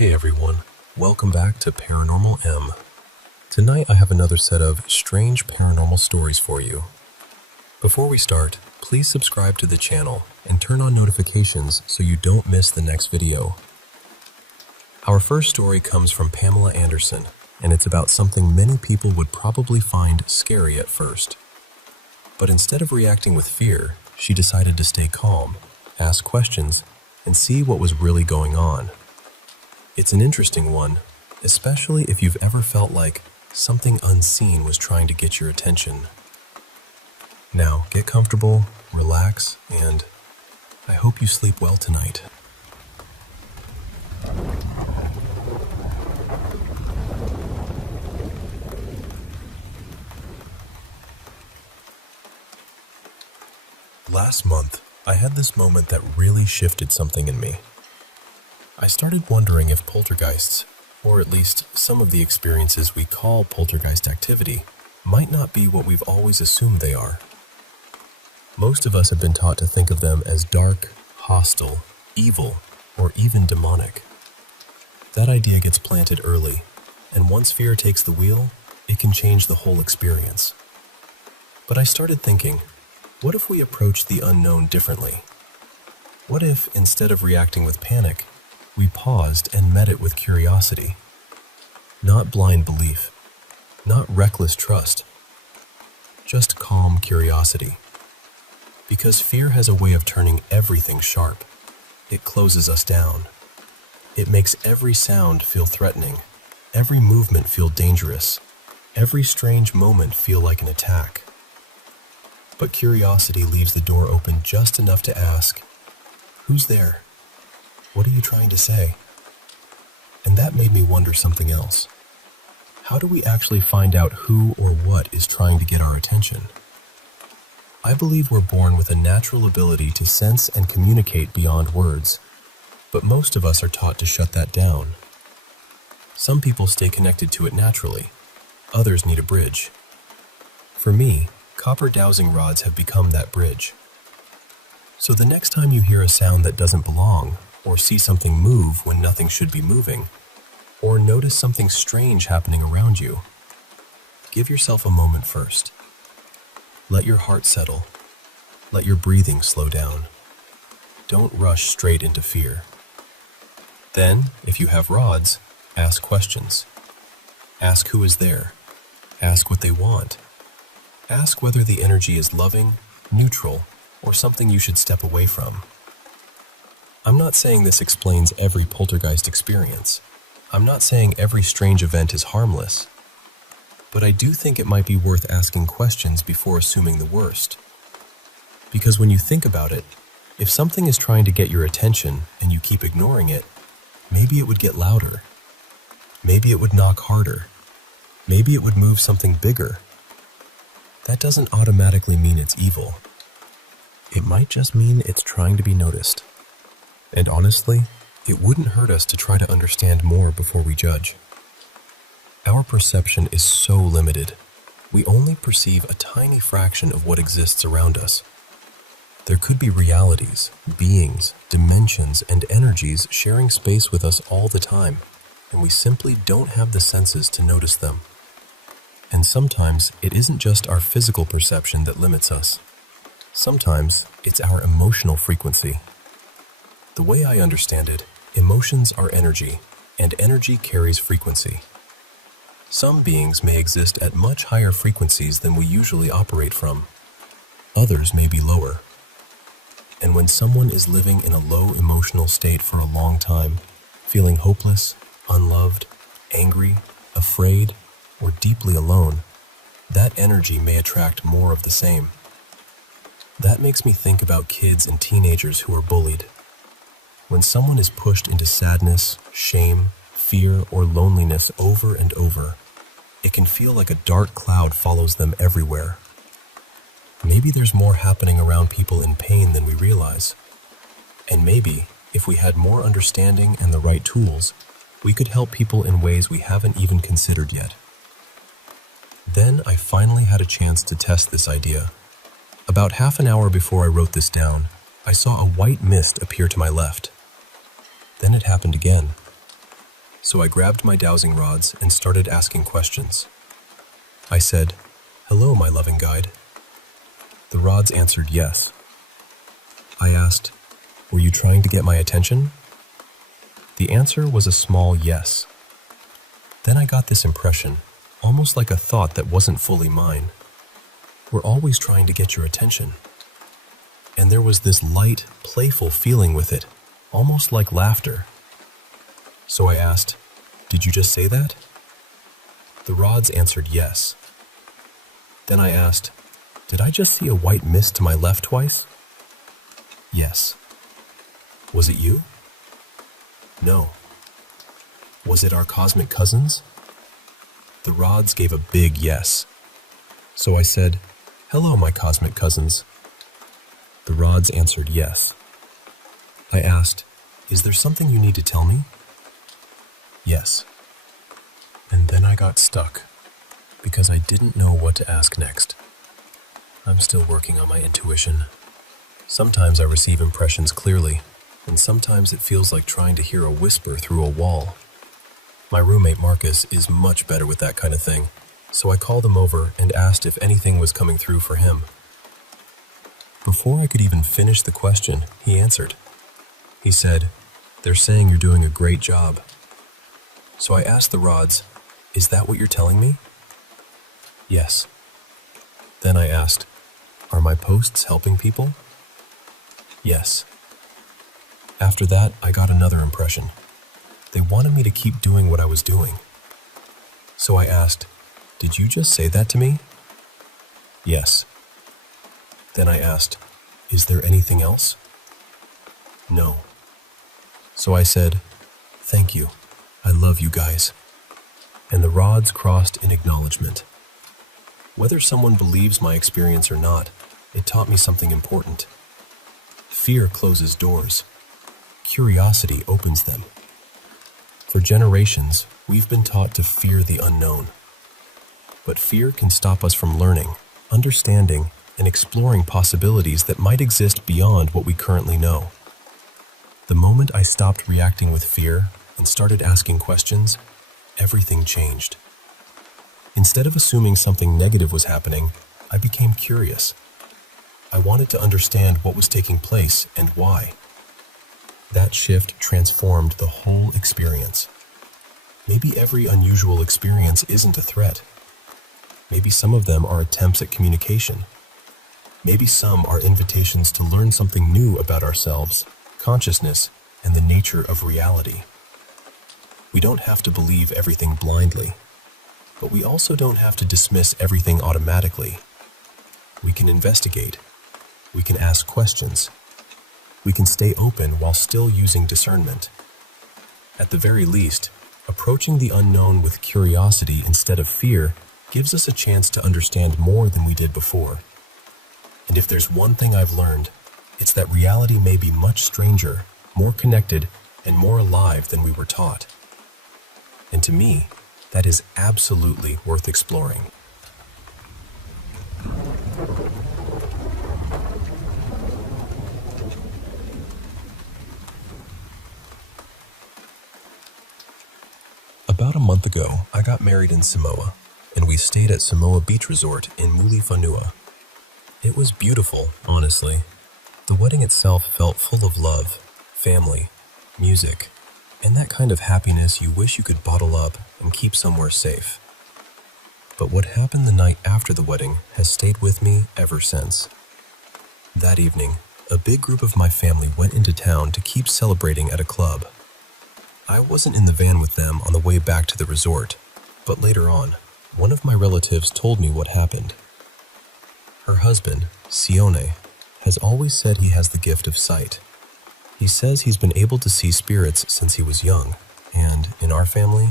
Hey everyone, welcome back to Paranormal M. Tonight I have another set of strange paranormal stories for you. Before we start, please subscribe to the channel and turn on notifications so you don't miss the next video. Our first story comes from Pamela Anderson, and it's about something many people would probably find scary at first. But instead of reacting with fear, she decided to stay calm, ask questions, and see what was really going on. It's an interesting one, especially if you've ever felt like something unseen was trying to get your attention. Now, get comfortable, relax, and I hope you sleep well tonight. Last month, I had this moment that really shifted something in me. I started wondering if poltergeists, or at least some of the experiences we call poltergeist activity, might not be what we've always assumed they are. Most of us have been taught to think of them as dark, hostile, evil, or even demonic. That idea gets planted early, and once fear takes the wheel, it can change the whole experience. But I started thinking, what if we approach the unknown differently? What if, instead of reacting with panic, we paused and met it with curiosity? Not blind belief, not reckless trust, just calm curiosity. Because fear has a way of turning everything sharp. It closes us down. It makes every sound feel threatening, every movement feel dangerous, every strange moment feel like an attack. But curiosity leaves the door open just enough to ask, who's there? What are you trying to say? And that made me wonder something else. How do we actually find out who or what is trying to get our attention? I believe we're born with a natural ability to sense and communicate beyond words, but most of us are taught to shut that down. Some people stay connected to it naturally. Others need a bridge. For me, copper dowsing rods have become that bridge. So the next time you hear a sound that doesn't belong, or see something move when nothing should be moving, or notice something strange happening around you, give yourself a moment first. Let your heart settle. Let your breathing slow down. Don't rush straight into fear. Then, if you have rods, ask questions. Ask who is there. Ask what they want. Ask whether the energy is loving, neutral, or something you should step away from. I'm not saying this explains every poltergeist experience. I'm not saying every strange event is harmless. But I do think it might be worth asking questions before assuming the worst. Because when you think about it, if something is trying to get your attention and you keep ignoring it, maybe it would get louder. Maybe it would knock harder. Maybe it would move something bigger. That doesn't automatically mean it's evil. It might just mean it's trying to be noticed. And honestly, it wouldn't hurt us to try to understand more before we judge. Our perception is so limited. We only perceive a tiny fraction of what exists around us. There could be realities, beings, dimensions, and energies sharing space with us all the time, and we simply don't have the senses to notice them. And sometimes it isn't just our physical perception that limits us. Sometimes it's our emotional frequency. The way I understand it, emotions are energy, and energy carries frequency. Some beings may exist at much higher frequencies than we usually operate from. Others may be lower. And when someone is living in a low emotional state for a long time, feeling hopeless, unloved, angry, afraid, or deeply alone, that energy may attract more of the same. That makes me think about kids and teenagers who are bullied. When someone is pushed into sadness, shame, fear, or loneliness over and over, it can feel like a dark cloud follows them everywhere. Maybe there's more happening around people in pain than we realize. And maybe, if we had more understanding and the right tools, we could help people in ways we haven't even considered yet. Then I finally had a chance to test this idea. About half an hour before I wrote this down, I saw a white mist appear to my left. Then it happened again. So I grabbed my dowsing rods and started asking questions. I said, "Hello, my loving guide." The rods answered yes. I asked, "Were you trying to get my attention?" The answer was a small yes. Then I got this impression, almost like a thought that wasn't fully mine. "We're always trying to get your attention." And there was this light, playful feeling with it, almost like laughter. So I asked, "Did you just say that?" The rods answered yes. Then I asked, "Did I just see a white mist to my left twice?" "Yes." "Was it you?" "No." "Was it our cosmic cousins?" The rods gave a big yes. So I said, "Hello, my cosmic cousins." The rods answered yes. I asked, "Is there something you need to tell me?" "Yes." And then I got stuck, because I didn't know what to ask next. I'm still working on my intuition. Sometimes I receive impressions clearly, and sometimes it feels like trying to hear a whisper through a wall. My roommate Marcus is much better with that kind of thing, so I called him over and asked if anything was coming through for him. Before I could even finish the question, he answered. He said, "They're saying you're doing a great job." So I asked the rods, "Is that what you're telling me?" "Yes." Then I asked, "Are my posts helping people?" "Yes." After that, I got another impression. They wanted me to keep doing what I was doing. So I asked, "Did you just say that to me?" "Yes." Then I asked, "Is there anything else?" "No." So I said, "Thank you. I love you guys." And the rods crossed in acknowledgement. Whether someone believes my experience or not, it taught me something important. Fear closes doors. Curiosity opens them. For generations, we've been taught to fear the unknown. But fear can stop us from learning, understanding, and exploring possibilities that might exist beyond what we currently know. The moment I stopped reacting with fear and started asking questions, everything changed. Instead of assuming something negative was happening, I became curious. I wanted to understand what was taking place and why. That shift transformed the whole experience. Maybe every unusual experience isn't a threat. Maybe some of them are attempts at communication. Maybe some are invitations to learn something new about ourselves, consciousness, and the nature of reality. We don't have to believe everything blindly, but we also don't have to dismiss everything automatically. We can investigate. We can ask questions. We can stay open while still using discernment. At the very least, approaching the unknown with curiosity instead of fear gives us a chance to understand more than we did before. And if there's one thing I've learned, it's that reality may be much stranger, more connected, and more alive than we were taught. And to me, that is absolutely worth exploring. About a month ago, I got married in Samoa, and we stayed at Samoa Beach Resort in Mulifanua. It was beautiful, honestly. The wedding itself felt full of love, family, music, and that kind of happiness you wish you could bottle up and keep somewhere safe. But what happened the night after the wedding has stayed with me ever since. That evening, a big group of my family went into town to keep celebrating at a club. I wasn't in the van with them on the way back to the resort, but later on, one of my relatives told me what happened. Her husband, Sione, has always said he has the gift of sight. He says he's been able to see spirits since he was young, and in our family,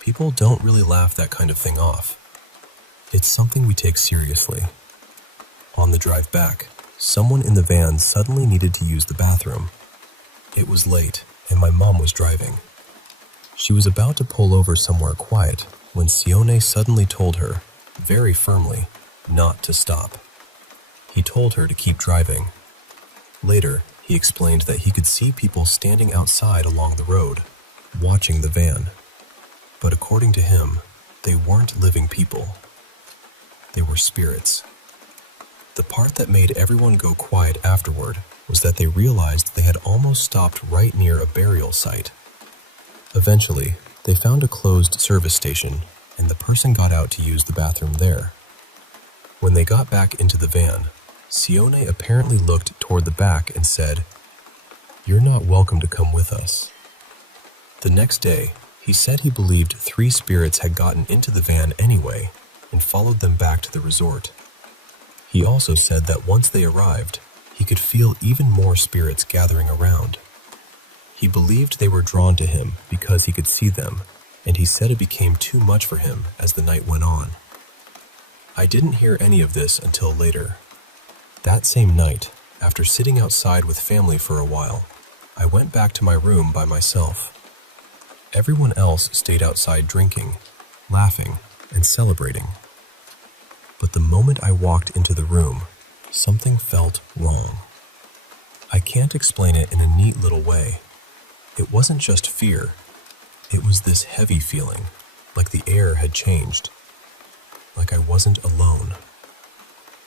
people don't really laugh that kind of thing off. It's something we take seriously. On the drive back, someone in the van suddenly needed to use the bathroom. It was late, and my mom was driving. She was about to pull over somewhere quiet when Sione suddenly told her, very firmly, not to stop. He told her to keep driving. Later, he explained that he could see people standing outside along the road, watching the van. But according to him, they weren't living people. They were spirits. The part that made everyone go quiet afterward was that they realized they had almost stopped right near a burial site. Eventually, they found a closed service station, and the person got out to use the bathroom there. When they got back into the van, Sione apparently looked toward the back and said, "You're not welcome to come with us." The next day, he said he believed 3 spirits had gotten into the van anyway and followed them back to the resort. He also said that once they arrived, he could feel even more spirits gathering around. He believed they were drawn to him because he could see them, and he said it became too much for him as the night went on. I didn't hear any of this until later. That same night, after sitting outside with family for a while, I went back to my room by myself. Everyone else stayed outside drinking, laughing, and celebrating. But the moment I walked into the room, something felt wrong. I can't explain it in a neat little way. It wasn't just fear. It was this heavy feeling, like the air had changed, like I wasn't alone.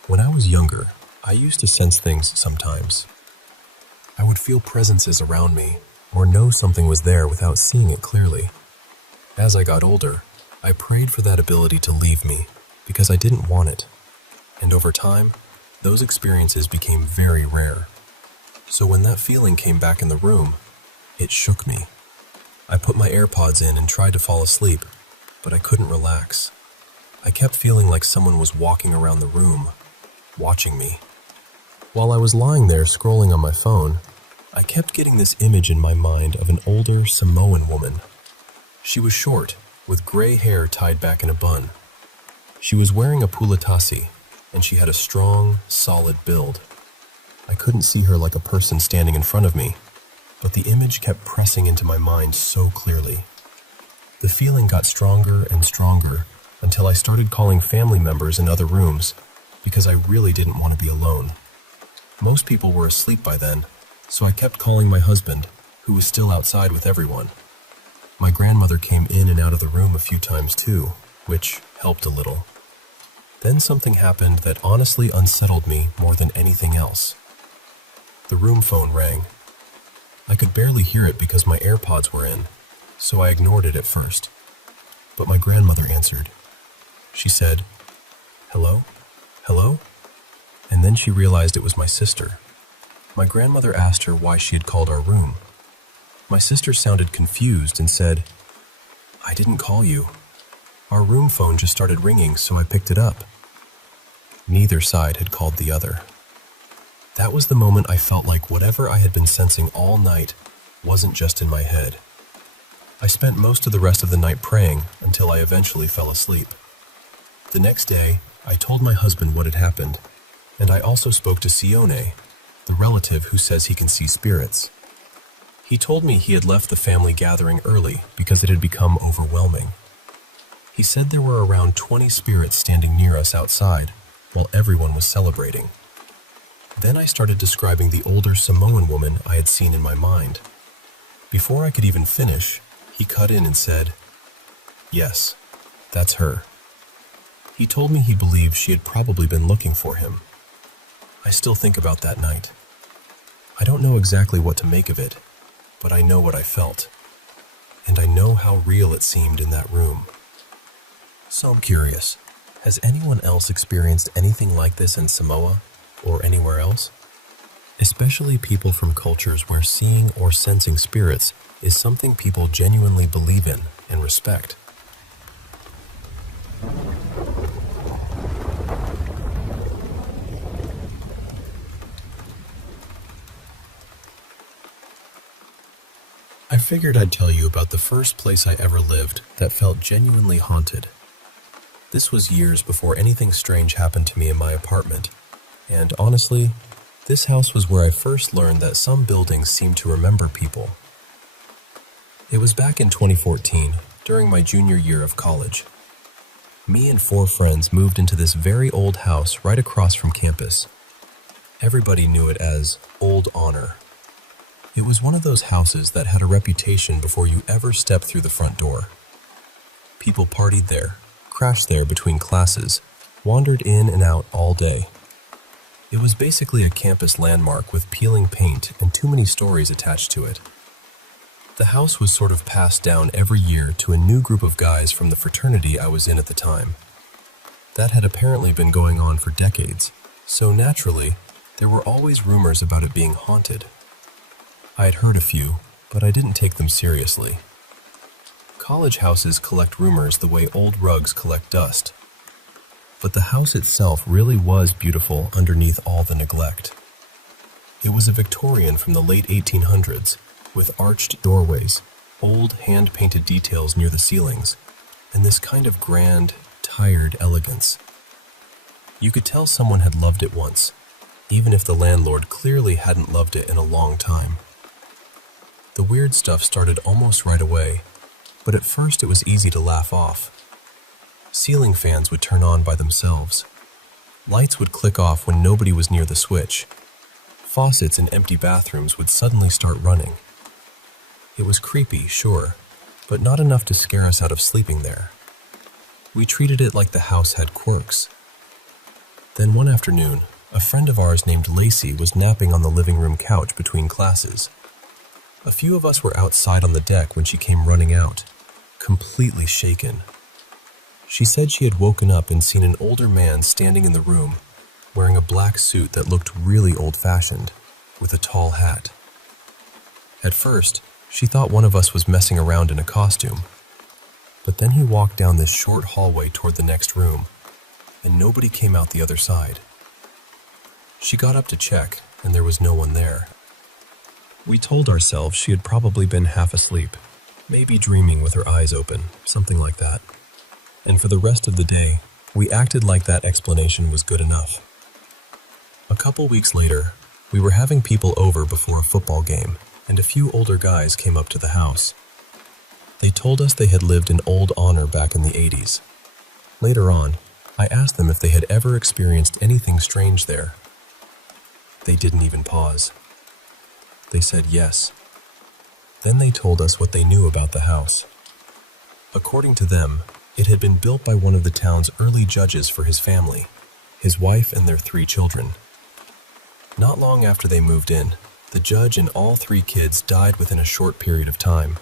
When I was younger, I used to sense things sometimes. I would feel presences around me, or know something was there without seeing it clearly. As I got older, I prayed for that ability to leave me, because I didn't want it. And over time, those experiences became very rare. So when that feeling came back in the room, it shook me. I put my AirPods in and tried to fall asleep, but I couldn't relax. I kept feeling like someone was walking around the room, watching me. While I was lying there scrolling on my phone, I kept getting this image in my mind of an older Samoan woman. She was short, with gray hair tied back in a bun. She was wearing a pulatasi, and she had a strong, solid build. I couldn't see her like a person standing in front of me, but the image kept pressing into my mind so clearly. The feeling got stronger and stronger until I started calling family members in other rooms because I really didn't want to be alone. Most people were asleep by then, so I kept calling my husband, who was still outside with everyone. My grandmother came in and out of the room a few times too, which helped a little. Then something happened that honestly unsettled me more than anything else. The room phone rang. I could barely hear it because my AirPods were in, so I ignored it at first. But my grandmother answered. She said, "Hello? Hello?" And then she realized it was my sister. My grandmother asked her why she had called our room. My sister sounded confused and said, "I didn't call you. Our room phone just started ringing, so I picked it up." Neither side had called the other. That was the moment I felt like whatever I had been sensing all night wasn't just in my head. I spent most of the rest of the night praying until I eventually fell asleep. The next day, I told my husband what had happened, and I also spoke to Sione, the relative who says he can see spirits. He told me he had left the family gathering early because it had become overwhelming. He said there were around 20 spirits standing near us outside while everyone was celebrating. Then I started describing the older Samoan woman I had seen in my mind. Before I could even finish, he cut in and said, "Yes, that's her." He told me he believed she had probably been looking for him. I still think about that night. I don't know exactly what to make of it, but I know what I felt, and I know how real it seemed in that room. So I'm curious, has anyone else experienced anything like this in Samoa or anywhere else? Especially people from cultures where seeing or sensing spirits is something people genuinely believe in and respect. I figured I'd tell you about the first place I ever lived that felt genuinely haunted. This was years before anything strange happened to me in my apartment, and honestly, this house was where I first learned that some buildings seem to remember people. It was back in 2014, during my junior year of college. Me and 4 friends moved into this very old house right across from campus. Everybody knew it as Old Honor. It was one of those houses that had a reputation before you ever stepped through the front door. People partied there, crashed there between classes, wandered in and out all day. It was basically a campus landmark with peeling paint and too many stories attached to it. The house was sort of passed down every year to a new group of guys from the fraternity I was in at the time. That had apparently been going on for decades, so naturally, there were always rumors about it being haunted. I had heard a few, but I didn't take them seriously. College houses collect rumors the way old rugs collect dust. But the house itself really was beautiful underneath all the neglect. It was a Victorian from the late 1800s, with arched doorways, old hand-painted details near the ceilings, and this kind of grand, tired elegance. You could tell someone had loved it once, even if the landlord clearly hadn't loved it in a long time. The weird stuff started almost right away, but at first it was easy to laugh off. Ceiling fans would turn on by themselves. Lights would click off when nobody was near the switch. Faucets in empty bathrooms would suddenly start running. It was creepy, sure, but not enough to scare us out of sleeping there. We treated it like the house had quirks. Then one afternoon, a friend of ours named Lacey was napping on the living room couch between classes. A few of us were outside on the deck when she came running out, completely shaken. She said she had woken up and seen an older man standing in the room, wearing a black suit that looked really old-fashioned, with a tall hat. At first, she thought one of us was messing around in a costume, but then he walked down this short hallway toward the next room, and nobody came out the other side. She got up to check, and there was no one there. We told ourselves she had probably been half asleep, maybe dreaming with her eyes open, something like that. And for the rest of the day, we acted like that explanation was good enough. A couple weeks later, we were having people over before a football game, and a few older guys came up to the house. They told us they had lived in Old Honor back in the 80s. Later on, I asked them if they had ever experienced anything strange there. They didn't even pause. They said yes. Then they told us what they knew about the house. According to them, it had been built by one of the town's early judges for his family, his wife and their 3 children. Not long after they moved in, the judge and all 3 kids died within a short period of time.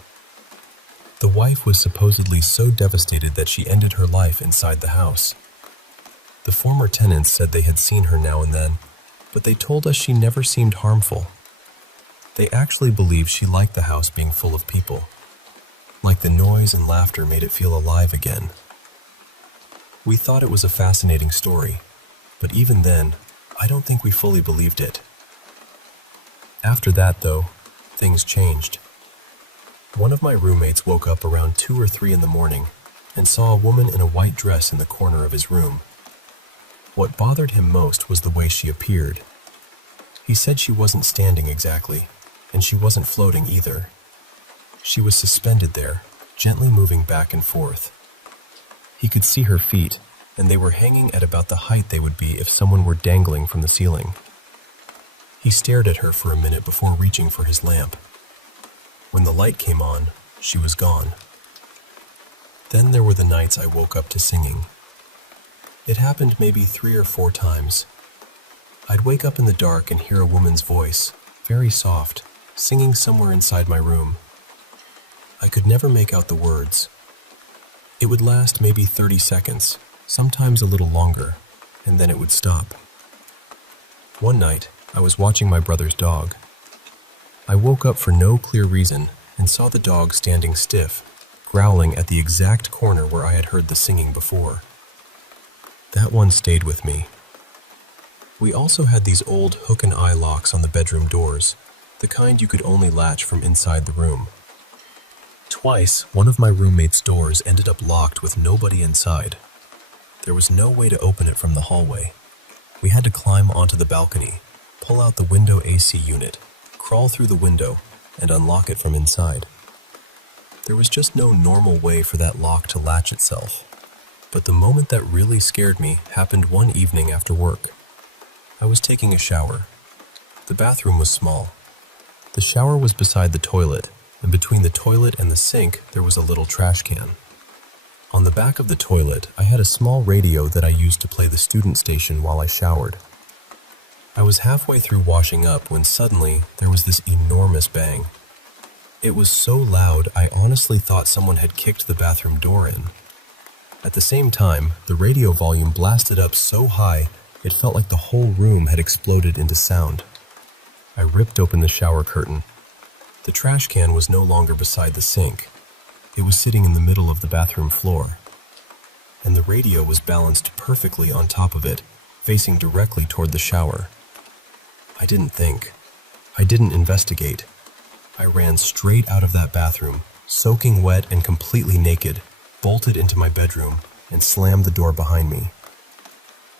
The wife was supposedly so devastated that she ended her life inside the house. The former tenants said they had seen her now and then, but they told us she never seemed harmful. They actually believed she liked the house being full of people. Like the noise and laughter made it feel alive again. We thought it was a fascinating story, but even then, I don't think we fully believed it. After that, though, things changed. One of my roommates woke up around 2 or 3 in the morning and saw a woman in a white dress in the corner of his room. What bothered him most was the way she appeared. He said she wasn't standing exactly, and she wasn't floating either. She was suspended there, gently moving back and forth. He could see her feet, and they were hanging at about the height they would be if someone were dangling from the ceiling. He stared at her for a minute before reaching for his lamp. When the light came on, she was gone. Then there were the nights I woke up to singing. It happened maybe 3 or 4 times. I'd wake up in the dark and hear a woman's voice, very soft, singing somewhere inside my room. I could never make out the words. It would last maybe 30 seconds, sometimes a little longer, and then it would stop. One night, I was watching my brother's dog. I woke up for no clear reason and saw the dog standing stiff, growling at the exact corner where I had heard the singing before. That one stayed with me. We also had these old hook and eye locks on the bedroom doors, the kind you could only latch from inside the room. Twice, one of my roommate's doors ended up locked with nobody inside. There was no way to open it from the hallway. We had to climb onto the balcony, pull out the window AC unit, crawl through the window, and unlock it from inside. There was just no normal way for that lock to latch itself. But the moment that really scared me happened one evening after work. I was taking a shower. The bathroom was small. The shower was beside the toilet, and between the toilet and the sink there was a little trash can. On the back of the toilet, I had a small radio that I used to play the student station while I showered. I was halfway through washing up when suddenly there was this enormous bang. It was so loud I honestly thought someone had kicked the bathroom door in. At the same time, the radio volume blasted up so high it felt like the whole room had exploded into sound. I ripped open the shower curtain. The trash can was no longer beside the sink. It was sitting in the middle of the bathroom floor. And the radio was balanced perfectly on top of it, facing directly toward the shower. I didn't think. I didn't investigate. I ran straight out of that bathroom, soaking wet and completely naked, bolted into my bedroom, and slammed the door behind me.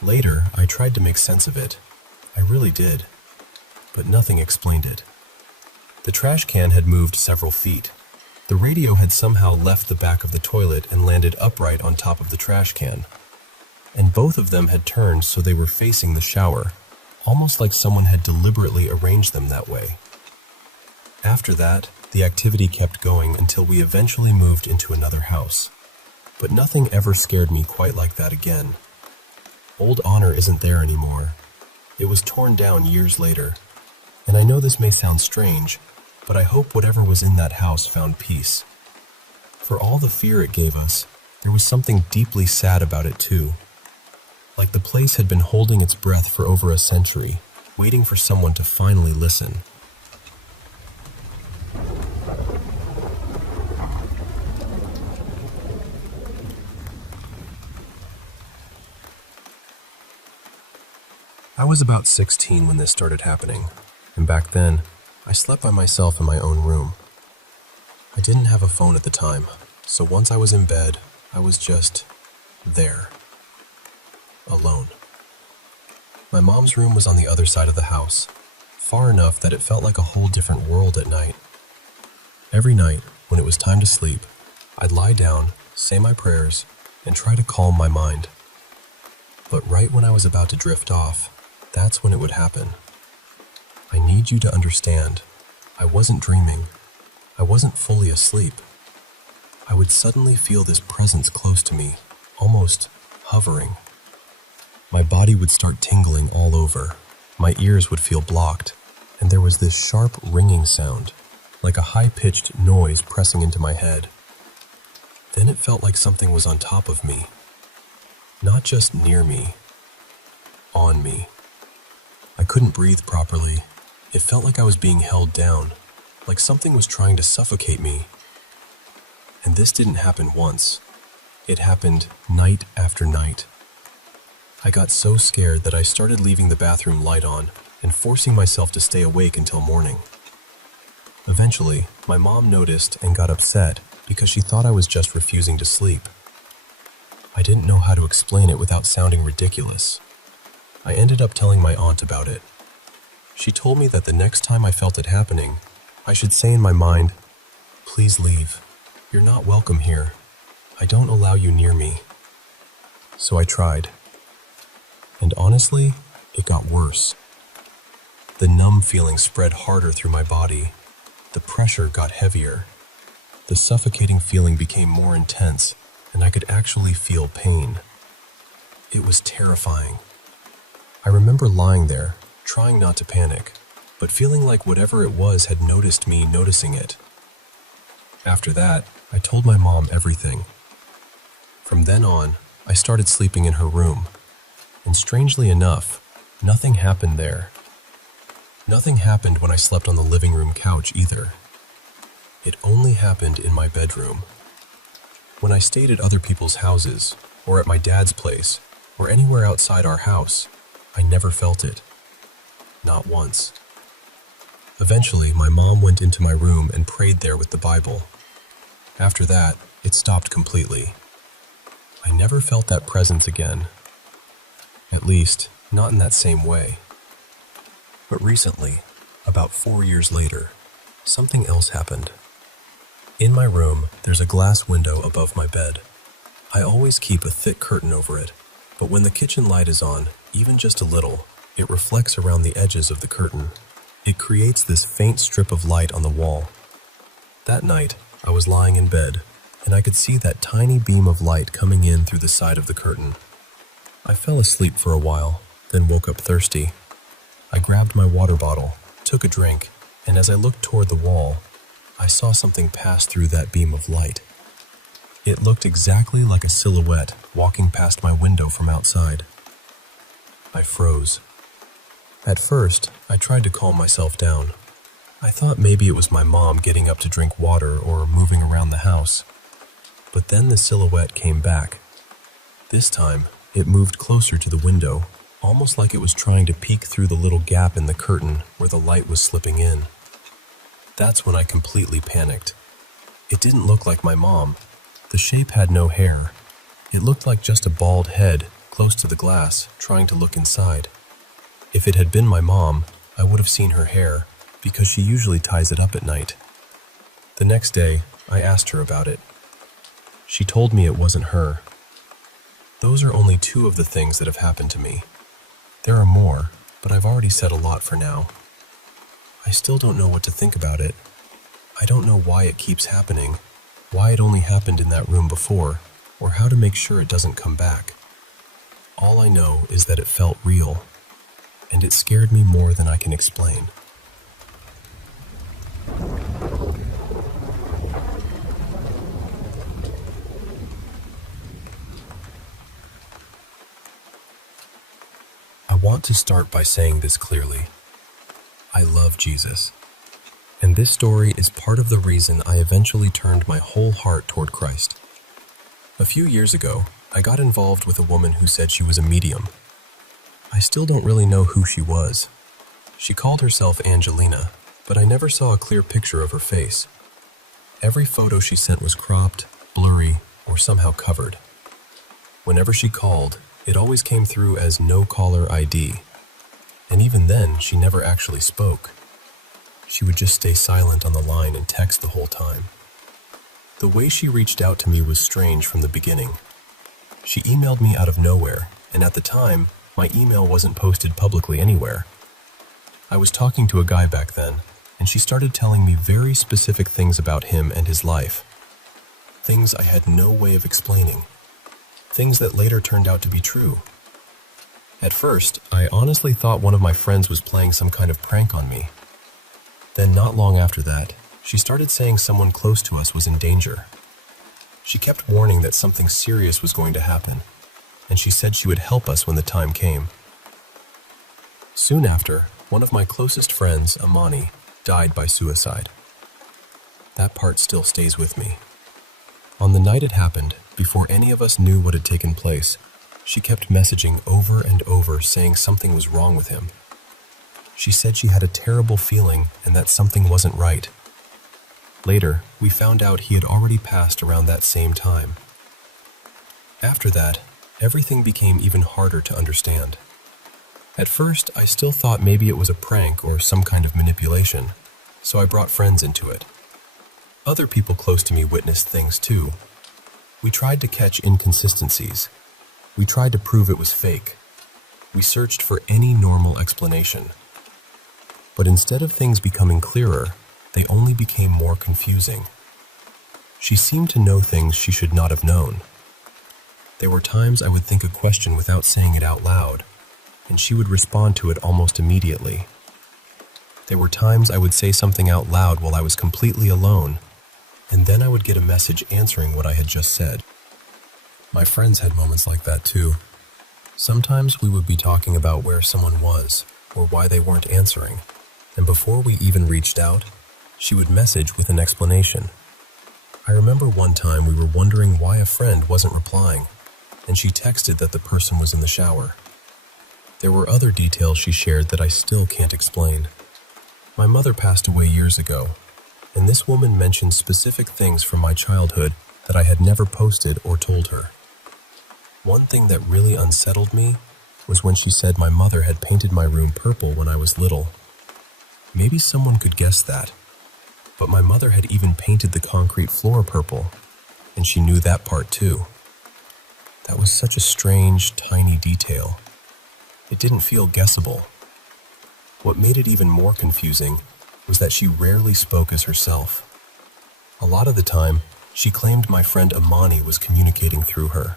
Later, I tried to make sense of it. I really did. But nothing explained it. The trash can had moved several feet. The radio had somehow left the back of the toilet and landed upright on top of the trash can. And both of them had turned so they were facing the shower, almost like someone had deliberately arranged them that way. After that, the activity kept going until we eventually moved into another house. But nothing ever scared me quite like that again. Old Honor isn't there anymore. It was torn down years later. And I know this may sound strange, but I hope whatever was in that house found peace. For all the fear it gave us, there was something deeply sad about it too. Like the place had been holding its breath for over a century, waiting for someone to finally listen. I was about 16 when this started happening, and back then, I slept by myself in my own room. I didn't have a phone at the time, so once I was in bed, I was just there, alone. My mom's room was on the other side of the house, far enough that it felt like a whole different world at night. Every night, when it was time to sleep, I'd lie down, say my prayers, and try to calm my mind. But right when I was about to drift off, that's when it would happen. I need you to understand, I wasn't dreaming. I wasn't fully asleep. I would suddenly feel this presence close to me, almost hovering. My body would start tingling all over. My ears would feel blocked, and there was this sharp ringing sound, like a high-pitched noise pressing into my head. Then it felt like something was on top of me. Not just near me, on me. I couldn't breathe properly. It felt like I was being held down, like something was trying to suffocate me. And this didn't happen once. It happened night after night. I got so scared that I started leaving the bathroom light on and forcing myself to stay awake until morning. Eventually, my mom noticed and got upset because she thought I was just refusing to sleep. I didn't know how to explain it without sounding ridiculous. I ended up telling my aunt about it. She told me that the next time I felt it happening, I should say in my mind, "Please leave. You're not welcome here. I don't allow you near me." So I tried. And honestly, it got worse. The numb feeling spread harder through my body. The pressure got heavier. The suffocating feeling became more intense, and I could actually feel pain. It was terrifying. I remember lying there, trying not to panic, but feeling like whatever it was had noticed me noticing it. After that, I told my mom everything. From then on, I started sleeping in her room, and strangely enough, nothing happened there. Nothing happened when I slept on the living room couch either. It only happened in my bedroom. When I stayed at other people's houses, or at my dad's place, or anywhere outside our house, I never felt it. Not once. Eventually, my mom went into my room and prayed there with the Bible. After that, it stopped completely. I never felt that presence again. At least, not in that same way. But recently, about 4 years later, something else happened. In my room, there's a glass window above my bed. I always keep a thick curtain over it, but when the kitchen light is on, even just a little, it reflects around the edges of the curtain. It creates this faint strip of light on the wall. That night, I was lying in bed, and I could see that tiny beam of light coming in through the side of the curtain. I fell asleep for a while, then woke up thirsty. I grabbed my water bottle, took a drink, and as I looked toward the wall, I saw something pass through that beam of light. It looked exactly like a silhouette walking past my window from outside. I froze. At first, I tried to calm myself down. I thought maybe it was my mom getting up to drink water or moving around the house. But then the silhouette came back. This time, it moved closer to the window, almost like it was trying to peek through the little gap in the curtain where the light was slipping in. That's when I completely panicked. It didn't look like my mom. The shape had no hair. It looked like just a bald head close to the glass, trying to look inside. If it had been my mom, I would have seen her hair, because she usually ties it up at night. The next day, I asked her about it. She told me it wasn't her. Those are only two of the things that have happened to me. There are more, but I've already said a lot for now. I still don't know what to think about it. I don't know why it keeps happening, why it only happened in that room before, or how to make sure it doesn't come back. All I know is that it felt real, and it scared me more than I can explain. I want to start by saying this clearly. I love Jesus, and this story is part of the reason I eventually turned my whole heart toward Christ. A few years ago, I got involved with a woman who said she was a medium. I still don't really know who she was. She called herself Angelina, but I never saw a clear picture of her face. Every photo she sent was cropped, blurry, or somehow covered. Whenever she called, it always came through as no caller ID. And even then, she never actually spoke. She would just stay silent on the line and text the whole time. The way she reached out to me was strange from the beginning. She emailed me out of nowhere, and at the time, my email wasn't posted publicly anywhere. I was talking to a guy back then, and she started telling me very specific things about him and his life. Things I had no way of explaining. Things that later turned out to be true. At first, I honestly thought one of my friends was playing some kind of prank on me. Then not long after that, she started saying someone close to us was in danger. She kept warning that something serious was going to happen, and she said she would help us when the time came. Soon after, one of my closest friends, Amani, died by suicide. That part still stays with me. On the night it happened, before any of us knew what had taken place, she kept messaging over and over saying something was wrong with him. She said she had a terrible feeling and that something wasn't right. Later, we found out he had already passed around that same time. After that, everything became even harder to understand. At first, I still thought maybe it was a prank or some kind of manipulation, so I brought friends into it. Other people close to me witnessed things too. We tried to catch inconsistencies. We tried to prove it was fake. We searched for any normal explanation. But instead of things becoming clearer, they only became more confusing. She seemed to know things she should not have known. There were times I would think a question without saying it out loud, and she would respond to it almost immediately. There were times I would say something out loud while I was completely alone, and then I would get a message answering what I had just said. My friends had moments like that too. Sometimes we would be talking about where someone was, or why they weren't answering, and before we even reached out, she would message with an explanation. I remember one time we were wondering why a friend wasn't replying, and she texted that the person was in the shower. There were other details she shared that I still can't explain. My mother passed away years ago, and this woman mentioned specific things from my childhood that I had never posted or told her. One thing that really unsettled me was when she said my mother had painted my room purple when I was little. Maybe someone could guess that, but my mother had even painted the concrete floor purple, and she knew that part too. That was such a strange, tiny detail. It didn't feel guessable. What made it even more confusing was that she rarely spoke as herself. A lot of the time, She claimed my friend Amani was communicating through her,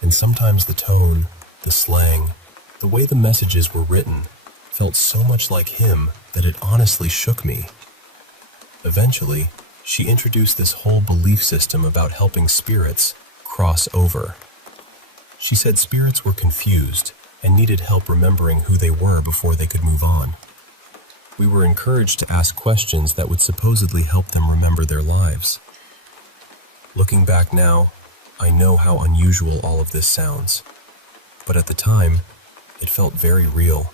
and sometimes the tone, the slang, the way the messages were written felt so much like him that it honestly shook me. Eventually, she introduced this whole belief system about helping spirits cross over. She said spirits were confused and needed help remembering who they were before they could move on. We were encouraged to ask questions that would supposedly help them remember their lives. Looking back now, I know how unusual all of this sounds, but at the time, it felt very real.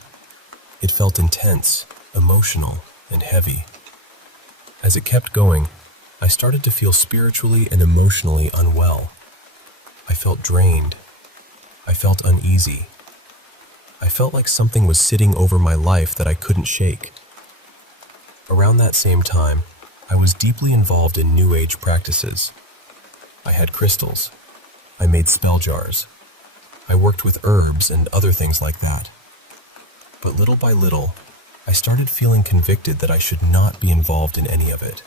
It felt intense, emotional, and heavy. As it kept going, I started to feel spiritually and emotionally unwell. I felt drained. I felt uneasy. I felt like something was sitting over my life that I couldn't shake. Around that same time, I was deeply involved in New Age practices. I had crystals. I made spell jars. I worked with herbs and other things like that. But little by little, I started feeling convicted that I should not be involved in any of it.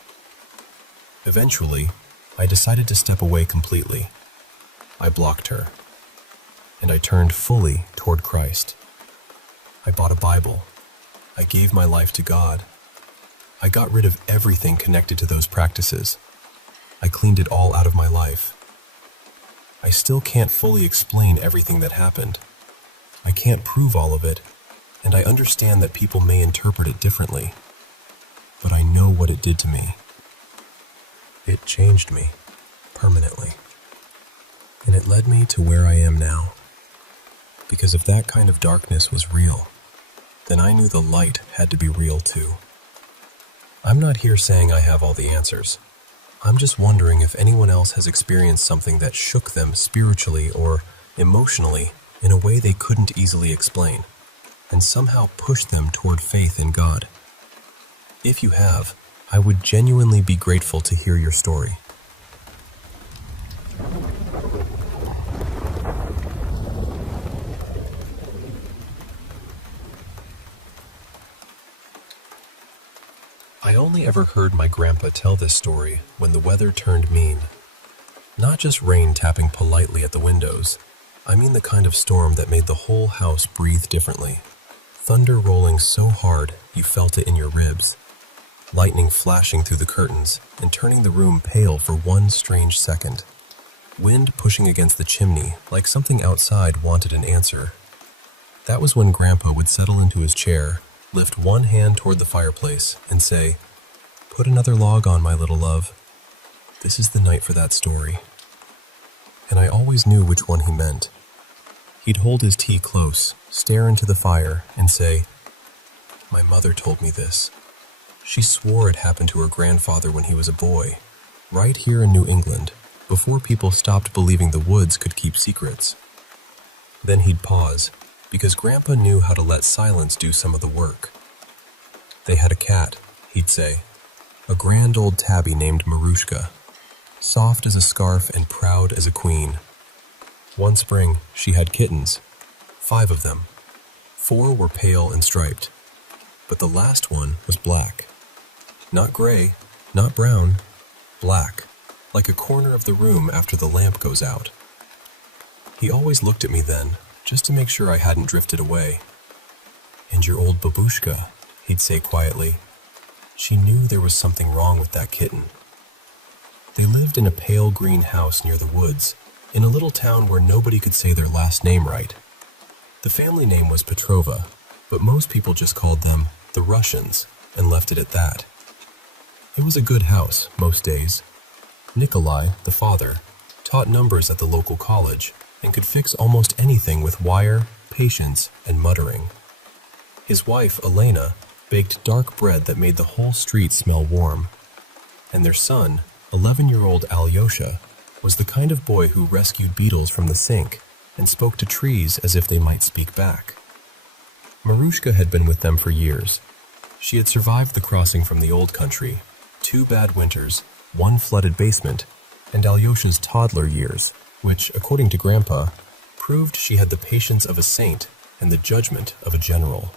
Eventually, I decided to step away completely. I blocked her, and I turned fully toward Christ. I bought a Bible. I gave my life to God. I got rid of everything connected to those practices. I cleaned it all out of my life. I still can't fully explain everything that happened. I can't prove all of it, and I understand that people may interpret it differently. But I know what it did to me. It changed me, permanently. And it led me to where I am now. Because if that kind of darkness was real, then I knew the light had to be real too. I'm not here saying I have all the answers. I'm just wondering if anyone else has experienced something that shook them spiritually or emotionally in a way they couldn't easily explain, and somehow pushed them toward faith in God. If you have, I would genuinely be grateful to hear your story. I only ever heard my grandpa tell this story when the weather turned mean. Not just rain tapping politely at the windows. I mean the kind of storm that made the whole house breathe differently. Thunder rolling so hard you felt it in your ribs. Lightning flashing through the curtains and turning the room pale for one strange second. Wind pushing against the chimney like something outside wanted an answer. That was when Grandpa would settle into his chair, lift one hand toward the fireplace, and say, "Put another log on, my little love. This is the night for that story." And I always knew which one he meant. He'd hold his tea close, stare into the fire, and say, "My mother told me this. She swore it happened to her grandfather when he was a boy, right here in New England, before people stopped believing the woods could keep secrets." Then he'd pause, because Grandpa knew how to let silence do some of the work. They had a cat, he'd say, a grand old tabby named Marushka, soft as a scarf and proud as a queen. One spring, she had kittens, 5 of them. 4 were pale and striped, but the last one was black. Not gray, not brown, black, like a corner of the room after the lamp goes out. He always looked at me then, just to make sure I hadn't drifted away. "And your old babushka," he'd say quietly. "She knew there was something wrong with that kitten." They lived in a pale green house near the woods, in a little town where nobody could say their last name right. The family name was Petrova, but most people just called them the Russians and left it at that. It was a good house most days. Nikolai, the father, taught numbers at the local college and could fix almost anything with wire, patience, and muttering. His wife, Elena, baked dark bread that made the whole street smell warm. And their son, 11-year-old Alyosha, was the kind of boy who rescued beetles from the sink and spoke to trees as if they might speak back. Marushka had been with them for years. She had survived the crossing from the old country, 2 bad winters, 1 flooded basement, and Alyosha's toddler years, which, according to Grandpa, proved she had the patience of a saint and the judgment of a general.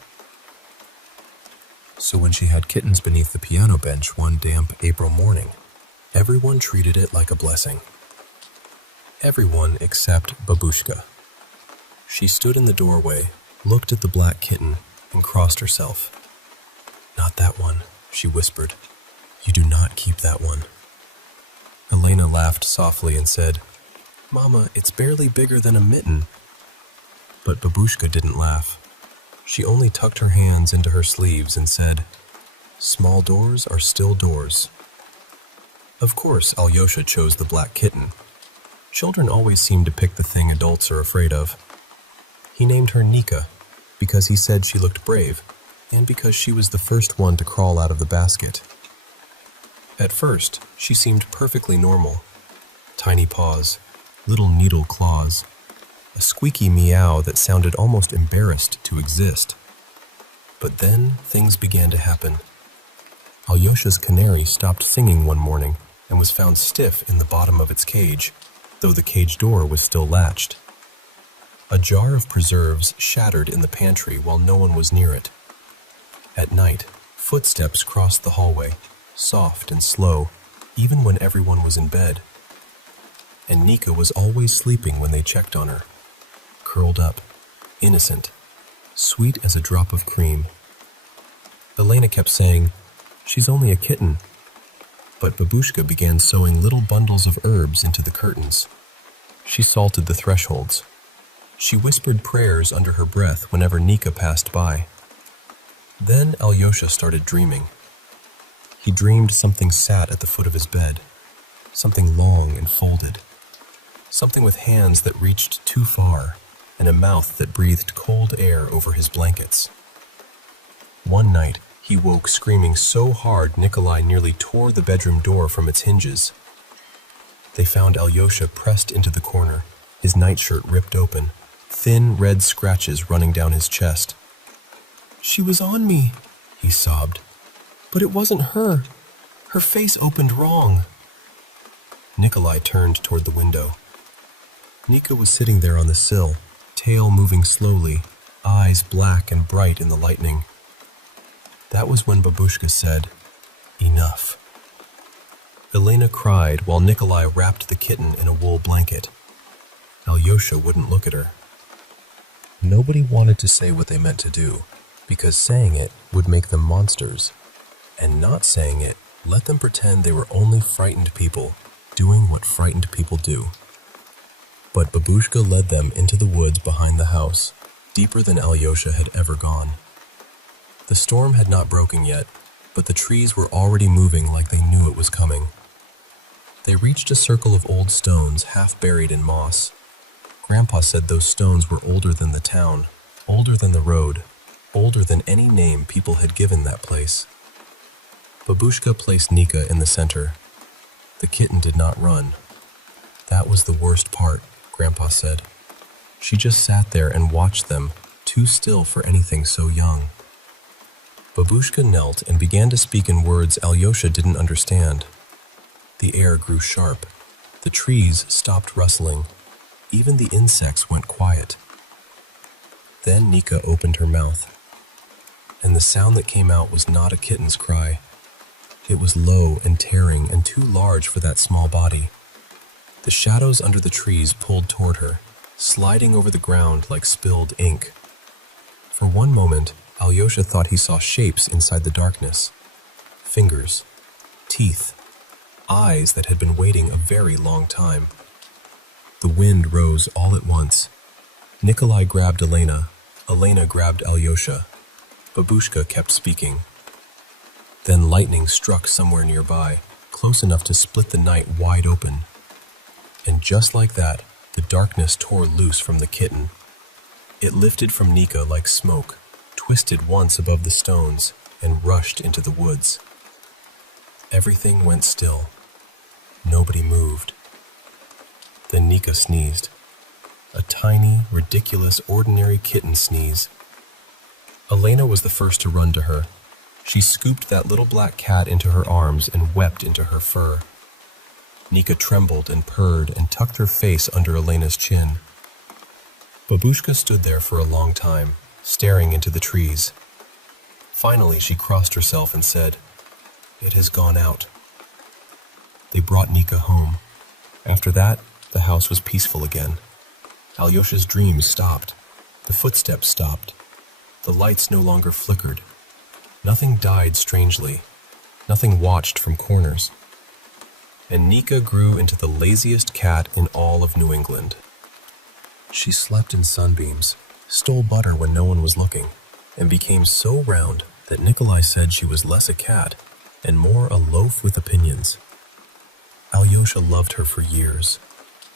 So when she had kittens beneath the piano bench one damp April morning, Everyone treated it like a blessing. Everyone except Babushka. She stood in the doorway, looked at the black kitten, and crossed herself. "Not that one," she whispered. "You do not keep that one." Elena laughed softly and said, "Mama, it's barely bigger than a mitten." But Babushka didn't laugh. She only tucked her hands into her sleeves and said, "Small doors are still doors." Of course, Alyosha chose the black kitten. Children always seem to pick the thing adults are afraid of. He named her Nika because he said she looked brave and because she was the first one to crawl out of the basket. At first, she seemed perfectly normal. Tiny paws, little needle claws, a squeaky meow that sounded almost embarrassed to exist. But then things began to happen. Alyosha's canary stopped singing one morning and was found stiff in the bottom of its cage, though the cage door was still latched. A jar of preserves shattered in the pantry while no one was near it. At night, footsteps crossed the hallway, soft and slow, even when everyone was in bed. And Nika was always sleeping when they checked on her, curled up, innocent, sweet as a drop of cream. Elena kept saying, "She's only a kitten." But Babushka began sewing little bundles of herbs into the curtains. She salted the thresholds. She whispered prayers under her breath whenever Nika passed by. Then Alyosha started dreaming. He dreamed something sat at the foot of his bed, something long and folded, something with hands that reached too far and a mouth that breathed cold air over his blankets. One night, he woke screaming so hard Nikolai nearly tore the bedroom door from its hinges. They found Alyosha pressed into the corner, his nightshirt ripped open, thin red scratches running down his chest. "She was on me," he sobbed. "But it wasn't her. Her face opened wrong." Nikolai turned toward the window. Nika was sitting there on the sill, tail moving slowly, eyes black and bright in the lightning. That was when Babushka said, "Enough." Elena cried while Nikolai wrapped the kitten in a wool blanket. Alyosha wouldn't look at her. Nobody wanted to say what they meant to do, because saying it would make them monsters, and not saying it let them pretend they were only frightened people doing what frightened people do. But Babushka led them into the woods behind the house, deeper than Alyosha had ever gone. The storm had not broken yet, but the trees were already moving like they knew it was coming. They reached a circle of old stones half buried in moss. Grandpa said those stones were older than the town, older than the road, older than any name people had given that place. Babushka placed Nika in the center. The kitten did not run. That was the worst part, Grandpa said. She just sat there and watched them, too still for anything so young. Babushka knelt and began to speak in words Alyosha didn't understand. The air grew sharp. The trees stopped rustling. Even the insects went quiet. Then Nika opened her mouth, and the sound that came out was not a kitten's cry. It was low and tearing and too large for that small body. The shadows under the trees pulled toward her, sliding over the ground like spilled ink. For one moment, Alyosha thought he saw shapes inside the darkness. Fingers, teeth, eyes that had been waiting a very long time. The wind rose all at once. Nikolai grabbed Elena. Elena grabbed Alyosha. Babushka kept speaking. Then lightning struck somewhere nearby, close enough to split the night wide open. And just like that, the darkness tore loose from the kitten. It lifted from Nika like smoke, twisted once above the stones, and rushed into the woods. Everything went still. Nobody moved. Then Nika sneezed. A tiny, ridiculous, ordinary kitten sneeze. Elena was the first to run to her. She scooped that little black cat into her arms and wept into her fur. Nika trembled and purred and tucked her face under Elena's chin. Babushka stood there for a long time, staring into the trees. Finally, she crossed herself and said, "It has gone out." they brought Nika home. After that, the house was peaceful again. Alyosha's dreams stopped. The footsteps stopped. The lights no longer flickered. Nothing died strangely. Nothing watched from corners. And Nika grew into the laziest cat in all of New England. She slept in sunbeams, stole butter when no one was looking, and became so round that Nikolai said she was less a cat and more a loaf with opinions. Alyosha loved her for years.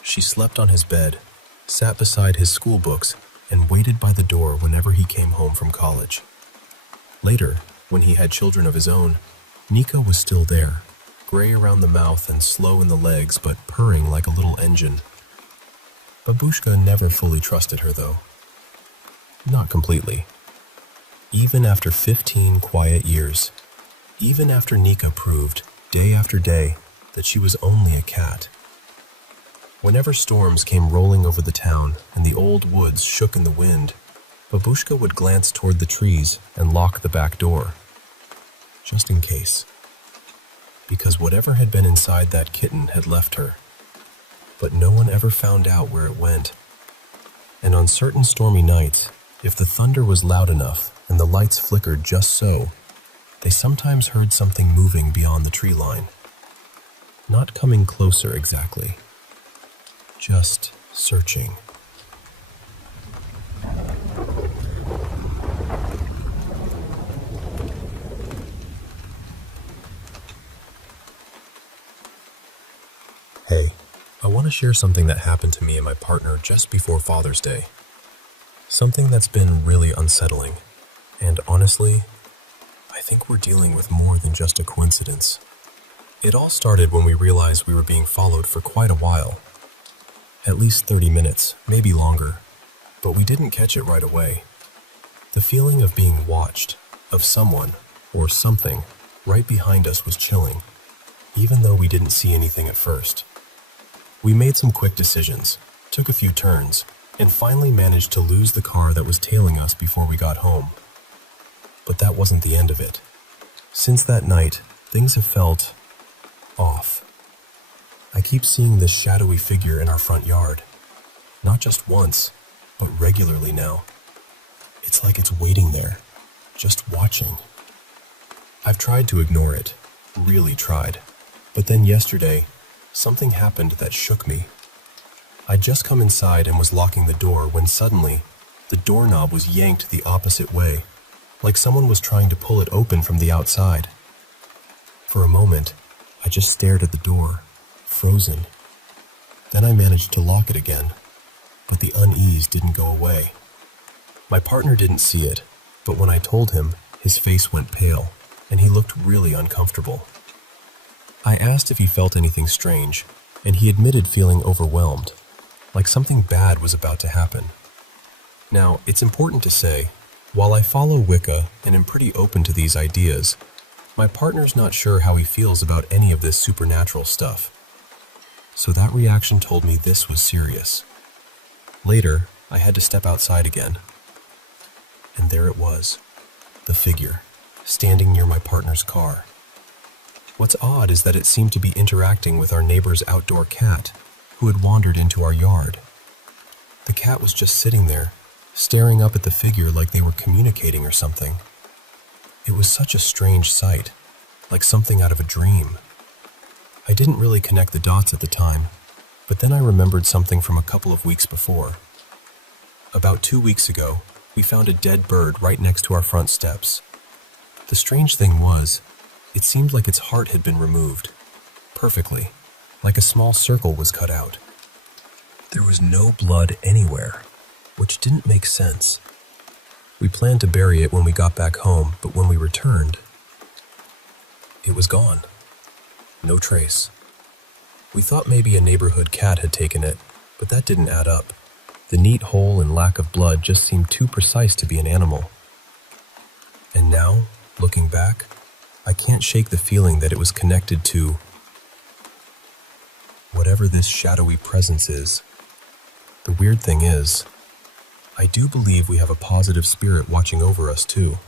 She slept on his bed, sat beside his school books, and waited by the door whenever he came home from college. Later, when he had children of his own, Nika was still there, gray around the mouth and slow in the legs, but purring like a little engine. Babushka never fully trusted her, though. Not completely. Even after 15 quiet years, even after Nika proved, day after day, that she was only a cat. Whenever storms came rolling over the town and the old woods shook in the wind, Babushka would glance toward the trees and lock the back door. Just in case. Because whatever had been inside that kitten had left her. But no one ever found out where it went. And on certain stormy nights, if the thunder was loud enough and the lights flickered just so, they sometimes heard something moving beyond the tree line. Not coming closer exactly. Just searching. Hey, I want to share something that happened to me and my partner just before Father's Day. Something that's been really unsettling. And honestly, I think we're dealing with more than just a coincidence. It all started when we realized we were being followed for quite a while. At least 30 minutes, maybe longer. But we didn't catch it right away. The feeling of being watched, of someone, or something, right behind us was chilling, even though we didn't see anything at first. We made some quick decisions, took a few turns, and finally managed to lose the car that was tailing us before we got home. But that wasn't the end of it. Since that night, things have felt off. I keep seeing this shadowy figure in our front yard. Not just once, but regularly now. It's like it's waiting there, just watching. I've tried to ignore it, really tried. But then yesterday, something happened that shook me. I'd just come inside and was locking the door when suddenly, the doorknob was yanked the opposite way, like someone was trying to pull it open from the outside. For a moment, I just stared at the door, frozen. Then I managed to lock it again, but the unease didn't go away. My partner didn't see it, but when I told him, his face went pale, and he looked really uncomfortable. I asked if he felt anything strange, and he admitted feeling overwhelmed, like something bad was about to happen. Now, it's important to say, while I follow Wicca and am pretty open to these ideas, my partner's not sure how he feels about any of this supernatural stuff. So that reaction told me this was serious. Later, I had to step outside again. And there it was, the figure, standing near my partner's car. What's odd is that it seemed to be interacting with our neighbor's outdoor cat, who had wandered into our yard. The cat was just sitting there, staring up at the figure like they were communicating or something. It was such a strange sight, like something out of a dream. I didn't really connect the dots at the time, but then I remembered something from a couple of weeks before. About 2 weeks ago, we found a dead bird right next to our front steps. The strange thing was, it seemed like its heart had been removed, perfectly, like a small circle was cut out. There was no blood anywhere, which didn't make sense. We planned to bury it when we got back home, but when we returned, it was gone. No trace. We thought maybe a neighborhood cat had taken it, but that didn't add up. The neat hole and lack of blood just seemed too precise to be an animal. And now, looking back, I can't shake the feeling that it was connected to whatever this shadowy presence is. The weird thing is, I do believe we have a positive spirit watching over us too.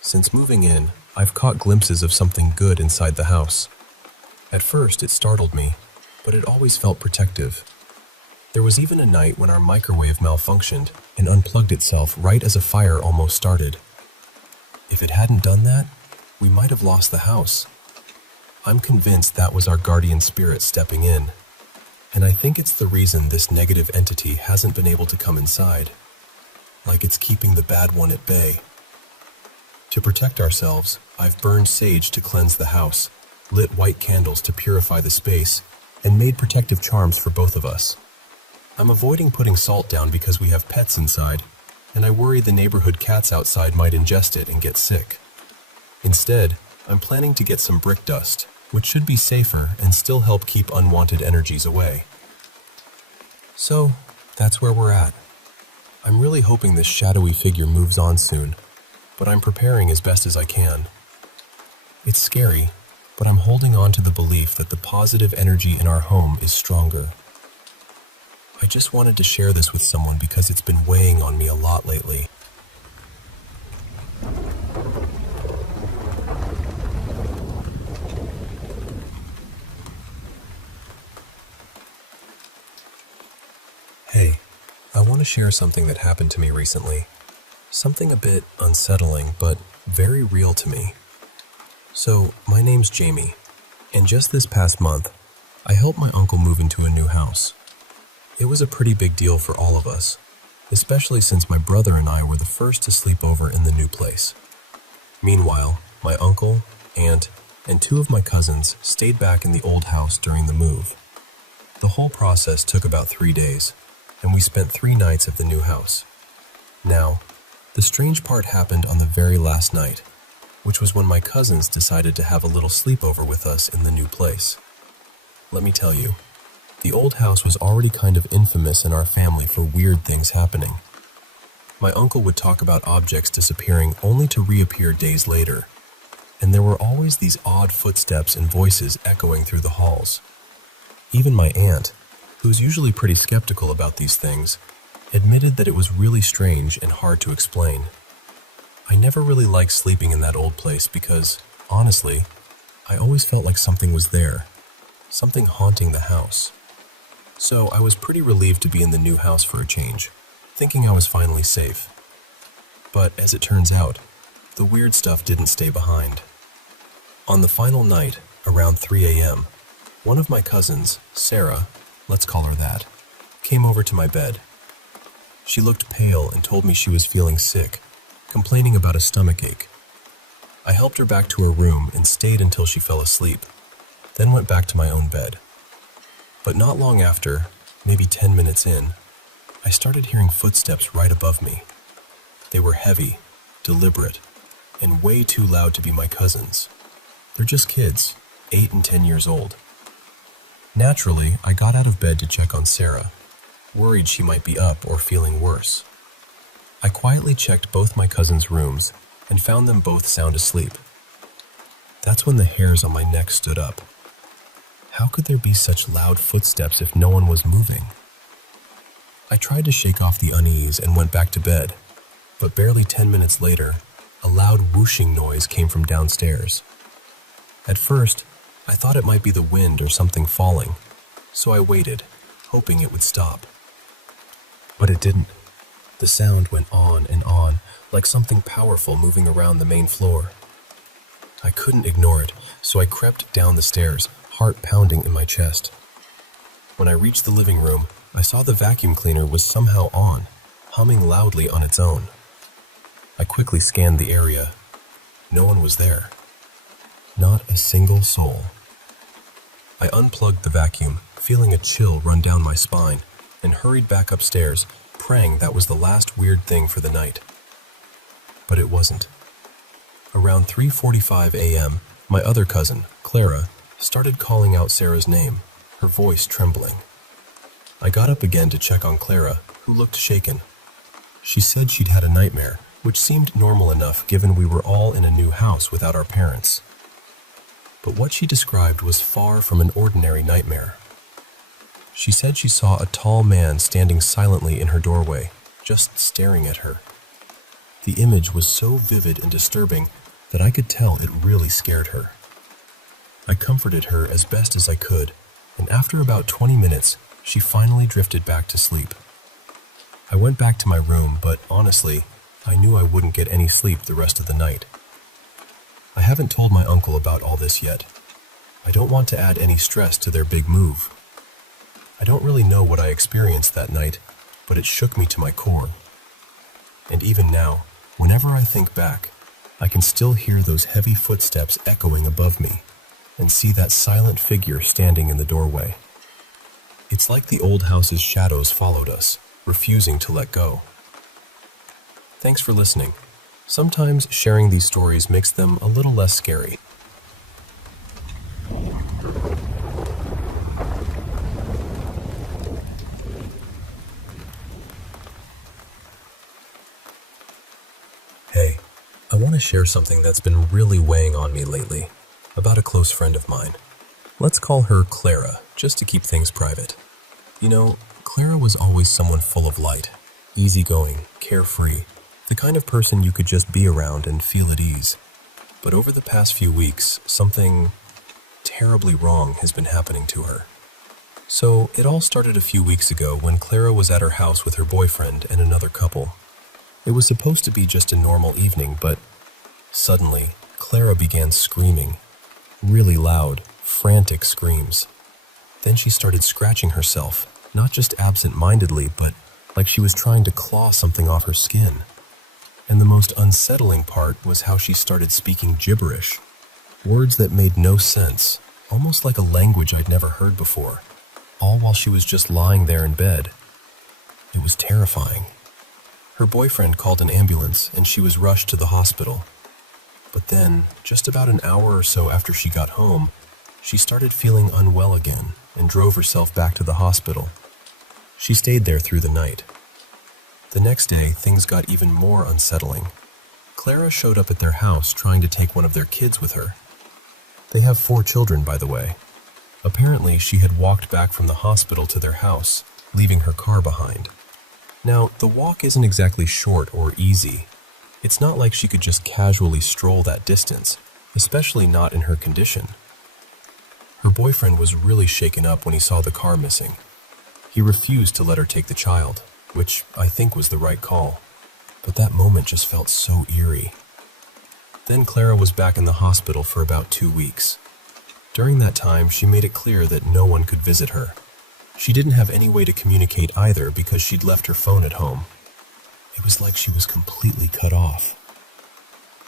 Since moving in, I've caught glimpses of something good inside the house. At first, it startled me, but it always felt protective. There was even a night when our microwave malfunctioned and unplugged itself right as a fire almost started. If it hadn't done that, we might have lost the house. I'm convinced that was our guardian spirit stepping in, and I think it's the reason this negative entity hasn't been able to come inside, like it's keeping the bad one at bay. To protect ourselves, I've burned sage to cleanse the house, lit white candles to purify the space, and made protective charms for both of us. I'm avoiding putting salt down because we have pets inside, and I worry the neighborhood cats outside might ingest it and get sick. Instead, I'm planning to get some brick dust, which should be safer and still help keep unwanted energies away. So, that's where we're at. I'm really hoping this shadowy figure moves on soon, but I'm preparing as best as I can. It's scary, but I'm holding on to the belief that the positive energy in our home is stronger. I just wanted to share this with someone because it's been weighing on me a lot lately. Hey, I want to share something that happened to me recently. Something a bit unsettling, but very real to me. So, my name's Jamie, and just this past month, I helped my uncle move into a new house. It was a pretty big deal for all of us, especially since my brother and I were the first to sleep over in the new place. Meanwhile, my uncle, aunt, and 2 of my cousins stayed back in the old house during the move. The whole process took about 3 days, and we spent 3 nights at the new house. Now, the strange part happened on the very last night, which was when my cousins decided to have a little sleepover with us in the new place. Let me tell you, the old house was already kind of infamous in our family for weird things happening. My uncle would talk about objects disappearing only to reappear days later, and there were always these odd footsteps and voices echoing through the halls. Even my aunt, who's usually pretty skeptical about these things, admitted that it was really strange and hard to explain. I never really liked sleeping in that old place because, honestly, I always felt like something was there, something haunting the house. So I was pretty relieved to be in the new house for a change, thinking I was finally safe. But as it turns out, the weird stuff didn't stay behind. On the final night, around 3 a.m., one of my cousins, Sarah, let's call her that, came over to my bed. She looked pale and told me she was feeling sick, complaining about a stomachache. I helped her back to her room and stayed until she fell asleep, then went back to my own bed. But not long after, maybe 10 minutes in, I started hearing footsteps right above me. They were heavy, deliberate, and way too loud to be my cousins. They're just kids, 8 and 10 years old. Naturally, I got out of bed to check on Sarah, worried she might be up or feeling worse. I quietly checked both my cousins' rooms and found them both sound asleep. That's when the hairs on my neck stood up. How could there be such loud footsteps if no one was moving? I tried to shake off the unease and went back to bed, but barely 10 minutes later, a loud whooshing noise came from downstairs. At first, I thought it might be the wind or something falling, so I waited, hoping it would stop. But it didn't. The sound went on and on, like something powerful moving around the main floor. I couldn't ignore it, so I crept down the stairs, heart pounding in my chest. When I reached the living room, I saw the vacuum cleaner was somehow on, humming loudly on its own. I quickly scanned the area. No one was there. Not a single soul. I unplugged the vacuum, feeling a chill run down my spine, and hurried back upstairs, praying that was the last weird thing for the night. But it wasn't. Around 3:45 a.m., my other cousin, Clara, started calling out Sarah's name, her voice trembling. I got up again to check on Clara, who looked shaken. She said she'd had a nightmare, which seemed normal enough given we were all in a new house without our parents. But what she described was far from an ordinary nightmare. She said she saw a tall man standing silently in her doorway, just staring at her. The image was so vivid and disturbing that I could tell it really scared her. I comforted her as best as I could, and after about 20 minutes, she finally drifted back to sleep. I went back to my room, but honestly, I knew I wouldn't get any sleep the rest of the night. I haven't told my uncle about all this yet. I don't want to add any stress to their big move. I don't really know what I experienced that night, but it shook me to my core. And even now, whenever I think back, I can still hear those heavy footsteps echoing above me and see that silent figure standing in the doorway. It's like the old house's shadows followed us, refusing to let go. Thanks for listening. Sometimes sharing these stories makes them a little less scary. Hey, I want to share something that's been really weighing on me lately, about a close friend of mine. Let's call her Clara, just to keep things private. You know, Clara was always someone full of light, easygoing, carefree, the kind of person you could just be around and feel at ease. But over the past few weeks, something terribly wrong has been happening to her. So it all started a few weeks ago when Clara was at her house with her boyfriend and another couple. It was supposed to be just a normal evening, but suddenly, Clara began screaming. Really loud, frantic screams. Then she started scratching herself, not just absent-mindedly, but like she was trying to claw something off her skin. And the most unsettling part was how she started speaking gibberish. Words that made no sense, almost like a language I'd never heard before, all while she was just lying there in bed. It was terrifying. Her boyfriend called an ambulance and she was rushed to the hospital. But then, just about an hour or so after she got home, she started feeling unwell again and drove herself back to the hospital. She stayed there through the night. The next day, things got even more unsettling. Clara showed up at their house trying to take one of their kids with her. They have 4 children, by the way. Apparently, she had walked back from the hospital to their house, leaving her car behind. Now, the walk isn't exactly short or easy. It's not like she could just casually stroll that distance, especially not in her condition. Her boyfriend was really shaken up when he saw the car missing. He refused to let her take the child, which I think was the right call. But that moment just felt so eerie. Then Clara was back in the hospital for about 2 weeks. During that time, she made it clear that no one could visit her. She didn't have any way to communicate either because she'd left her phone at home. It was like she was completely cut off.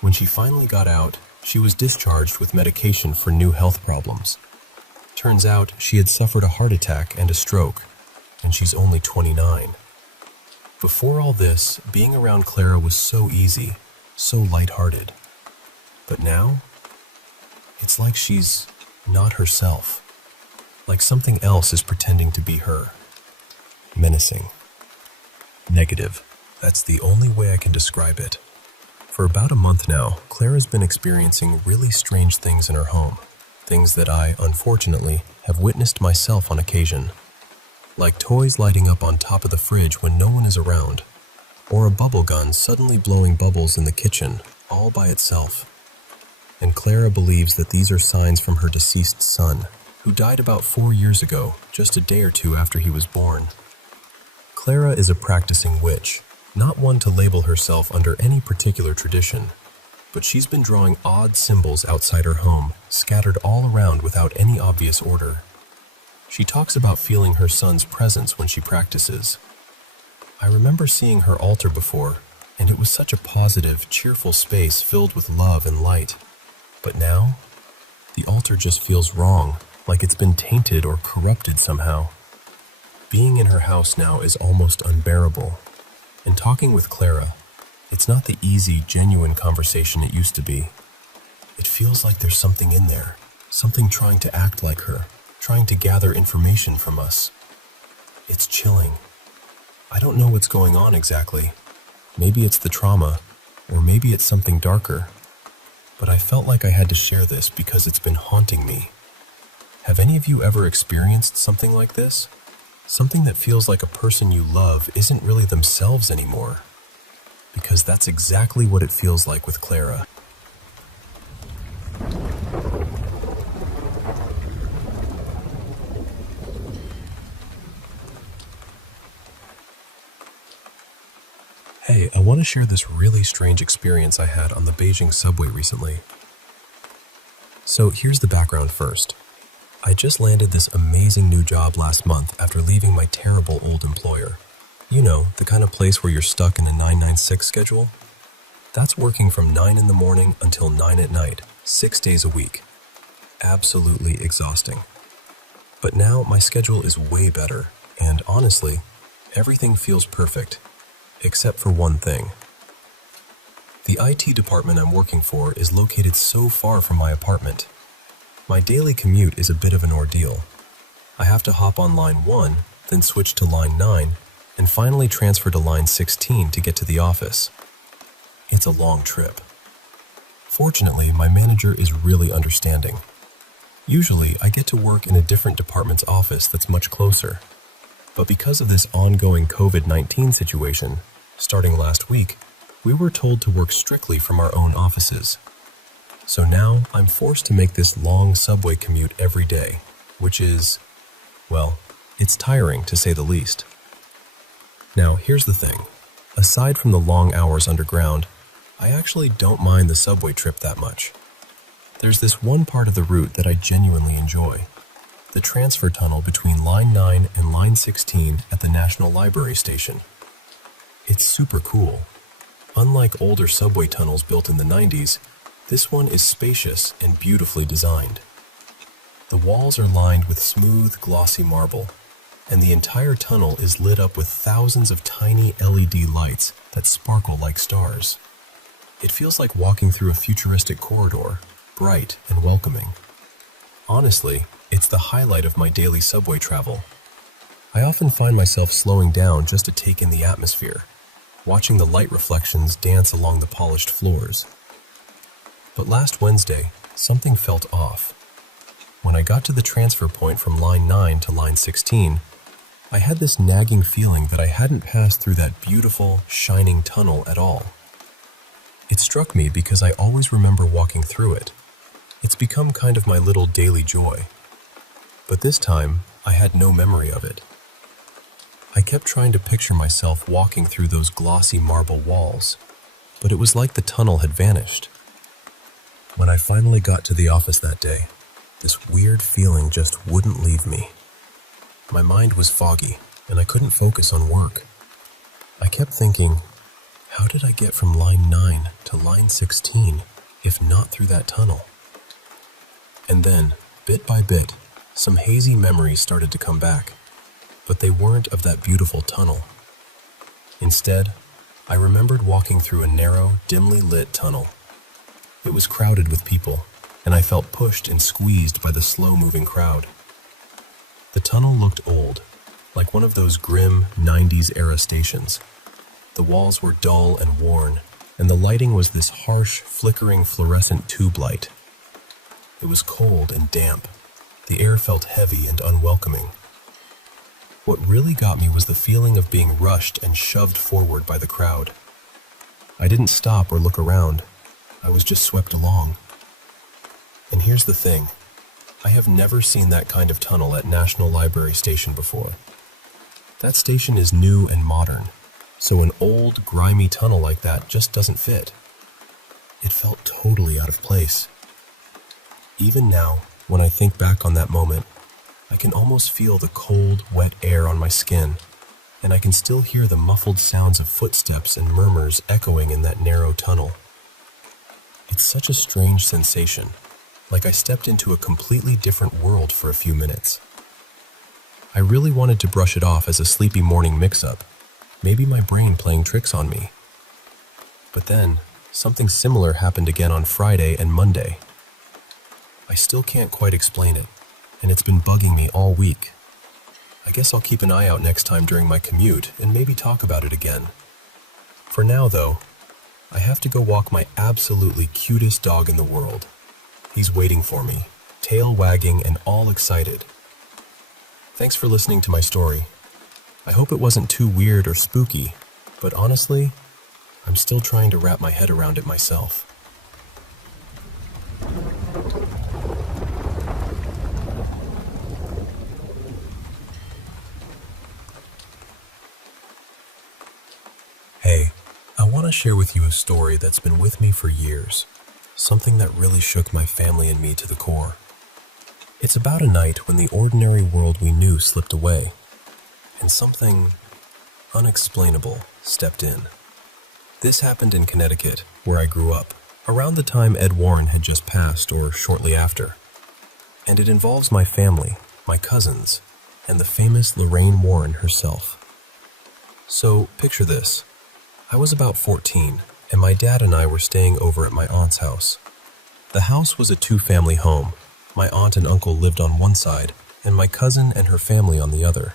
When she finally got out, she was discharged with medication for new health problems. Turns out she had suffered a heart attack and a stroke, and she's only 29. Before all this, being around Clara was so easy, so lighthearted. But now, it's like she's not herself. Like something else is pretending to be her. Menacing. Negative. That's the only way I can describe it. For about a month now, Clara's been experiencing really strange things in her home. Things that I, unfortunately, have witnessed myself on occasion. Like toys lighting up on top of the fridge when no one is around, or a bubble gun suddenly blowing bubbles in the kitchen, all by itself. And Clara believes that these are signs from her deceased son, who died about 4 years ago, just a day or 2 after he was born. Clara is a practicing witch, not one to label herself under any particular tradition, but she's been drawing odd symbols outside her home, scattered all around without any obvious order. She talks about feeling her son's presence when she practices. I remember seeing her altar before, and it was such a positive, cheerful space filled with love and light. But now, the altar just feels wrong, like it's been tainted or corrupted somehow. Being in her house now is almost unbearable. And talking with Clara, it's not the easy, genuine conversation it used to be. It feels like there's something in there, something trying to act like her, trying to gather information from us. It's chilling. I don't know what's going on exactly. Maybe it's the trauma, or maybe it's something darker. But I felt like I had to share this because it's been haunting me. Have any of you ever experienced something like this? Something that feels like a person you love isn't really themselves anymore. Because that's exactly what it feels like with Clara. Today, I want to share this really strange experience I had on the Beijing subway recently. So here's the background first. I just landed this amazing new job last month after leaving my terrible old employer. You know, the kind of place where you're stuck in a 996 schedule? That's working from 9 in the morning until 9 at night, 6 days a week. Absolutely exhausting. But now my schedule is way better, and honestly, everything feels perfect. Except for one thing. The IT department I'm working for is located so far from my apartment. My daily commute is a bit of an ordeal. I have to hop on line 1, then switch to line 9, and finally transfer to line 16 to get to the office. It's a long trip. Fortunately, my manager is really understanding. Usually, I get to work in a different department's office that's much closer. But because of this ongoing COVID-19 situation, starting last week, we were told to work strictly from our own offices. So now I'm forced to make this long subway commute every day, which is, well, it's tiring to say the least. Now, here's the thing. Aside from the long hours underground, I actually don't mind the subway trip that much. There's this one part of the route that I genuinely enjoy. The transfer tunnel between line 9 and line 16 at the National Library station. It's super cool. Unlike older subway tunnels built in the 90s, this one is spacious and beautifully designed. The walls are lined with smooth, glossy marble, and the entire tunnel is lit up with thousands of tiny LED lights that sparkle like stars. It feels like walking through a futuristic corridor, bright and welcoming. Honestly, it's the highlight of my daily subway travel. I often find myself slowing down just to take in the atmosphere, watching the light reflections dance along the polished floors. But last Wednesday, something felt off. When I got to the transfer point from line 9 to line 16, I had this nagging feeling that I hadn't passed through that beautiful, shining tunnel at all. It struck me because I always remember walking through it. It's become kind of my little daily joy. But this time, I had no memory of it. I kept trying to picture myself walking through those glossy marble walls, but it was like the tunnel had vanished. When I finally got to the office that day, this weird feeling just wouldn't leave me. My mind was foggy, and I couldn't focus on work. I kept thinking, how did I get from line 9 to line 16 if not through that tunnel? And then, bit by bit, some hazy memories started to come back, but they weren't of that beautiful tunnel. Instead, I remembered walking through a narrow, dimly lit tunnel. It was crowded with people, and I felt pushed and squeezed by the slow-moving crowd. The tunnel looked old, like one of those grim 90s-era stations. The walls were dull and worn, and the lighting was this harsh, flickering fluorescent tube light. It was cold and damp. The air felt heavy and unwelcoming. What really got me was the feeling of being rushed and shoved forward by the crowd. I didn't stop or look around. I was just swept along. And here's the thing. I have never seen that kind of tunnel at National Library Station before. That station is new and modern, so an old, grimy tunnel like that just doesn't fit. It felt totally out of place. Even now, when I think back on that moment, I can almost feel the cold, wet air on my skin, and I can still hear the muffled sounds of footsteps and murmurs echoing in that narrow tunnel. It's such a strange sensation, like I stepped into a completely different world for a few minutes. I really wanted to brush it off as a sleepy morning mix-up, maybe my brain playing tricks on me. But then, something similar happened again on Friday and Monday. I still can't quite explain it, and it's been bugging me all week. I guess I'll keep an eye out next time during my commute and maybe talk about it again. For now, though, I have to go walk my absolutely cutest dog in the world. He's waiting for me, tail wagging and all excited. Thanks for listening to my story. I hope it wasn't too weird or spooky, but honestly, I'm still trying to wrap my head around it myself. Hey, I to share with you a story that's been with me for years, something that really shook my family and me to the core. It's about a night when the ordinary world we knew slipped away, and something unexplainable stepped in. This happened in Connecticut, where I grew up, around the time Ed Warren had just passed or shortly after. And it involves my family, my cousins, and the famous Lorraine Warren herself. So, picture this. I was about 14, and my dad and I were staying over at my aunt's house. The house was a two-family home. My aunt and uncle lived on one side, and my cousin and her family on the other.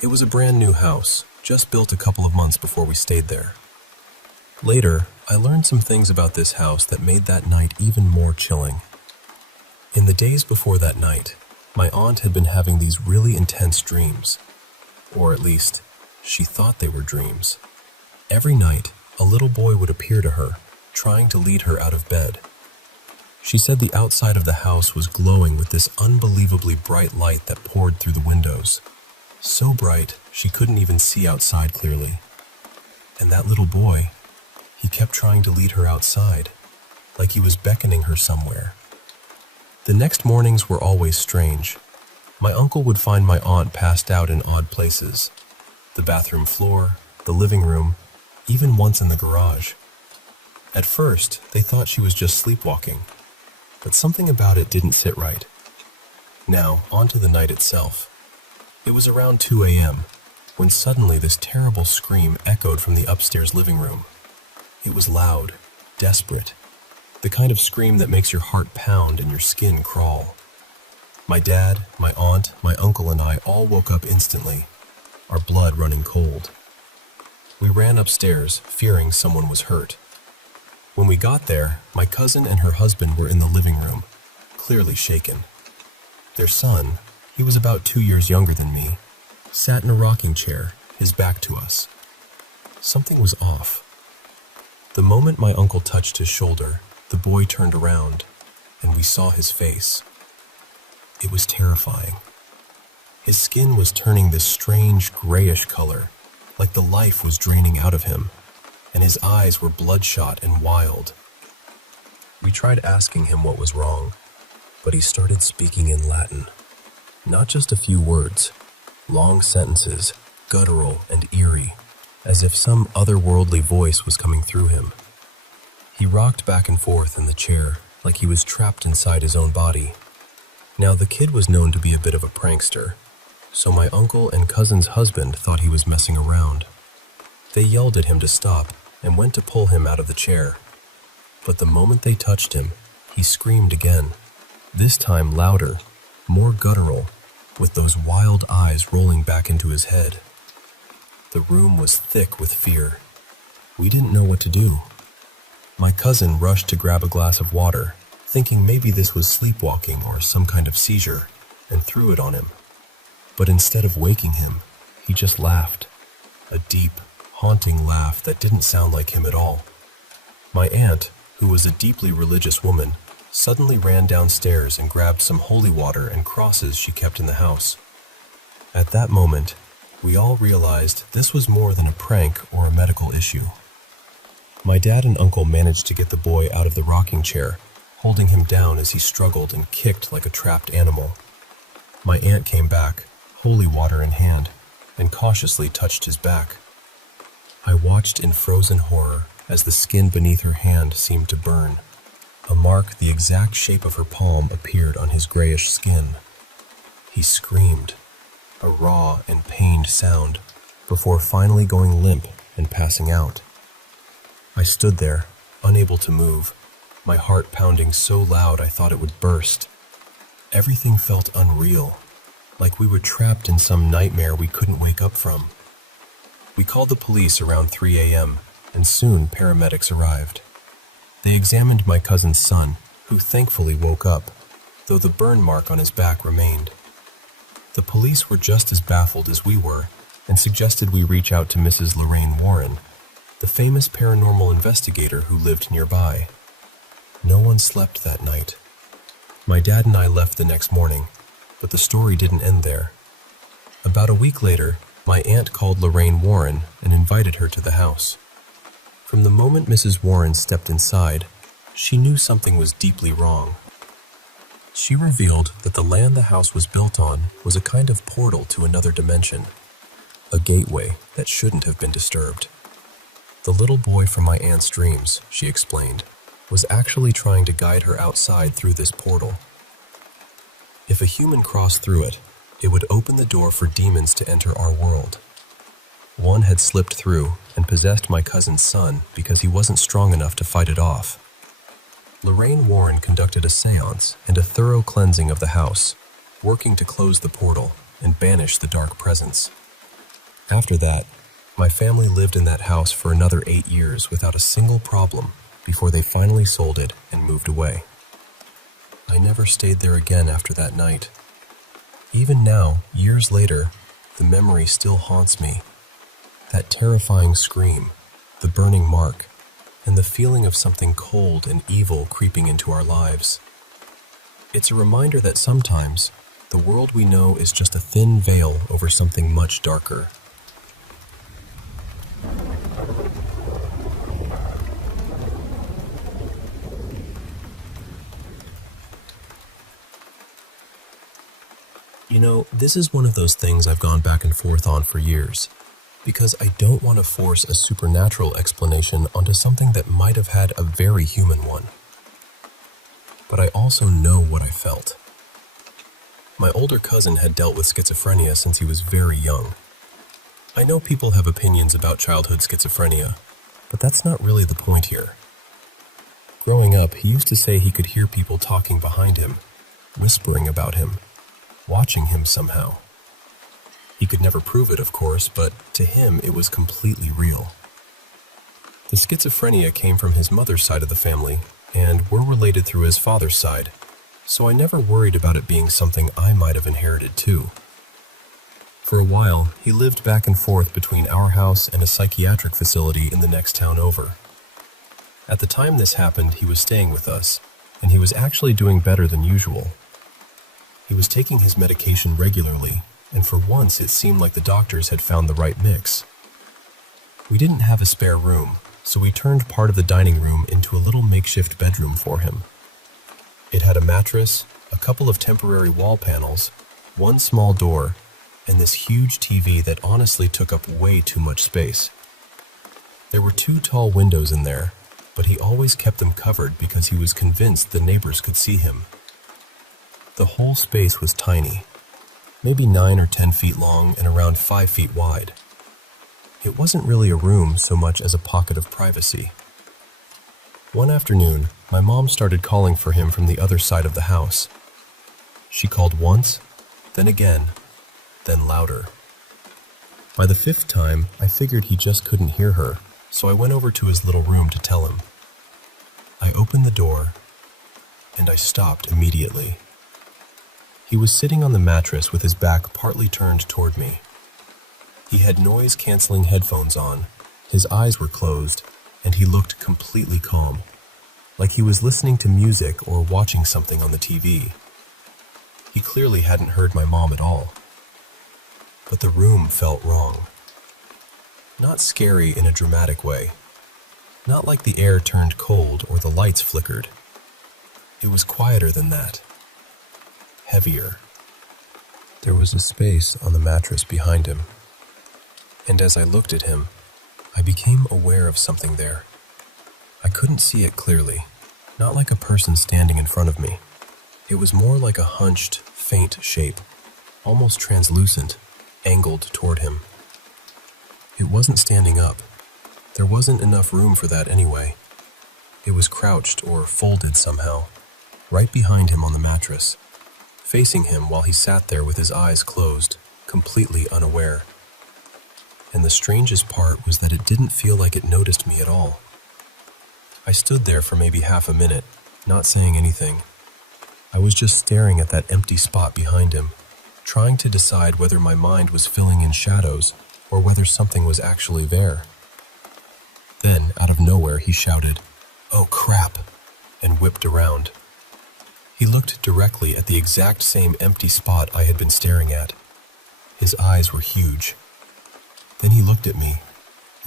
It was a brand new house, just built a couple of months before we stayed there. Later, I learned some things about this house that made that night even more chilling. In the days before that night, my aunt had been having these really intense dreams. Or at least, she thought they were dreams. Every night, a little boy would appear to her, trying to lead her out of bed. She said the outside of the house was glowing with this unbelievably bright light that poured through the windows. So bright, she couldn't even see outside clearly. And that little boy, he kept trying to lead her outside, like he was beckoning her somewhere. The next mornings were always strange. My uncle would find my aunt passed out in odd places. The bathroom floor, the living room, even once in the garage. At first, they thought she was just sleepwalking, but something about it didn't sit right. Now, on to the night itself. It was around 2 a.m., when suddenly this terrible scream echoed from the upstairs living room. It was loud, desperate, the kind of scream that makes your heart pound and your skin crawl. My dad, my aunt, my uncle, and I all woke up instantly, our blood running cold. We ran upstairs, fearing someone was hurt. When we got there, my cousin and her husband were in the living room, clearly shaken. Their son, he was about 2 years younger than me, sat in a rocking chair, his back to us. Something was off. The moment my uncle touched his shoulder, the boy turned around, and we saw his face. It was terrifying. His skin was turning this strange grayish color, like the life was draining out of him, and his eyes were bloodshot and wild. We tried asking him what was wrong, but he started speaking in Latin. Not just a few words, long sentences, guttural and eerie, as if some otherworldly voice was coming through him. He rocked back and forth in the chair, like he was trapped inside his own body. Now, the kid was known to be a bit of a prankster, so my uncle and cousin's husband thought he was messing around. They yelled at him to stop and went to pull him out of the chair. But the moment they touched him, he screamed again, this time louder, more guttural, with those wild eyes rolling back into his head. The room was thick with fear. We didn't know what to do. My cousin rushed to grab a glass of water, thinking maybe this was sleepwalking or some kind of seizure, and threw it on him. But instead of waking him, he just laughed. A deep, haunting laugh that didn't sound like him at all. My aunt, who was a deeply religious woman, suddenly ran downstairs and grabbed some holy water and crosses she kept in the house. At that moment, we all realized this was more than a prank or a medical issue. My dad and uncle managed to get the boy out of the rocking chair, holding him down as he struggled and kicked like a trapped animal. My aunt came back, holy water in hand, and cautiously touched his back. I watched in frozen horror as the skin beneath her hand seemed to burn. A mark the exact shape of her palm appeared on his grayish skin. He screamed, a raw and pained sound, before finally going limp and passing out. I stood there, unable to move, my heart pounding so loud I thought it would burst. Everything felt unreal, like we were trapped in some nightmare we couldn't wake up from. We called the police around 3 a.m., and soon paramedics arrived. They examined my cousin's son, who thankfully woke up, though the burn mark on his back remained. The police were just as baffled as we were, and suggested we reach out to Mrs. Lorraine Warren, the famous paranormal investigator who lived nearby. No one slept that night. My dad and I left the next morning, but the story didn't end there. About a week later, my aunt called Lorraine Warren and invited her to the house. From the moment Mrs. Warren stepped inside, she knew something was deeply wrong. She revealed that the land the house was built on was a kind of portal to another dimension, a gateway that shouldn't have been disturbed. The little boy from my aunt's dreams, she explained, was actually trying to guide her outside through this portal. If a human crossed through it, it would open the door for demons to enter our world. One had slipped through and possessed my cousin's son because he wasn't strong enough to fight it off. Lorraine Warren conducted a seance and a thorough cleansing of the house, working to close the portal and banish the dark presence. After that, my family lived in that house for another 8 years without a single problem before they finally sold it and moved away. I never stayed there again after that night. Even now, years later, the memory still haunts me. That terrifying scream, the burning mark, and the feeling of something cold and evil creeping into our lives. It's a reminder that sometimes the world we know is just a thin veil over something much darker. You know, this is one of those things I've gone back and forth on for years, because I don't want to force a supernatural explanation onto something that might have had a very human one. But I also know what I felt. My older cousin had dealt with schizophrenia since he was very young. I know people have opinions about childhood schizophrenia, but that's not really the point here. Growing up, he used to say he could hear people talking behind him, whispering about him, watching him somehow. He could never prove it, of course, but to him it was completely real. The schizophrenia came from his mother's side of the family, and we're related through his father's side, so I never worried about it being something I might have inherited too. For a while, he lived back and forth between our house and a psychiatric facility in the next town over. At the time this happened, he was staying with us, and he was actually doing better than usual. He was taking his medication regularly, and for once it seemed like the doctors had found the right mix. We didn't have a spare room, so we turned part of the dining room into a little makeshift bedroom for him. It had a mattress, a couple of temporary wall panels, one small door, and this huge TV that honestly took up way too much space. There were 2 tall windows in there, but he always kept them covered because he was convinced the neighbors could see him. The whole space was tiny, maybe 9 or 10 feet long and around 5 feet wide. It wasn't really a room so much as a pocket of privacy. One afternoon, my mom started calling for him from the other side of the house. She called once, then again, then louder. By the 5th time, I figured he just couldn't hear her, so I went over to his little room to tell him. I opened the door, and I stopped immediately. He was sitting on the mattress with his back partly turned toward me. He had noise-canceling headphones on, his eyes were closed, and he looked completely calm, like he was listening to music or watching something on the TV. He clearly hadn't heard my mom at all. But the room felt wrong. Not scary in a dramatic way. Not like the air turned cold or the lights flickered. It was quieter than that. Heavier. There was a space on the mattress behind him, and as I looked at him, I became aware of something there. I couldn't see it clearly, not like a person standing in front of me. It was more like a hunched, faint shape, almost translucent, angled toward him. It wasn't standing up. There wasn't enough room for that anyway. It was crouched or folded somehow, right behind him on the mattress, facing him while he sat there with his eyes closed, completely unaware. And the strangest part was that it didn't feel like it noticed me at all. I stood there for maybe half a minute, not saying anything. I was just staring at that empty spot behind him, trying to decide whether my mind was filling in shadows or whether something was actually there. Then, out of nowhere, he shouted, "Oh crap," and whipped around. He looked directly at the exact same empty spot I had been staring at. His eyes were huge. Then he looked at me,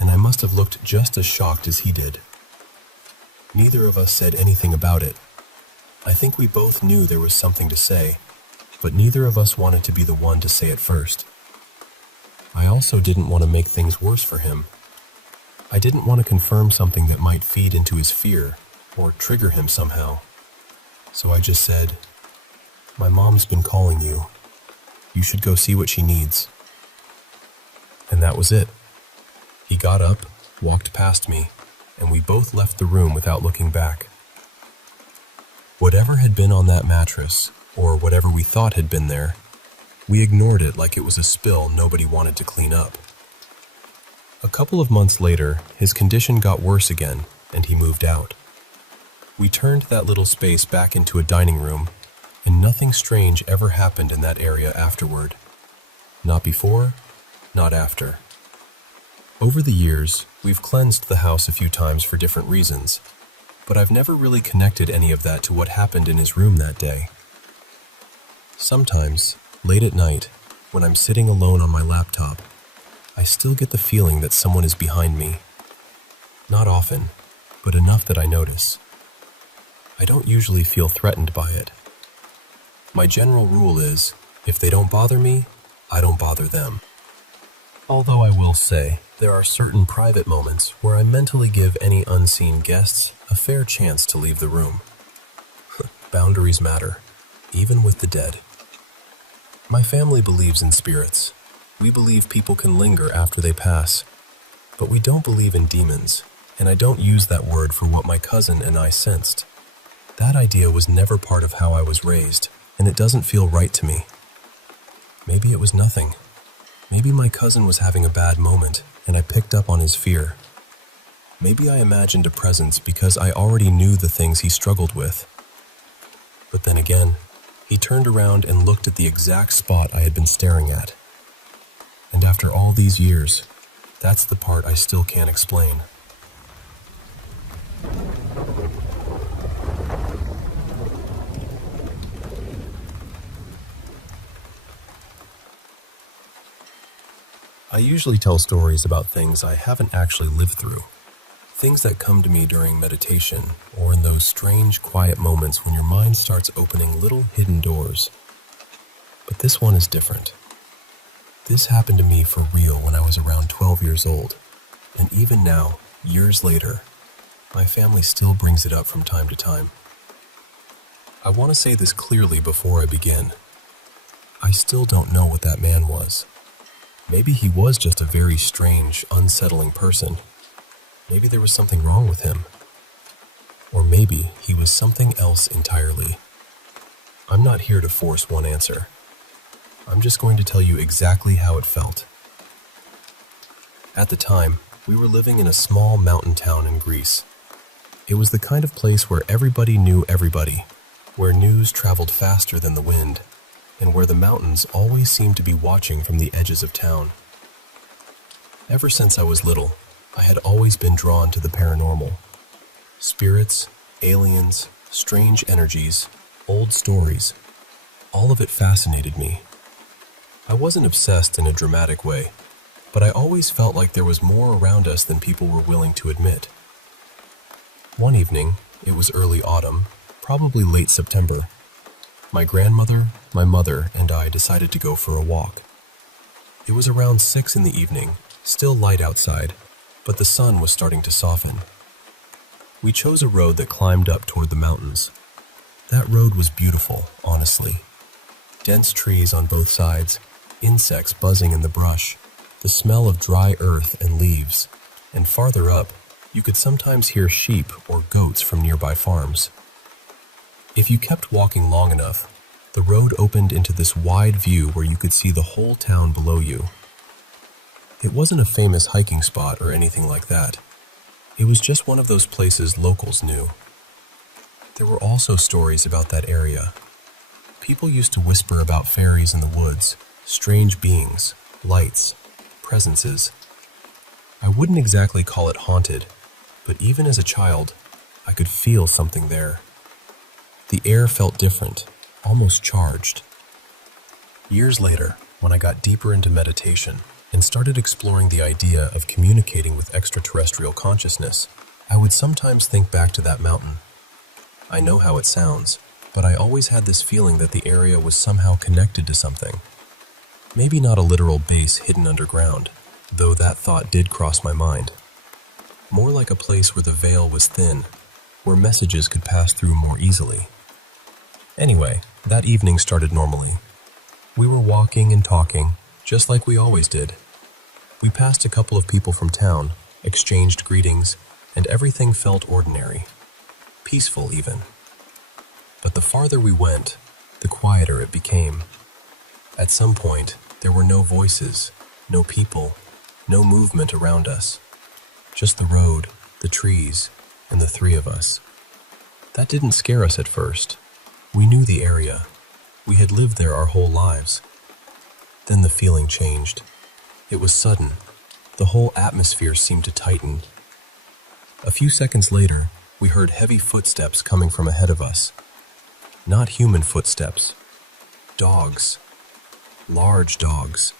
and I must have looked just as shocked as he did. Neither of us said anything about it. I think we both knew there was something to say, but neither of us wanted to be the one to say it first. I also didn't want to make things worse for him. I didn't want to confirm something that might feed into his fear or trigger him somehow. So I just said, "My mom's been calling you. You should go see what she needs." And that was it. He got up, walked past me, and we both left the room without looking back. Whatever had been on that mattress, or whatever we thought had been there, we ignored it like it was a spill nobody wanted to clean up. A couple of months later, his condition got worse again, and he moved out. We turned that little space back into a dining room, and nothing strange ever happened in that area afterward. Not before, not after. Over the years, we've cleansed the house a few times for different reasons, but I've never really connected any of that to what happened in his room that day. Sometimes, late at night, when I'm sitting alone on my laptop, I still get the feeling that someone is behind me. Not often, but enough that I notice. I don't usually feel threatened by it. My general rule is, if they don't bother me, I don't bother them. Although I will say, there are certain private moments where I mentally give any unseen guests a fair chance to leave the room. Boundaries matter, even with the dead. My family believes in spirits. We believe people can linger after they pass, but we don't believe in demons, and I don't use that word for what my cousin and I sensed. That idea was never part of how I was raised, and it doesn't feel right to me. Maybe it was nothing. Maybe my cousin was having a bad moment, and I picked up on his fear. Maybe I imagined a presence because I already knew the things he struggled with. But then again, he turned around and looked at the exact spot I had been staring at. And after all these years, that's the part I still can't explain. I usually tell stories about things I haven't actually lived through, things that come to me during meditation or in those strange, quiet moments when your mind starts opening little hidden doors. But this one is different. This happened to me for real when I was around 12 years old, and even now, years later, my family still brings it up from time to time. I want to say this clearly before I begin. I still don't know what that man was. Maybe he was just a very strange, unsettling person. Maybe there was something wrong with him. Or maybe he was something else entirely. I'm not here to force one answer. I'm just going to tell you exactly how it felt. At the time, we were living in a small mountain town in Greece. It was the kind of place where everybody knew everybody, where news traveled faster than the wind, and where the mountains always seemed to be watching from the edges of town. Ever since I was little, I had always been drawn to the paranormal. Spirits, aliens, strange energies, old stories, all of it fascinated me. I wasn't obsessed in a dramatic way, but I always felt like there was more around us than people were willing to admit. One evening, it was early autumn, probably late September. My grandmother, my mother, and I decided to go for a walk. It was around 6 in the evening, still light outside, but the sun was starting to soften. We chose a road that climbed up toward the mountains. That road was beautiful, honestly. Dense trees on both sides, insects buzzing in the brush, the smell of dry earth and leaves, and farther up, you could sometimes hear sheep or goats from nearby farms. If you kept walking long enough, the road opened into this wide view where you could see the whole town below you. It wasn't a famous hiking spot or anything like that. It was just one of those places locals knew. There were also stories about that area. People used to whisper about fairies in the woods, strange beings, lights, presences. I wouldn't exactly call it haunted, but even as a child, I could feel something there. The air felt different, almost charged. Years later, when I got deeper into meditation, and started exploring the idea of communicating with extraterrestrial consciousness. I would sometimes think back to that mountain. I know how it sounds, but I always had this feeling that the area was somehow connected to something. Maybe not a literal base hidden underground, though that thought did cross my mind. More like a place where the veil was thin, where messages could pass through more easily. Anyway, that evening started normally. We were walking and talking, just like we always did. We passed a couple of people from town, exchanged greetings, and everything felt ordinary. Peaceful, even. But the farther we went, the quieter it became. At some point, there were no voices, no people, no movement around us. Just the road, the trees, and the three of us. That didn't scare us at first. We knew the area. We had lived there our whole lives. Then the feeling changed. It was sudden. The whole atmosphere seemed to tighten. A few seconds later, we heard heavy footsteps coming from ahead of us. Not human footsteps. Dogs. Large dogs.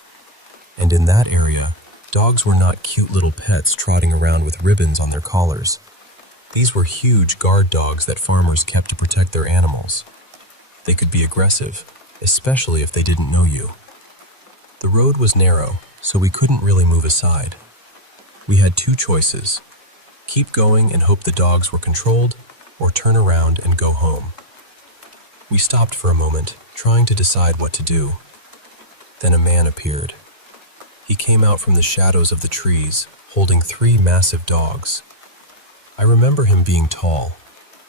And in that area, dogs were not cute little pets trotting around with ribbons on their collars. These were huge guard dogs that farmers kept to protect their animals. They could be aggressive, especially if they didn't know you. The road was narrow, so we couldn't really move aside. We had two choices: keep going and hope the dogs were controlled, or turn around and go home. We stopped for a moment, trying to decide what to do. Then a man appeared. He came out from the shadows of the trees, holding 3 massive dogs. I remember him being tall,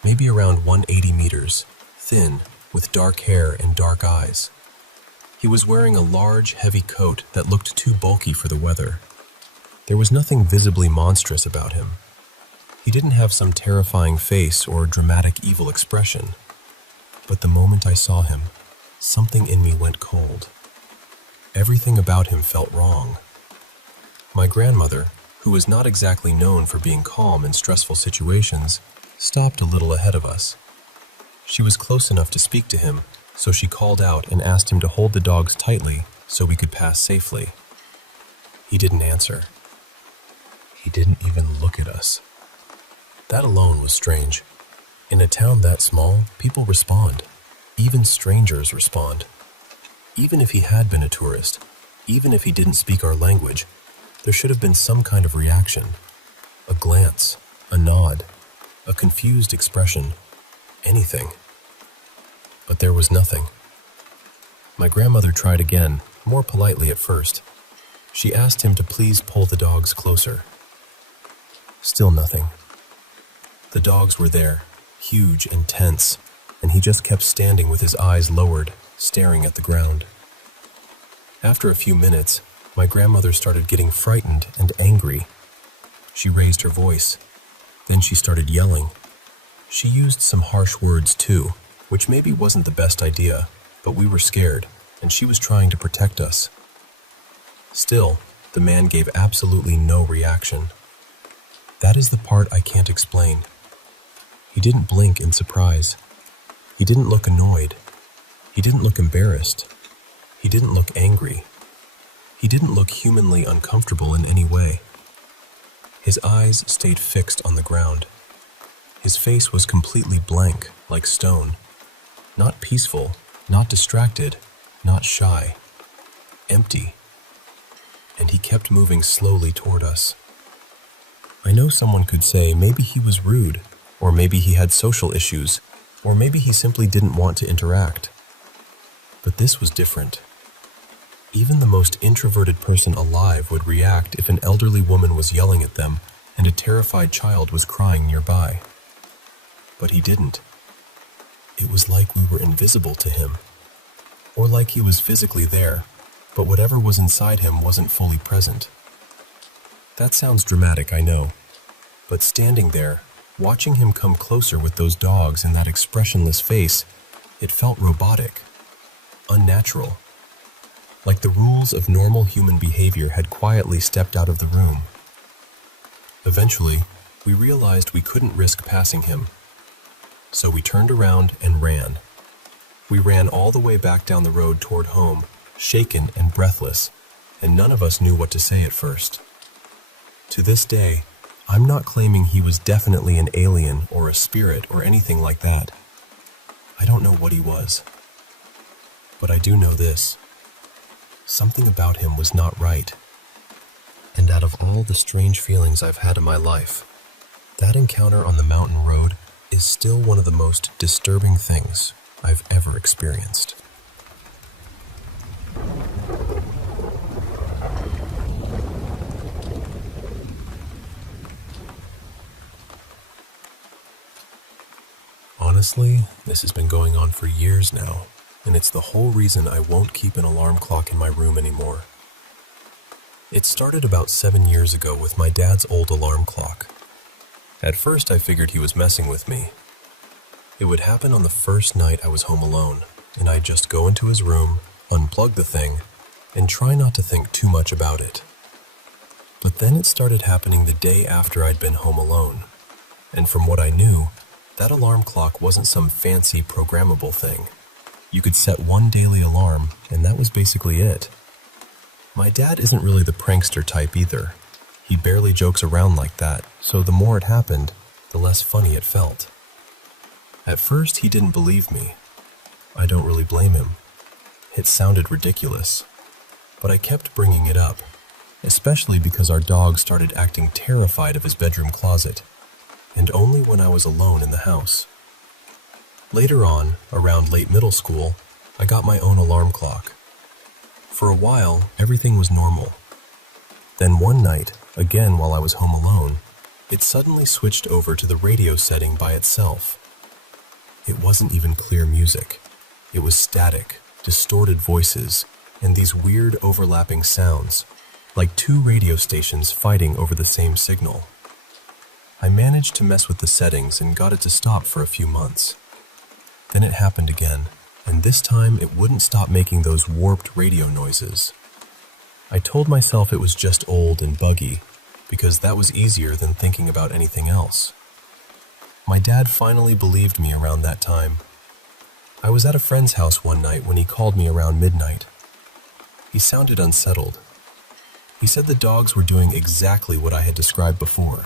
maybe around 180 meters, thin, with dark hair and dark eyes. He was wearing a large, heavy coat that looked too bulky for the weather. There was nothing visibly monstrous about him. He didn't have some terrifying face or dramatic evil expression. But the moment I saw him, something in me went cold. Everything about him felt wrong. My grandmother, who was not exactly known for being calm in stressful situations, stopped a little ahead of us. She was close enough to speak to him, so she called out and asked him to hold the dogs tightly so we could pass safely. He didn't answer. He didn't even look at us. That alone was strange. In a town that small, people respond. Even strangers respond. Even if he had been a tourist, even if he didn't speak our language, there should have been some kind of reaction. A glance, a nod, a confused expression, anything. But there was nothing. My grandmother tried again, more politely at first. She asked him to please pull the dogs closer. Still nothing. The dogs were there, huge and tense, and he just kept standing with his eyes lowered, staring at the ground. After a few minutes, my grandmother started getting frightened and angry. She raised her voice. Then she started yelling. She used some harsh words too, which maybe wasn't the best idea, but we were scared, and she was trying to protect us. Still, the man gave absolutely no reaction. That is the part I can't explain. He didn't blink in surprise. He didn't look annoyed. He didn't look embarrassed. He didn't look angry. He didn't look humanly uncomfortable in any way. His eyes stayed fixed on the ground. His face was completely blank, like stone. Not peaceful, not distracted, not shy. Empty. And he kept moving slowly toward us. I know someone could say maybe he was rude, or maybe he had social issues, or maybe he simply didn't want to interact. But this was different. Even the most introverted person alive would react if an elderly woman was yelling at them and a terrified child was crying nearby. But he didn't. It was like we were invisible to him, or like he was physically there, but whatever was inside him wasn't fully present. That sounds dramatic, I know, but standing there, watching him come closer with those dogs and that expressionless face, it felt robotic, unnatural, like the rules of normal human behavior had quietly stepped out of the room. Eventually, we realized we couldn't risk passing him, so we turned around and ran. We ran all the way back down the road toward home, shaken and breathless, and none of us knew what to say at first. To this day, I'm not claiming he was definitely an alien or a spirit or anything like that. I don't know what he was. But I do know this. Something about him was not right. And out of all the strange feelings I've had in my life, that encounter on the mountain road is still one of the most disturbing things I've ever experienced. Honestly, this has been going on for years now, and it's the whole reason I won't keep an alarm clock in my room anymore. It started about 7 years ago with my dad's old alarm clock. At first I figured he was messing with me. It would happen on the first night I was home alone, and I'd just go into his room, unplug the thing, and try not to think too much about it. But then it started happening the day after I'd been home alone, and from what I knew, that alarm clock wasn't some fancy programmable thing. You could set one daily alarm, and that was basically it. My dad isn't really the prankster type either. He barely jokes around like that, so the more it happened, the less funny it felt. At first, he didn't believe me. I don't really blame him. It sounded ridiculous. But I kept bringing it up, especially because our dog started acting terrified of his bedroom closet, and only when I was alone in the house. Later on, around late middle school, I got my own alarm clock. For a while, everything was normal. Then one night, again while I was home alone, it suddenly switched over to the radio setting by itself. It wasn't even clear music. It was static, distorted voices, and these weird overlapping sounds, like two radio stations fighting over the same signal. I managed to mess with the settings and got it to stop for a few months. Then it happened again, and this time it wouldn't stop making those warped radio noises. I told myself it was just old and buggy, because that was easier than thinking about anything else. My dad finally believed me around that time. I was at a friend's house one night when he called me around midnight. He sounded unsettled. He said the dogs were doing exactly what I had described before.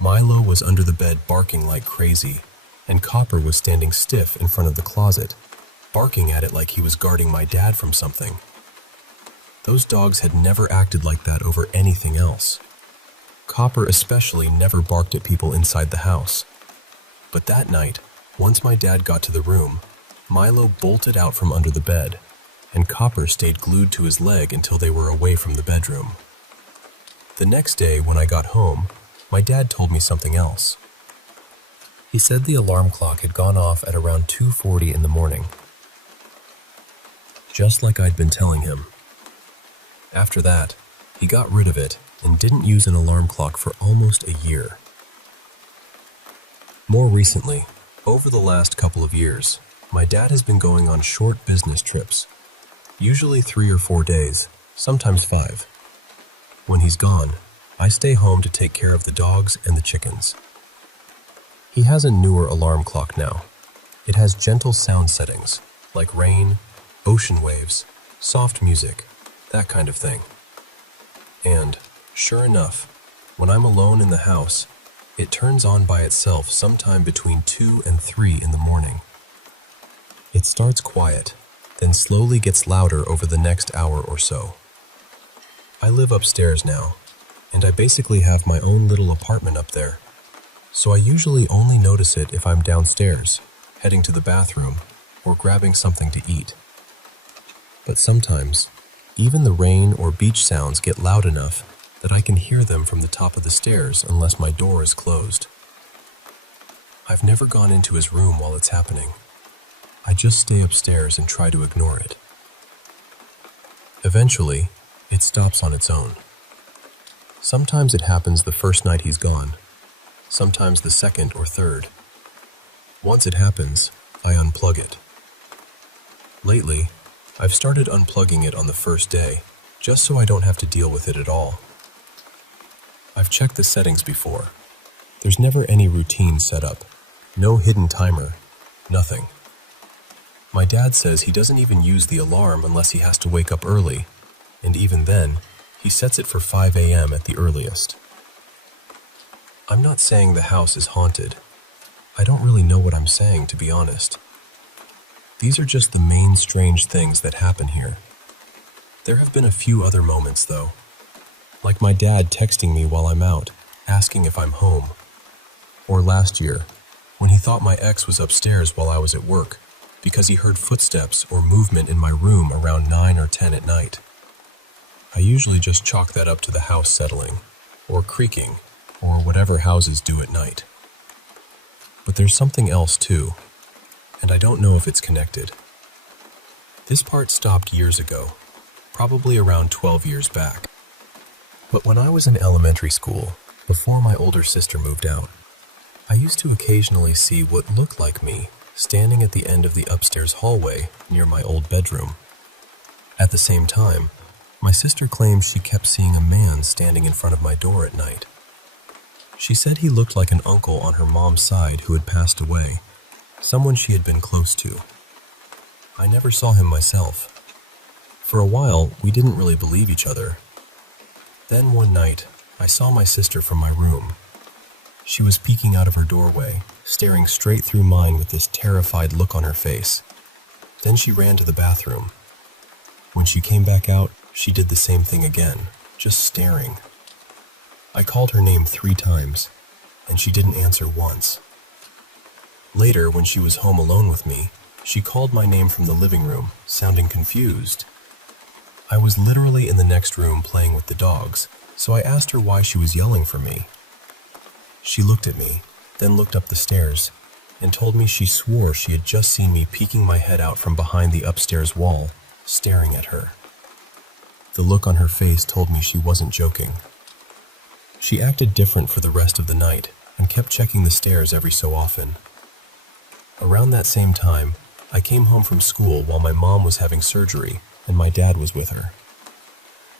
Milo was under the bed barking like crazy, and Copper was standing stiff in front of the closet, barking at it like he was guarding my dad from something. Those dogs had never acted like that over anything else. Copper especially never barked at people inside the house. But that night, once my dad got to the room, Milo bolted out from under the bed, and Copper stayed glued to his leg until they were away from the bedroom. The next day, when I got home, my dad told me something else. He said the alarm clock had gone off at around 2:40 in the morning, just like I'd been telling him. After that, he got rid of it and didn't use an alarm clock for almost a year. More recently, over the last couple of years, my dad has been going on short business trips, usually 3 or 4 days, sometimes 5. When he's gone, I stay home to take care of the dogs and the chickens. He has a newer alarm clock now. It has gentle sound settings, like rain, ocean waves, soft music, that kind of thing. And, sure enough, when I'm alone in the house, it turns on by itself sometime between 2 and 3 in the morning. It starts quiet, then slowly gets louder over the next hour or so. I live upstairs now, and I basically have my own little apartment up there, so I usually only notice it if I'm downstairs, heading to the bathroom, or grabbing something to eat. But sometimes, even the rain or beach sounds get loud enough that I can hear them from the top of the stairs unless my door is closed. I've never gone into his room while it's happening. I just stay upstairs and try to ignore it. Eventually, it stops on its own. Sometimes it happens the first night he's gone, sometimes the second or third. Once it happens, I unplug it. Lately, I've started unplugging it on the first day, just so I don't have to deal with it at all. I've checked the settings before. There's never any routine set up, no hidden timer, nothing. My dad says he doesn't even use the alarm unless he has to wake up early, and even then, he sets it for 5 a.m. at the earliest. I'm not saying the house is haunted. I don't really know what I'm saying, to be honest. These are just the main strange things that happen here. There have been a few other moments, though. Like my dad texting me while I'm out, asking if I'm home. Or last year, when he thought my ex was upstairs while I was at work, because he heard footsteps or movement in my room around 9 or 10 at night. I usually just chalk that up to the house settling, or creaking, or whatever houses do at night. But there's something else too, and I don't know if it's connected. This part stopped years ago, probably around 12 years back. But when I was in elementary school, before my older sister moved out, I used to occasionally see what looked like me standing at the end of the upstairs hallway near my old bedroom. At the same time, my sister claimed she kept seeing a man standing in front of my door at night. She said he looked like an uncle on her mom's side who had passed away, someone she had been close to. I never saw him myself. For a while, we didn't really believe each other. Then one night, I saw my sister from my room. She was peeking out of her doorway, staring straight through mine with this terrified look on her face. Then she ran to the bathroom. When she came back out, she did the same thing again, just staring. I called her name 3 times, and she didn't answer once. Later, when she was home alone with me, she called my name from the living room, sounding confused. I was literally in the next room playing with the dogs, so I asked her why she was yelling for me. She looked at me, then looked up the stairs, and told me she swore she had just seen me peeking my head out from behind the upstairs wall, staring at her. The look on her face told me she wasn't joking. She acted different for the rest of the night and kept checking the stairs every so often. Around that same time, I came home from school while my mom was having surgery and my dad was with her.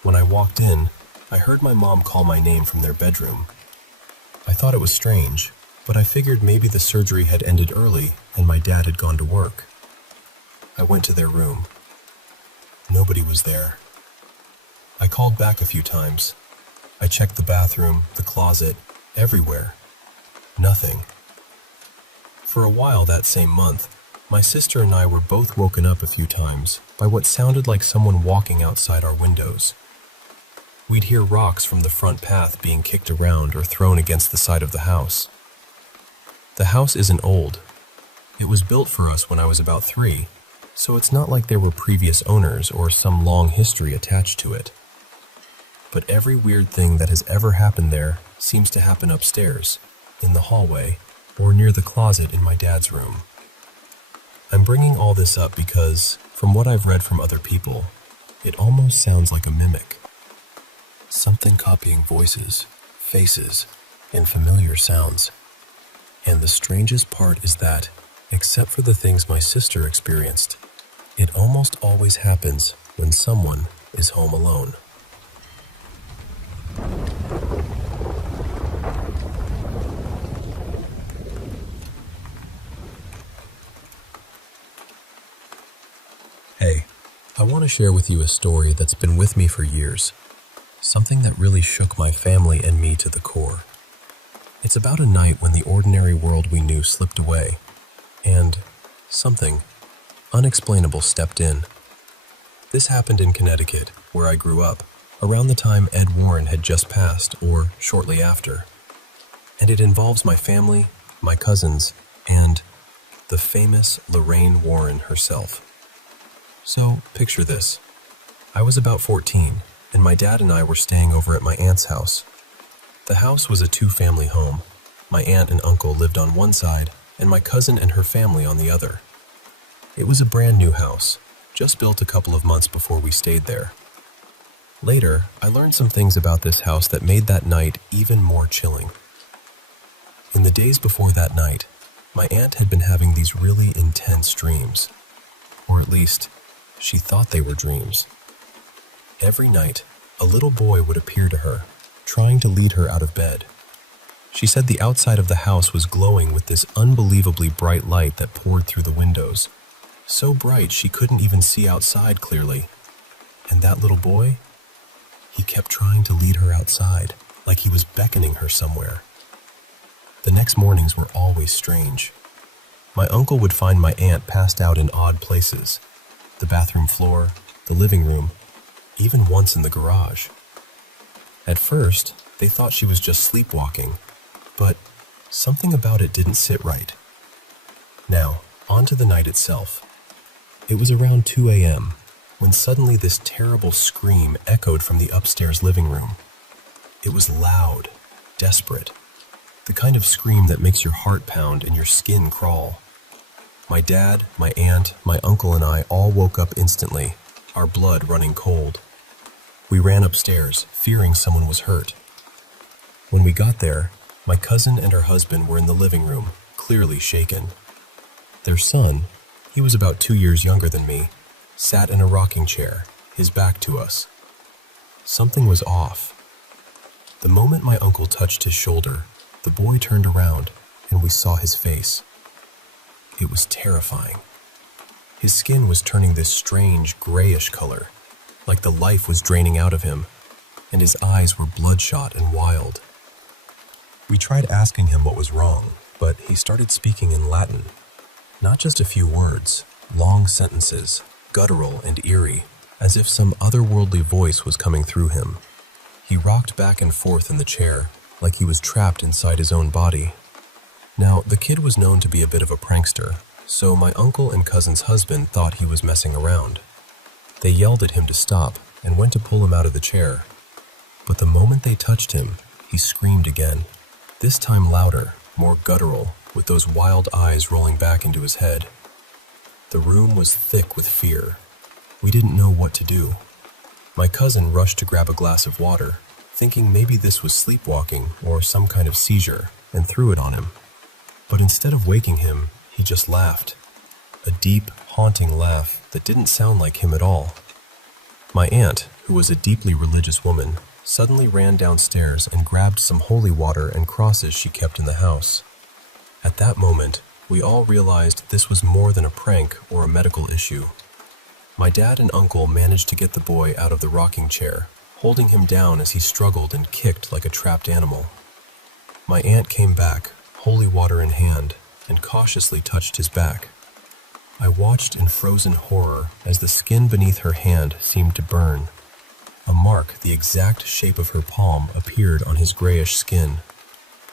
When I walked in, I heard my mom call my name from their bedroom. I thought it was strange, but I figured maybe the surgery had ended early and my dad had gone to work. I went to their room. Nobody was there. I called back a few times. I checked the bathroom, the closet, everywhere. Nothing. For a while that same month, my sister and I were both woken up a few times by what sounded like someone walking outside our windows. We'd hear rocks from the front path being kicked around or thrown against the side of the house. The house isn't old. It was built for us when I was about 3, so it's not like there were previous owners or some long history attached to it. But every weird thing that has ever happened there seems to happen upstairs, in the hallway, or near the closet in my dad's room. I'm bringing all this up because, from what I've read from other people, it almost sounds like a mimic. Something copying voices, faces, and familiar sounds. And the strangest part is that, except for the things my sister experienced, it almost always happens when someone is home alone. Hey, I want to share with you a story that's been with me for years. Something that really shook my family and me to the core. It's about a night when the ordinary world we knew slipped away, and something unexplainable stepped in. This happened in Connecticut, where I grew up, around the time Ed Warren had just passed, or shortly after. And it involves my family, my cousins, and the famous Lorraine Warren herself. So, picture this. I was about 14, and my dad and I were staying over at my aunt's house. The house was a 2-family home. My aunt and uncle lived on one side, and my cousin and her family on the other. It was a brand new house, just built a couple of months before we stayed there. Later, I learned some things about this house that made that night even more chilling. In the days before that night, my aunt had been having these really intense dreams. Or at least, she thought they were dreams. Every night, a little boy would appear to her, trying to lead her out of bed. She said the outside of the house was glowing with this unbelievably bright light that poured through the windows. So bright she couldn't even see outside clearly. And that little boy, He kept trying to lead her outside, like he was beckoning her somewhere. The next mornings were always strange. My uncle would find my aunt passed out in odd places: the bathroom floor, the living room, even once in the garage. At first, they thought she was just sleepwalking, but something about it didn't sit right. Now, on to the night itself. It was around 2 a.m. when suddenly this terrible scream echoed from the upstairs living room. It was loud, desperate, the kind of scream that makes your heart pound and your skin crawl. My dad, my aunt, my uncle, and I all woke up instantly, our blood running cold. We ran upstairs, fearing someone was hurt. When we got there, my cousin and her husband were in the living room, clearly shaken. Their son, he was about 2 years younger than me, sat in a rocking chair, his back to us. Something was off. The moment my uncle touched his shoulder, the boy turned around, and we saw his face. It was terrifying. His skin was turning this strange, grayish color, like the life was draining out of him, and his eyes were bloodshot and wild. We tried asking him what was wrong, but he started speaking in Latin. Not just a few words, long sentences, guttural and eerie, as if some otherworldly voice was coming through him. He rocked back and forth in the chair, like he was trapped inside his own body. Now, the kid was known to be a bit of a prankster, so my uncle and cousin's husband thought he was messing around. They yelled at him to stop and went to pull him out of the chair. But the moment they touched him, he screamed again, this time louder, more guttural, with those wild eyes rolling back into his head. The room was thick with fear. We didn't know what to do. My cousin rushed to grab a glass of water, thinking maybe this was sleepwalking or some kind of seizure, and threw it on him. But instead of waking him, he just laughed. A deep, haunting laugh that didn't sound like him at all. My aunt, who was a deeply religious woman, suddenly ran downstairs and grabbed some holy water and crosses she kept in the house. At that moment, we all realized this was more than a prank or a medical issue. My dad and uncle managed to get the boy out of the rocking chair, holding him down as he struggled and kicked like a trapped animal. My aunt came back, holy water in hand, and cautiously touched his back. I watched in frozen horror as the skin beneath her hand seemed to burn. A mark the exact shape of her palm appeared on his grayish skin.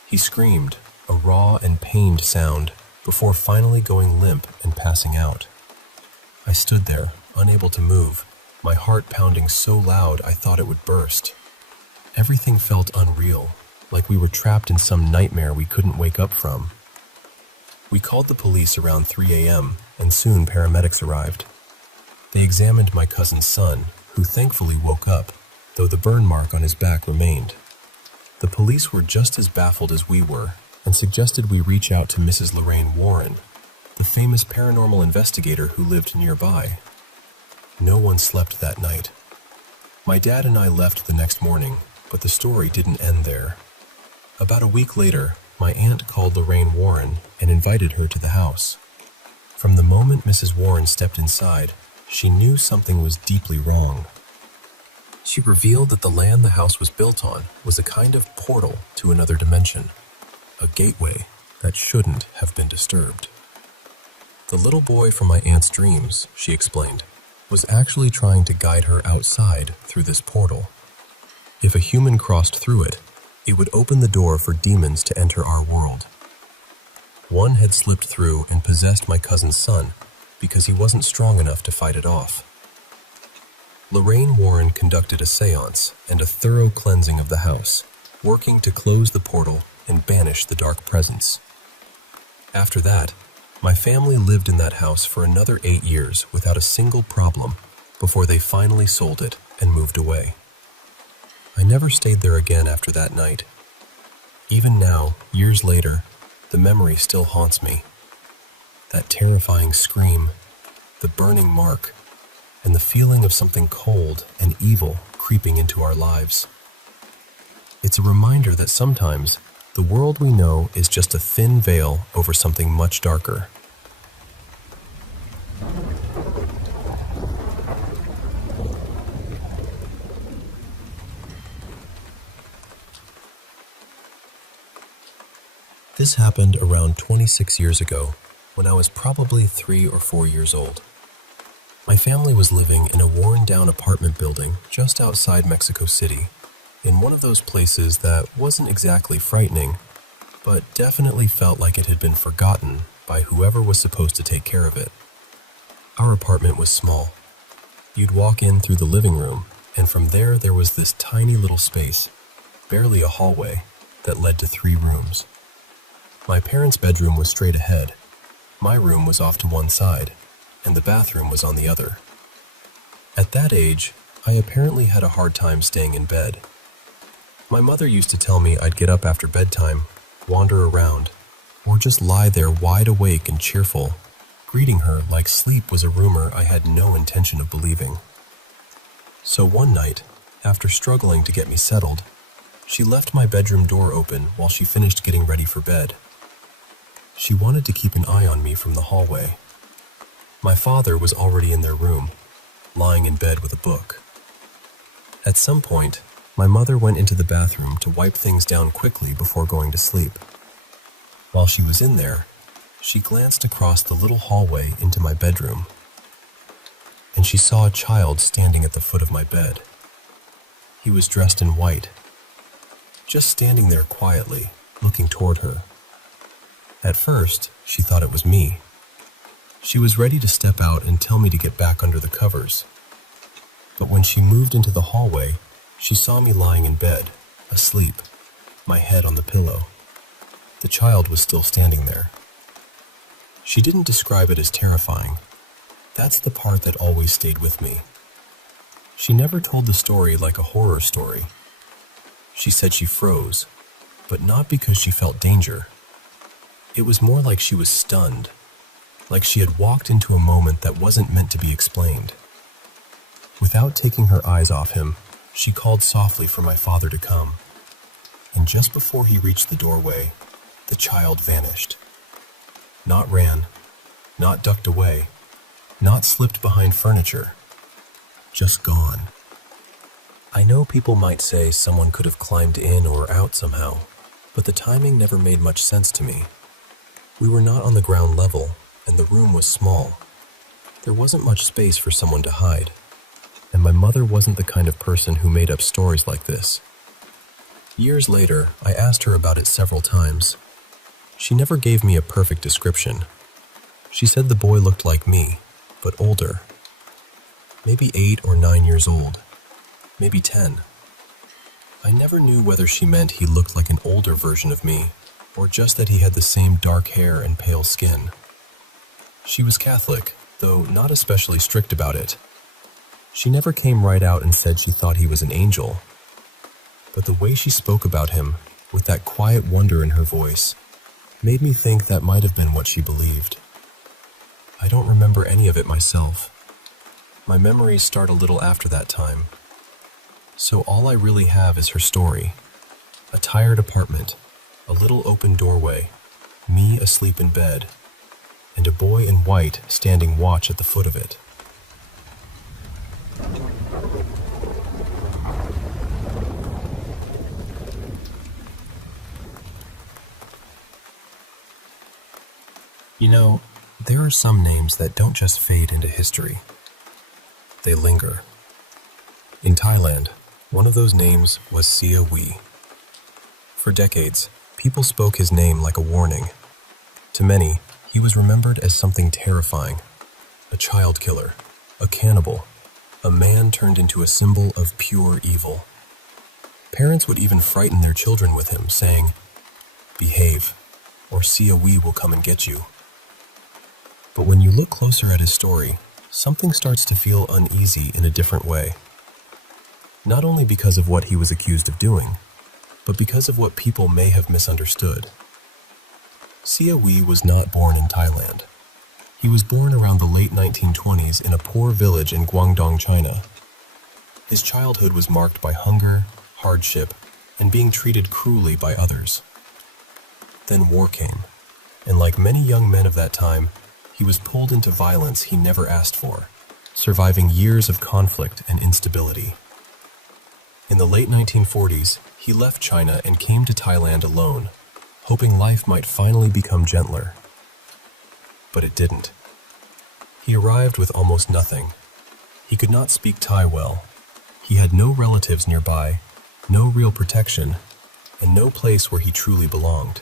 He screamed, a raw and pained sound, before finally going limp and passing out. I stood there, unable to move, my heart pounding so loud I thought it would burst. Everything felt unreal, like we were trapped in some nightmare we couldn't wake up from. We called the police around 3 a.m., and soon paramedics arrived. They examined my cousin's son, who thankfully woke up, though the burn mark on his back remained. The police were just as baffled as we were, and suggested we reach out to Mrs. Lorraine Warren, the famous paranormal investigator who lived nearby. No one slept that night. My dad and I left the next morning, but the story didn't end there. About a week later, my aunt called Lorraine Warren and invited her to the house. From the moment Mrs. Warren stepped inside, she knew something was deeply wrong. She revealed that the land the house was built on was a kind of portal to another dimension, a gateway that shouldn't have been disturbed. The little boy from my aunt's dreams, she explained, was actually trying to guide her outside through this portal. If a human crossed through it, it would open the door for demons to enter our world. One had slipped through and possessed my cousin's son because he wasn't strong enough to fight it off. Lorraine Warren conducted a seance and a thorough cleansing of the house, working to close the portal and banish the dark presence. After that, my family lived in that house for another 8 years without a single problem before they finally sold it and moved away. I never stayed there again after that night. Even now, years later, the memory still haunts me. That terrifying scream, the burning mark, and the feeling of something cold and evil creeping into our lives. It's a reminder that sometimes the world we know is just a thin veil over something much darker. This happened around 26 years ago, when I was probably 3 or 4 years old. My family was living in a worn-down apartment building just outside Mexico City, in one of those places that wasn't exactly frightening, but definitely felt like it had been forgotten by whoever was supposed to take care of it. Our apartment was small. You'd walk in through the living room, and from there was this tiny little space, barely a hallway, that led to 3 rooms. My parents' bedroom was straight ahead. My room was off to one side, and the bathroom was on the other. At that age, I apparently had a hard time staying in bed. My mother used to tell me I'd get up after bedtime, wander around, or just lie there wide awake and cheerful, greeting her like sleep was a rumor I had no intention of believing. So one night, after struggling to get me settled, she left my bedroom door open while she finished getting ready for bed. She wanted to keep an eye on me from the hallway. My father was already in their room, lying in bed with a book. At some point, my mother went into the bathroom to wipe things down quickly before going to sleep. While she was in there, she glanced across the little hallway into my bedroom, and she saw a child standing at the foot of my bed. He was dressed in white, just standing there quietly, looking toward her. At first, she thought it was me. She was ready to step out and tell me to get back under the covers. But when she moved into the hallway, she saw me lying in bed, asleep, my head on the pillow. The child was still standing there. She didn't describe it as terrifying. That's the part that always stayed with me. She never told the story like a horror story. She said she froze, but not because she felt danger. It was more like she was stunned, like she had walked into a moment that wasn't meant to be explained. Without taking her eyes off him, she called softly for my father to come. And just before he reached the doorway, the child vanished. Not ran, not ducked away, not slipped behind furniture, just gone. I know people might say someone could have climbed in or out somehow, but the timing never made much sense to me. We were not on the ground level, and the room was small. There wasn't much space for someone to hide, and my mother wasn't the kind of person who made up stories like this. Years later, I asked her about it several times. She never gave me a perfect description. She said the boy looked like me, but older. Maybe 8 or 9 years old. Maybe 10. I never knew whether she meant he looked like an older version of me, or just that he had the same dark hair and pale skin. She was Catholic, though not especially strict about it. She never came right out and said she thought he was an angel. But the way she spoke about him, with that quiet wonder in her voice, made me think that might have been what she believed. I don't remember any of it myself. My memories start a little after that time. So all I really have is her story. A tired apartment, a little open doorway, me asleep in bed, and a boy in white standing watch at the foot of it. You know, there are some names that don't just fade into history. They linger. In Thailand, one of those names was Sia Wee. For decades, people spoke his name like a warning. To many, he was remembered as something terrifying, a child killer, a cannibal, a man turned into a symbol of pure evil. Parents would even frighten their children with him, saying, "Behave, or Sia Wee will come and get you." But when you look closer at his story, something starts to feel uneasy in a different way. Not only because of what he was accused of doing, but because of what people may have misunderstood. Sia Wee was not born in Thailand. He was born around the late 1920s in a poor village in Guangdong, China. His childhood was marked by hunger, hardship, and being treated cruelly by others. Then war came, and like many young men of that time, he was pulled into violence he never asked for, surviving years of conflict and instability. In the late 1940s, he left China and came to Thailand alone, hoping life might finally become gentler. But it didn't. He arrived with almost nothing. He could not speak Thai well. He had no relatives nearby, no real protection, and no place where he truly belonged.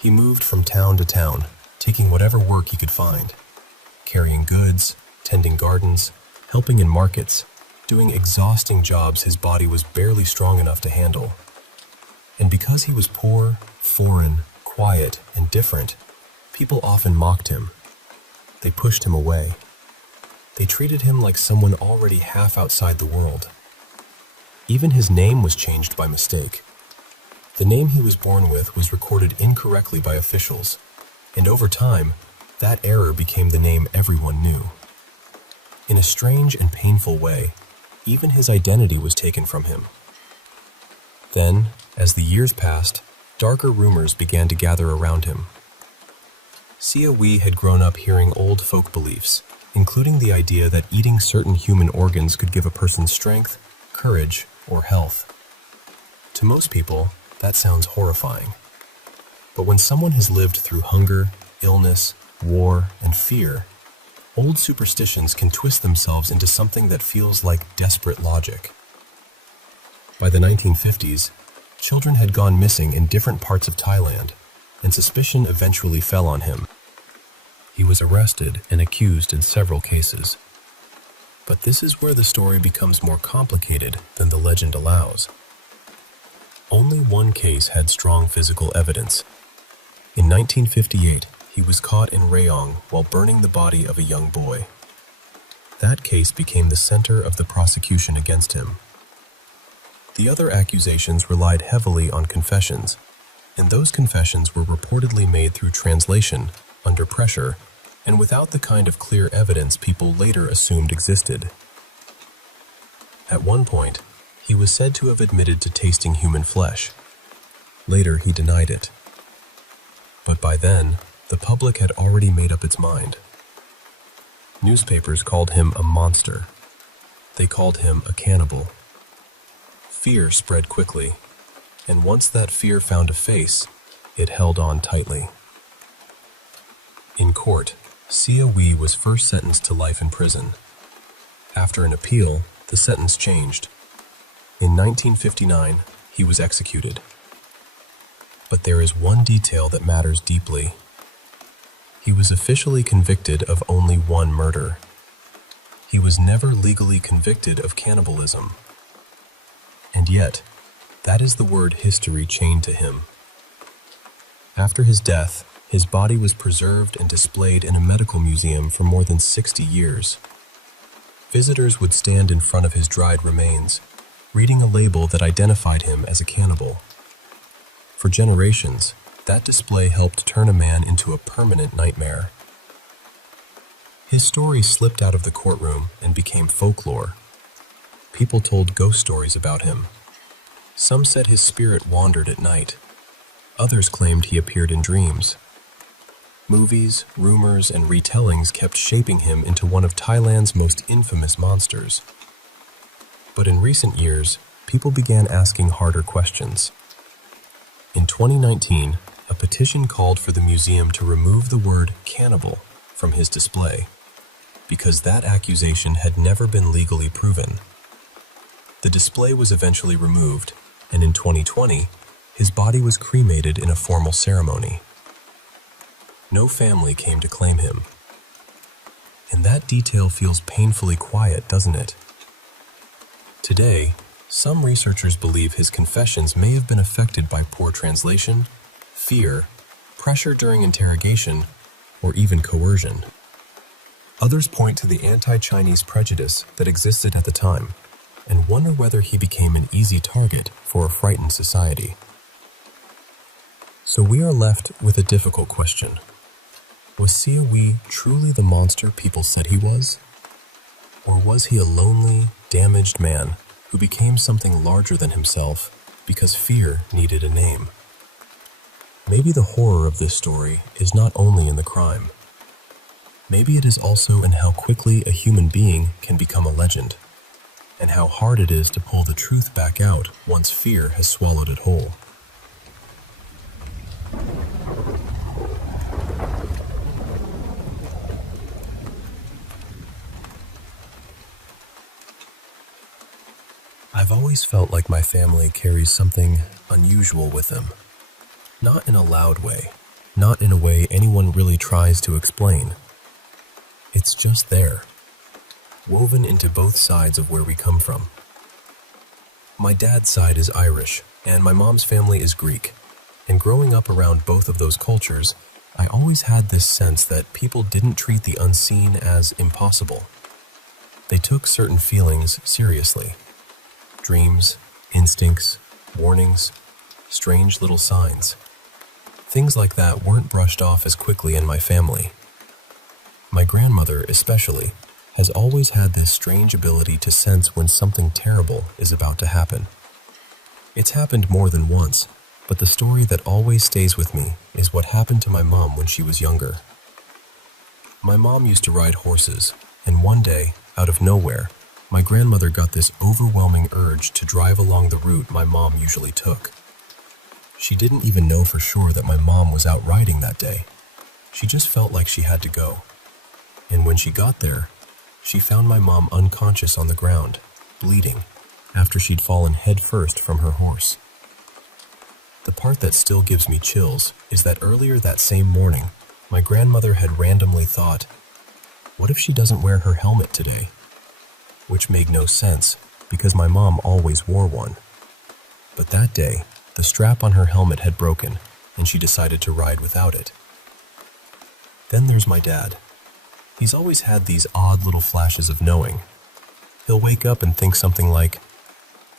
He moved from town to town, taking whatever work he could find, carrying goods, tending gardens, helping in markets, doing exhausting jobs his body was barely strong enough to handle. And because he was poor, foreign, quiet, and different, people often mocked him. They pushed him away. They treated him like someone already half outside the world. Even his name was changed by mistake. The name he was born with was recorded incorrectly by officials, and over time, that error became the name everyone knew. In a strange and painful way, even his identity was taken from him. Then, as the years passed, darker rumors began to gather around him. Sia Wee had grown up hearing old folk beliefs, including the idea that eating certain human organs could give a person strength, courage, or health. To most people, that sounds horrifying. But when someone has lived through hunger, illness, war, and fear, old superstitions can twist themselves into something that feels like desperate logic. By the 1950s, children had gone missing in different parts of Thailand, and suspicion eventually fell on him. He was arrested and accused in several cases. But this is where the story becomes more complicated than the legend allows. Only one case had strong physical evidence. In 1958, he was caught in Rayong while burning the body of a young boy. That case became the center of the prosecution against him. The other accusations relied heavily on confessions, and those confessions were reportedly made through translation, under pressure, and without the kind of clear evidence people later assumed existed. At one point, he was said to have admitted to tasting human flesh. Later, he denied it. But by then, the public had already made up its mind. Newspapers called him a monster. They called him a cannibal. Fear spread quickly, and once that fear found a face, it held on tightly. In court, Sia Wee was first sentenced to life in prison. After an appeal, the sentence changed. In 1959, he was executed. But there is one detail that matters deeply. He was officially convicted of only one murder. He was never legally convicted of cannibalism. And yet, that is the word history chained to him. After his death, his body was preserved and displayed in a medical museum for more than 60 years. Visitors would stand in front of his dried remains, reading a label that identified him as a cannibal. For generations, that display helped turn a man into a permanent nightmare. His story slipped out of the courtroom and became folklore. People told ghost stories about him. Some said his spirit wandered at night. Others claimed he appeared in dreams. Movies, rumors, and retellings kept shaping him into one of Thailand's most infamous monsters. But in recent years, people began asking harder questions. In 2019, a petition called for the museum to remove the word cannibal from his display, because that accusation had never been legally proven. The display was eventually removed, and in 2020, his body was cremated in a formal ceremony. No family came to claim him. And that detail feels painfully quiet, doesn't it? Today, some researchers believe his confessions may have been affected by poor translation, fear, pressure during interrogation, or even coercion. Others point to the anti-Chinese prejudice that existed at the time and wonder whether he became an easy target for a frightened society. So we are left with a difficult question. Was Sia Wee truly the monster people said he was? Or was he a lonely, damaged man who became something larger than himself because fear needed a name? Maybe the horror of this story is not only in the crime. Maybe it is also in how quickly a human being can become a legend, and how hard it is to pull the truth back out once fear has swallowed it whole. I've always felt like my family carries something unusual with them. Not in a loud way, not in a way anyone really tries to explain. It's just there, woven into both sides of where we come from. My dad's side is Irish, and my mom's family is Greek. And growing up around both of those cultures, I always had this sense that people didn't treat the unseen as impossible. They took certain feelings seriously. Dreams, instincts, warnings, strange little signs. Things like that weren't brushed off as quickly in my family. My grandmother, especially, has always had this strange ability to sense when something terrible is about to happen. It's happened more than once, but the story that always stays with me is what happened to my mom when she was younger. My mom used to ride horses, and one day, out of nowhere, my grandmother got this overwhelming urge to drive along the route my mom usually took. She didn't even know for sure that my mom was out riding that day. She just felt like she had to go. And when she got there, she found my mom unconscious on the ground, bleeding, after she'd fallen headfirst from her horse. The part that still gives me chills is that earlier that same morning, my grandmother had randomly thought, "What if she doesn't wear her helmet today?" Which made no sense, because my mom always wore one. But that day, the strap on her helmet had broken, and she decided to ride without it. Then there's my dad. He's always had these odd little flashes of knowing. He'll wake up and think something like,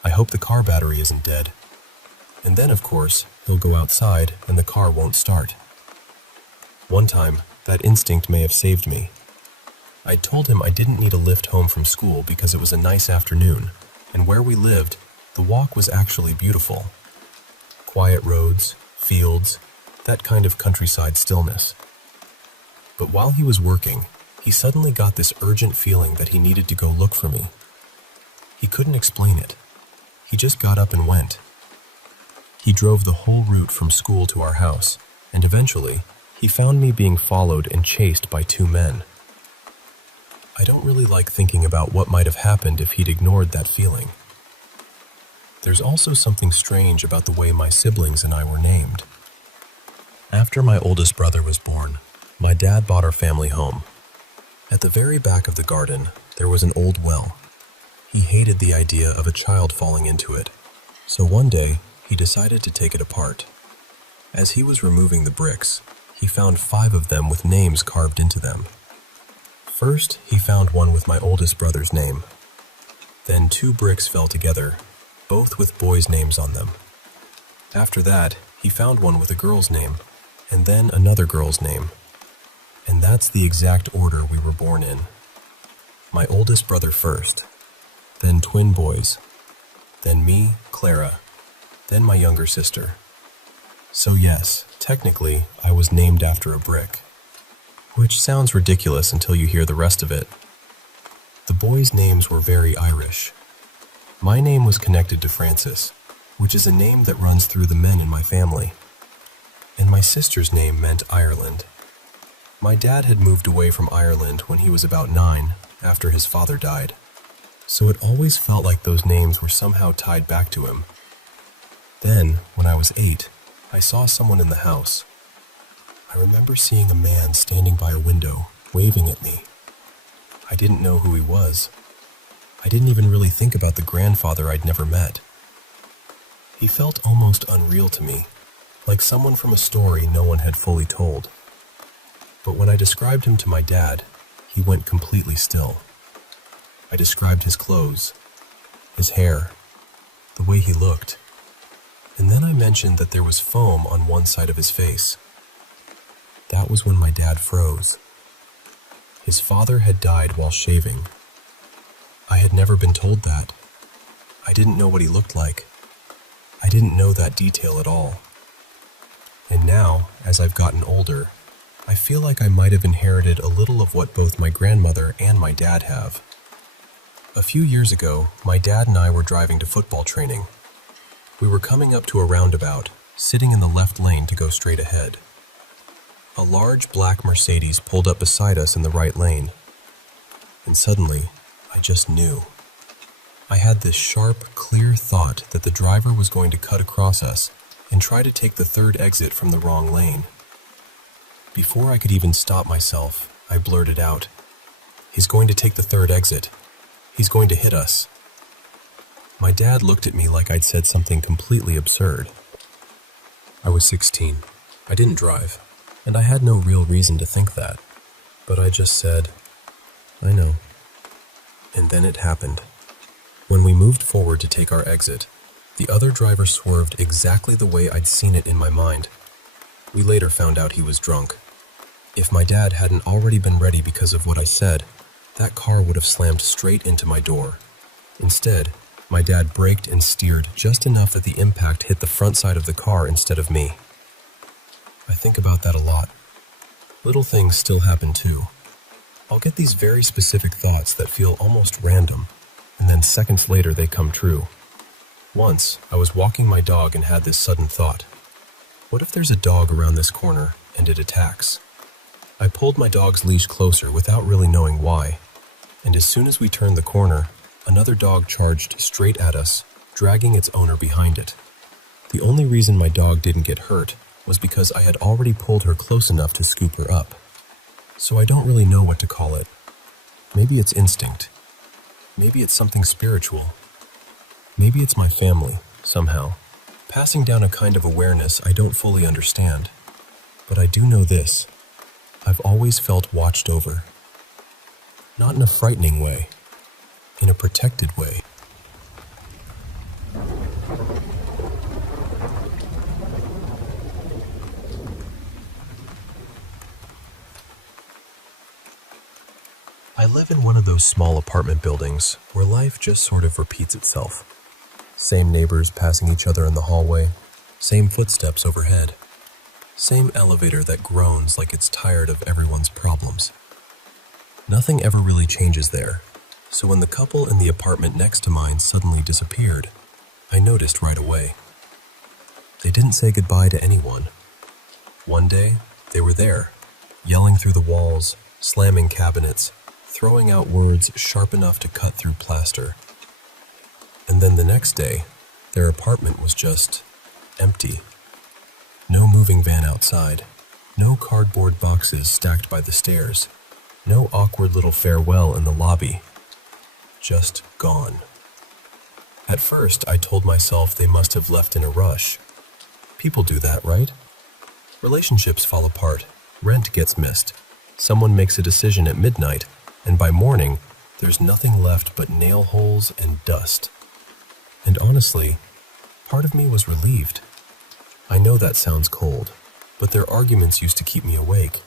"I hope the car battery isn't dead." And then, of course, he'll go outside and the car won't start. One time, that instinct may have saved me. I'd told him I didn't need a lift home from school because it was a nice afternoon, and where we lived, the walk was actually beautiful. Quiet roads, fields, that kind of countryside stillness. But while he was working, he suddenly got this urgent feeling that he needed to go look for me. He couldn't explain it. He just got up and went. He drove the whole route from school to our house, and eventually, he found me being followed and chased by two men. I don't really like thinking about what might have happened if he'd ignored that feeling. There's also something strange about the way my siblings and I were named. After my oldest brother was born, my dad bought our family home. At the very back of the garden, there was an old well. He hated the idea of a child falling into it, so one day, he decided to take it apart. As he was removing the bricks, he found 5 of them with names carved into them. First, he found one with my oldest brother's name. Then 2 bricks fell together, both with boys' names on them. After that, he found one with a girl's name, and then another girl's name. And that's the exact order we were born in. My oldest brother first, then twin boys, then me, Clara, then my younger sister. So yes, technically, I was named after a brick. Which sounds ridiculous until you hear the rest of it. The boys' names were very Irish. My name was connected to Francis, which is a name that runs through the men in my family. And my sister's name meant Ireland. My dad had moved away from Ireland when he was about 9, after his father died. So it always felt like those names were somehow tied back to him. Then, when I was 8, I saw someone in the house. I remember seeing a man standing by a window, waving at me. I didn't know who he was. I didn't even really think about the grandfather I'd never met. He felt almost unreal to me, like someone from a story no one had fully told. But when I described him to my dad, he went completely still. I described his clothes, his hair, the way he looked. And then I mentioned that there was foam on one side of his face. That was when my dad froze. His father had died while shaving. I had never been told that. I didn't know what he looked like. I didn't know that detail at all. And now, as I've gotten older, I feel like I might have inherited a little of what both my grandmother and my dad have. A few years ago, my dad and I were driving to football training. We were coming up to a roundabout, sitting in the left lane to go straight ahead. A large black Mercedes pulled up beside us in the right lane. And suddenly, I just knew. I had this sharp, clear thought that the driver was going to cut across us and try to take the third exit from the wrong lane. Before I could even stop myself, I blurted out, "He's going to take the third exit. He's going to hit us." My dad looked at me like I'd said something completely absurd. I was 16. I didn't drive, and I had no real reason to think that. But I just said, "I know." And then it happened. When we moved forward to take our exit, the other driver swerved exactly the way I'd seen it in my mind. We later found out he was drunk. If my dad hadn't already been ready because of what I said, that car would have slammed straight into my door. Instead, my dad braked and steered just enough that the impact hit the front side of the car instead of me. I think about that a lot. Little things still happen too. I'll get these very specific thoughts that feel almost random, and then seconds later they come true. Once, I was walking my dog and had this sudden thought. What if there's a dog around this corner and it attacks? I pulled my dog's leash closer without really knowing why, and as soon as we turned the corner, another dog charged straight at us, dragging its owner behind it. The only reason my dog didn't get hurt was because I had already pulled her close enough to scoop her up. So I don't really know what to call it. Maybe it's instinct. Maybe it's something spiritual. Maybe it's my family, somehow, passing down a kind of awareness I don't fully understand. But I do know this. I've always felt watched over. Not in a frightening way, in a protected way. I live in one of those small apartment buildings where life just sort of repeats itself. Same neighbors passing each other in the hallway, same footsteps overhead, same elevator that groans like it's tired of everyone's problems. Nothing ever really changes there, so when the couple in the apartment next to mine suddenly disappeared, I noticed right away. They didn't say goodbye to anyone. One day, they were there, yelling through the walls, slamming cabinets, throwing out words sharp enough to cut through plaster. And then the next day, their apartment was just empty. No moving van outside, no cardboard boxes stacked by the stairs, no awkward little farewell in the lobby. Just gone. At first, I told myself they must have left in a rush. People do that, right? Relationships fall apart, rent gets missed, someone makes a decision at midnight, and by morning, there's nothing left but nail holes and dust. And honestly, part of me was relieved. I know that sounds cold, but their arguments used to keep me awake.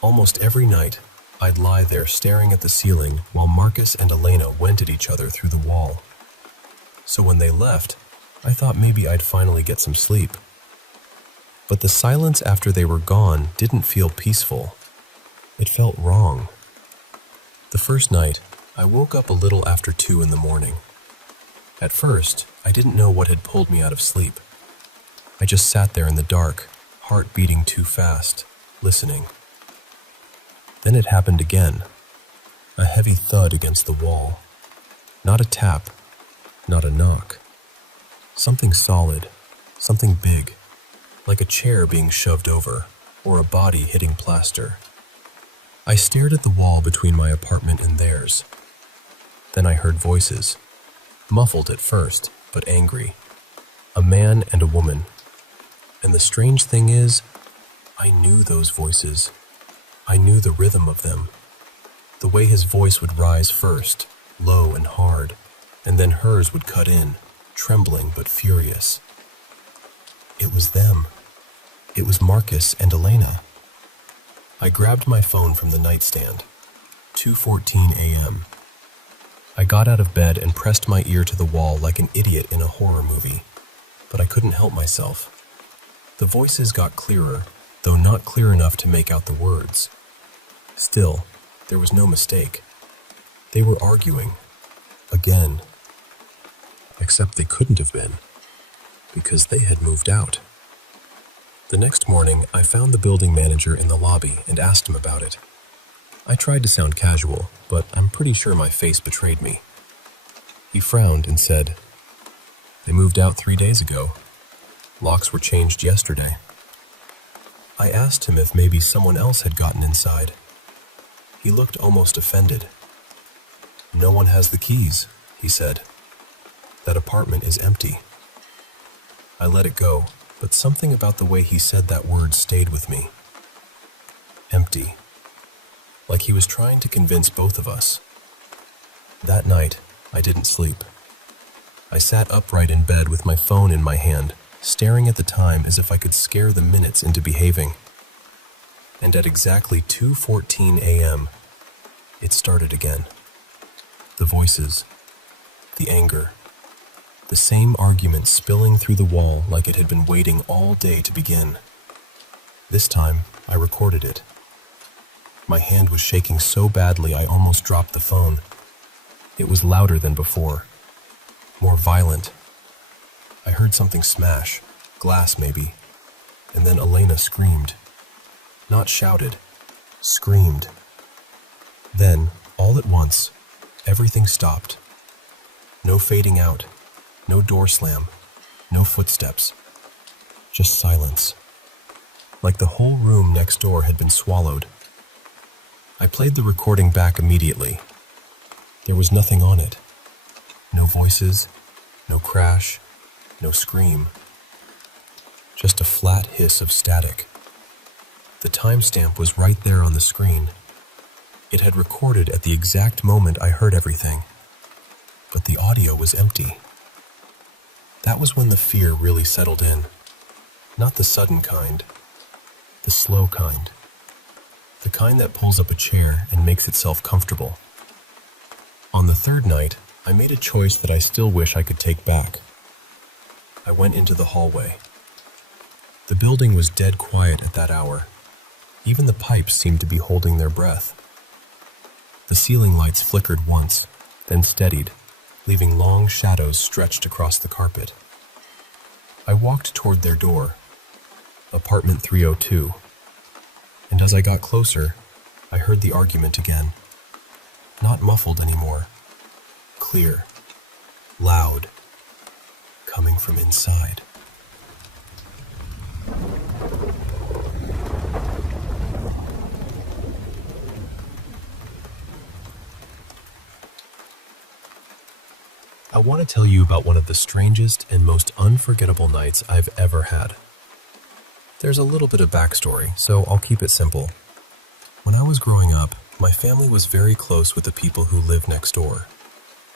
Almost every night, I'd lie there staring at the ceiling while Marcus and Elena went at each other through the wall. So when they left, I thought maybe I'd finally get some sleep. But the silence after they were gone didn't feel peaceful. It felt wrong. The first night, I woke up a little after 2 in the morning. At first, I didn't know what had pulled me out of sleep. I just sat there in the dark, heart beating too fast, listening. Then it happened again. A heavy thud against the wall. Not a tap, not a knock. Something solid, something big, like a chair being shoved over, or a body hitting plaster. I stared at the wall between my apartment and theirs. Then I heard voices, muffled at first, but angry. A man and a woman. And the strange thing is, I knew those voices. I knew the rhythm of them. The way his voice would rise first, low and hard, and then hers would cut in, trembling but furious. It was them. It was Marcus and Elena. I grabbed my phone from the nightstand. 2:14 a.m. I got out of bed and pressed my ear to the wall like an idiot in a horror movie, but I couldn't help myself. The voices got clearer, though not clear enough to make out the words. Still, there was no mistake. They were arguing. Again. Except they couldn't have been, because they had moved out. The next morning, I found the building manager in the lobby and asked him about it. I tried to sound casual, but I'm pretty sure my face betrayed me. He frowned and said, "I moved out 3 days ago. Locks were changed yesterday." I asked him if maybe someone else had gotten inside. He looked almost offended. "No one has the keys," he said. "That apartment is empty." I let it go, but something about the way he said that word stayed with me. Empty. Like he was trying to convince both of us. That night, I didn't sleep. I sat upright in bed with my phone in my hand, staring at the time as if I could scare the minutes into behaving. And at exactly 2:14 a.m., it started again. The voices, the anger, the same argument spilling through the wall like it had been waiting all day to begin. This time, I recorded it. My hand was shaking so badly I almost dropped the phone. It was louder than before, more violent. I heard something smash, glass maybe, and then Elena screamed. Not shouted, screamed. Then, all at once, everything stopped. No fading out, no door slam, no footsteps, just silence. Like the whole room next door had been swallowed. I played the recording back immediately. There was nothing on it. No voices, no crash, no scream. Just a flat hiss of static. The timestamp was right there on the screen. It had recorded at the exact moment I heard everything, but the audio was empty. That was when the fear really settled in. Not the sudden kind, the slow kind. The kind that pulls up a chair and makes itself comfortable. On the third night, I made a choice that I still wish I could take back. I went into the hallway. The building was dead quiet at that hour. Even the pipes seemed to be holding their breath. The ceiling lights flickered once, then steadied, leaving long shadows stretched across the carpet. I walked toward their door, apartment 302, and as I got closer, I heard the argument again. Not muffled anymore. Clear, loud, coming from inside. I want to tell you about one of the strangest and most unforgettable nights I've ever had. There's a little bit of backstory, so I'll keep it simple. When I was growing up, my family was very close with the people who lived next door.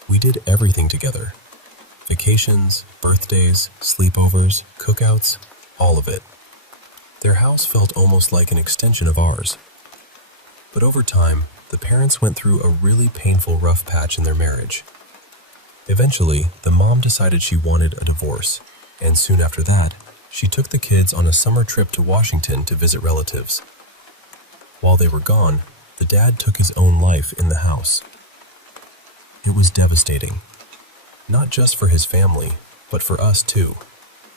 We did everything together. Vacations, birthdays, sleepovers, cookouts, all of it. Their house felt almost like an extension of ours. But over time, the parents went through a really painful rough patch in their marriage. Eventually, the mom decided she wanted a divorce, and soon after that, she took the kids on a summer trip to Washington to visit relatives. While they were gone, the dad took his own life in the house. It was devastating, not just for his family, but for us too,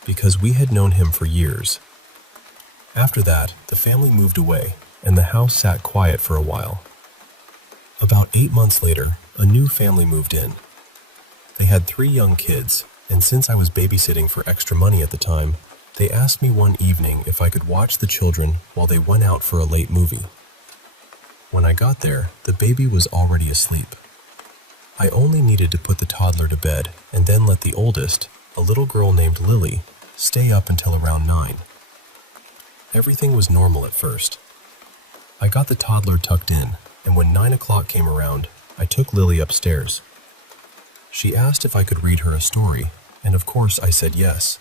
because we had known him for years. After that, the family moved away, and the house sat quiet for a while. About 8 months later, a new family moved in. They had 3 young kids, and since I was babysitting for extra money at the time, they asked me one evening if I could watch the children while they went out for a late movie. When I got there, the baby was already asleep. I only needed to put the toddler to bed and then let the oldest, a little girl named Lily, stay up until around 9. Everything was normal at first. I got the toddler tucked in, and when 9 o'clock came around, I took Lily upstairs. She asked if I could read her a story, and of course I said yes.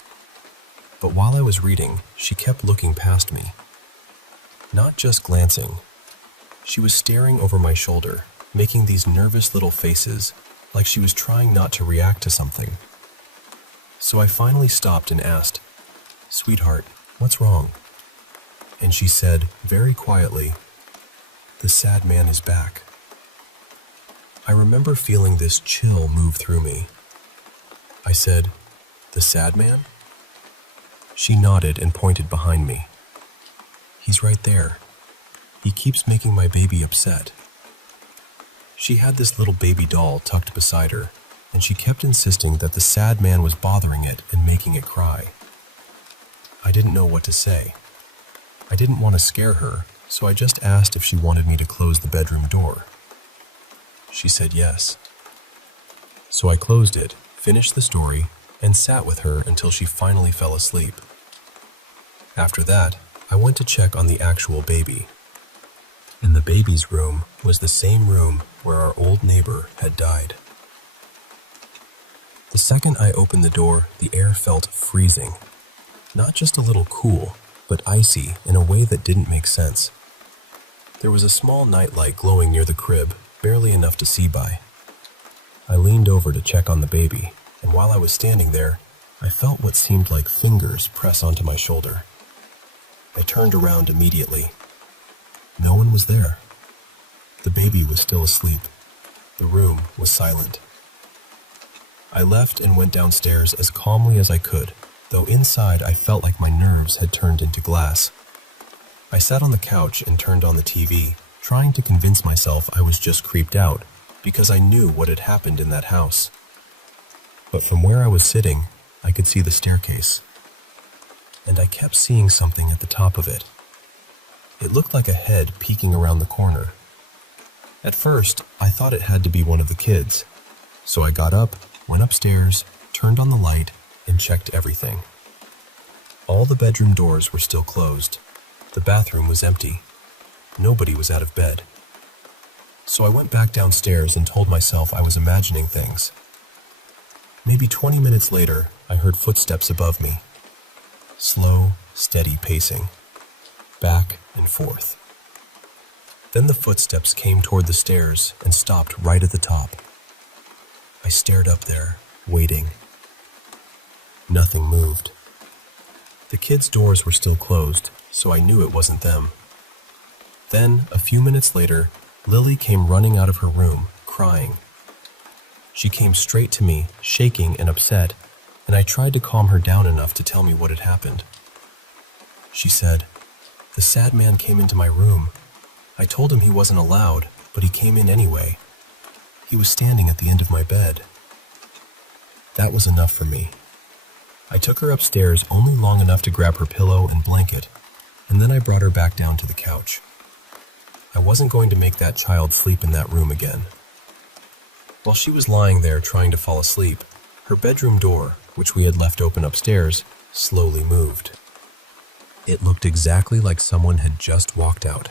But while I was reading, she kept looking past me. Not just glancing. She was staring over my shoulder, making these nervous little faces, like she was trying not to react to something. So I finally stopped and asked, "Sweetheart, what's wrong?" And she said, very quietly, "The sad man is back." I remember feeling this chill move through me. I said, "The sad man?" She nodded and pointed behind me. "He's right there. He keeps making my baby upset." She had this little baby doll tucked beside her, and she kept insisting that the sad man was bothering it and making it cry. I didn't know what to say. I didn't want to scare her, so I just asked if she wanted me to close the bedroom door. She said yes. So I closed it, finished the story, and sat with her until she finally fell asleep. After that, I went to check on the actual baby. And the baby's room was the same room where our old neighbor had died. The second I opened the door, the air felt freezing. Not just a little cool, but icy in a way that didn't make sense. There was a small nightlight glowing near the crib, barely enough to see by. I leaned over to check on the baby, and while I was standing there, I felt what seemed like fingers press onto my shoulder. I turned around immediately. No one was there. The baby was still asleep. The room was silent. I left and went downstairs as calmly as I could, though inside I felt like my nerves had turned into glass. I sat on the couch and turned on the TV, trying to convince myself I was just creeped out, because I knew what had happened in that house. But from where I was sitting, I could see the staircase. And I kept seeing something at the top of it. It looked like a head peeking around the corner. At first, I thought it had to be one of the kids, so I got up, went upstairs, turned on the light, and checked everything. All the bedroom doors were still closed. The bathroom was empty. Nobody was out of bed. So I went back downstairs and told myself I was imagining things. Maybe 20 minutes later, I heard footsteps above me. Slow, steady pacing. Back and forth. Then the footsteps came toward the stairs and stopped right at the top. I stared up there, waiting. Nothing moved. The kids' doors were still closed, so I knew it wasn't them. Then, a few minutes later, Lily came running out of her room, crying. She came straight to me, shaking and upset, and I tried to calm her down enough to tell me what had happened. She said, "The sad man came into my room. I told him he wasn't allowed, but he came in anyway. He was standing at the end of my bed." That was enough for me. I took her upstairs only long enough to grab her pillow and blanket, and then I brought her back down to the couch. I wasn't going to make that child sleep in that room again. While she was lying there trying to fall asleep, her bedroom door, which we had left open upstairs, slowly moved. It looked exactly like someone had just walked out.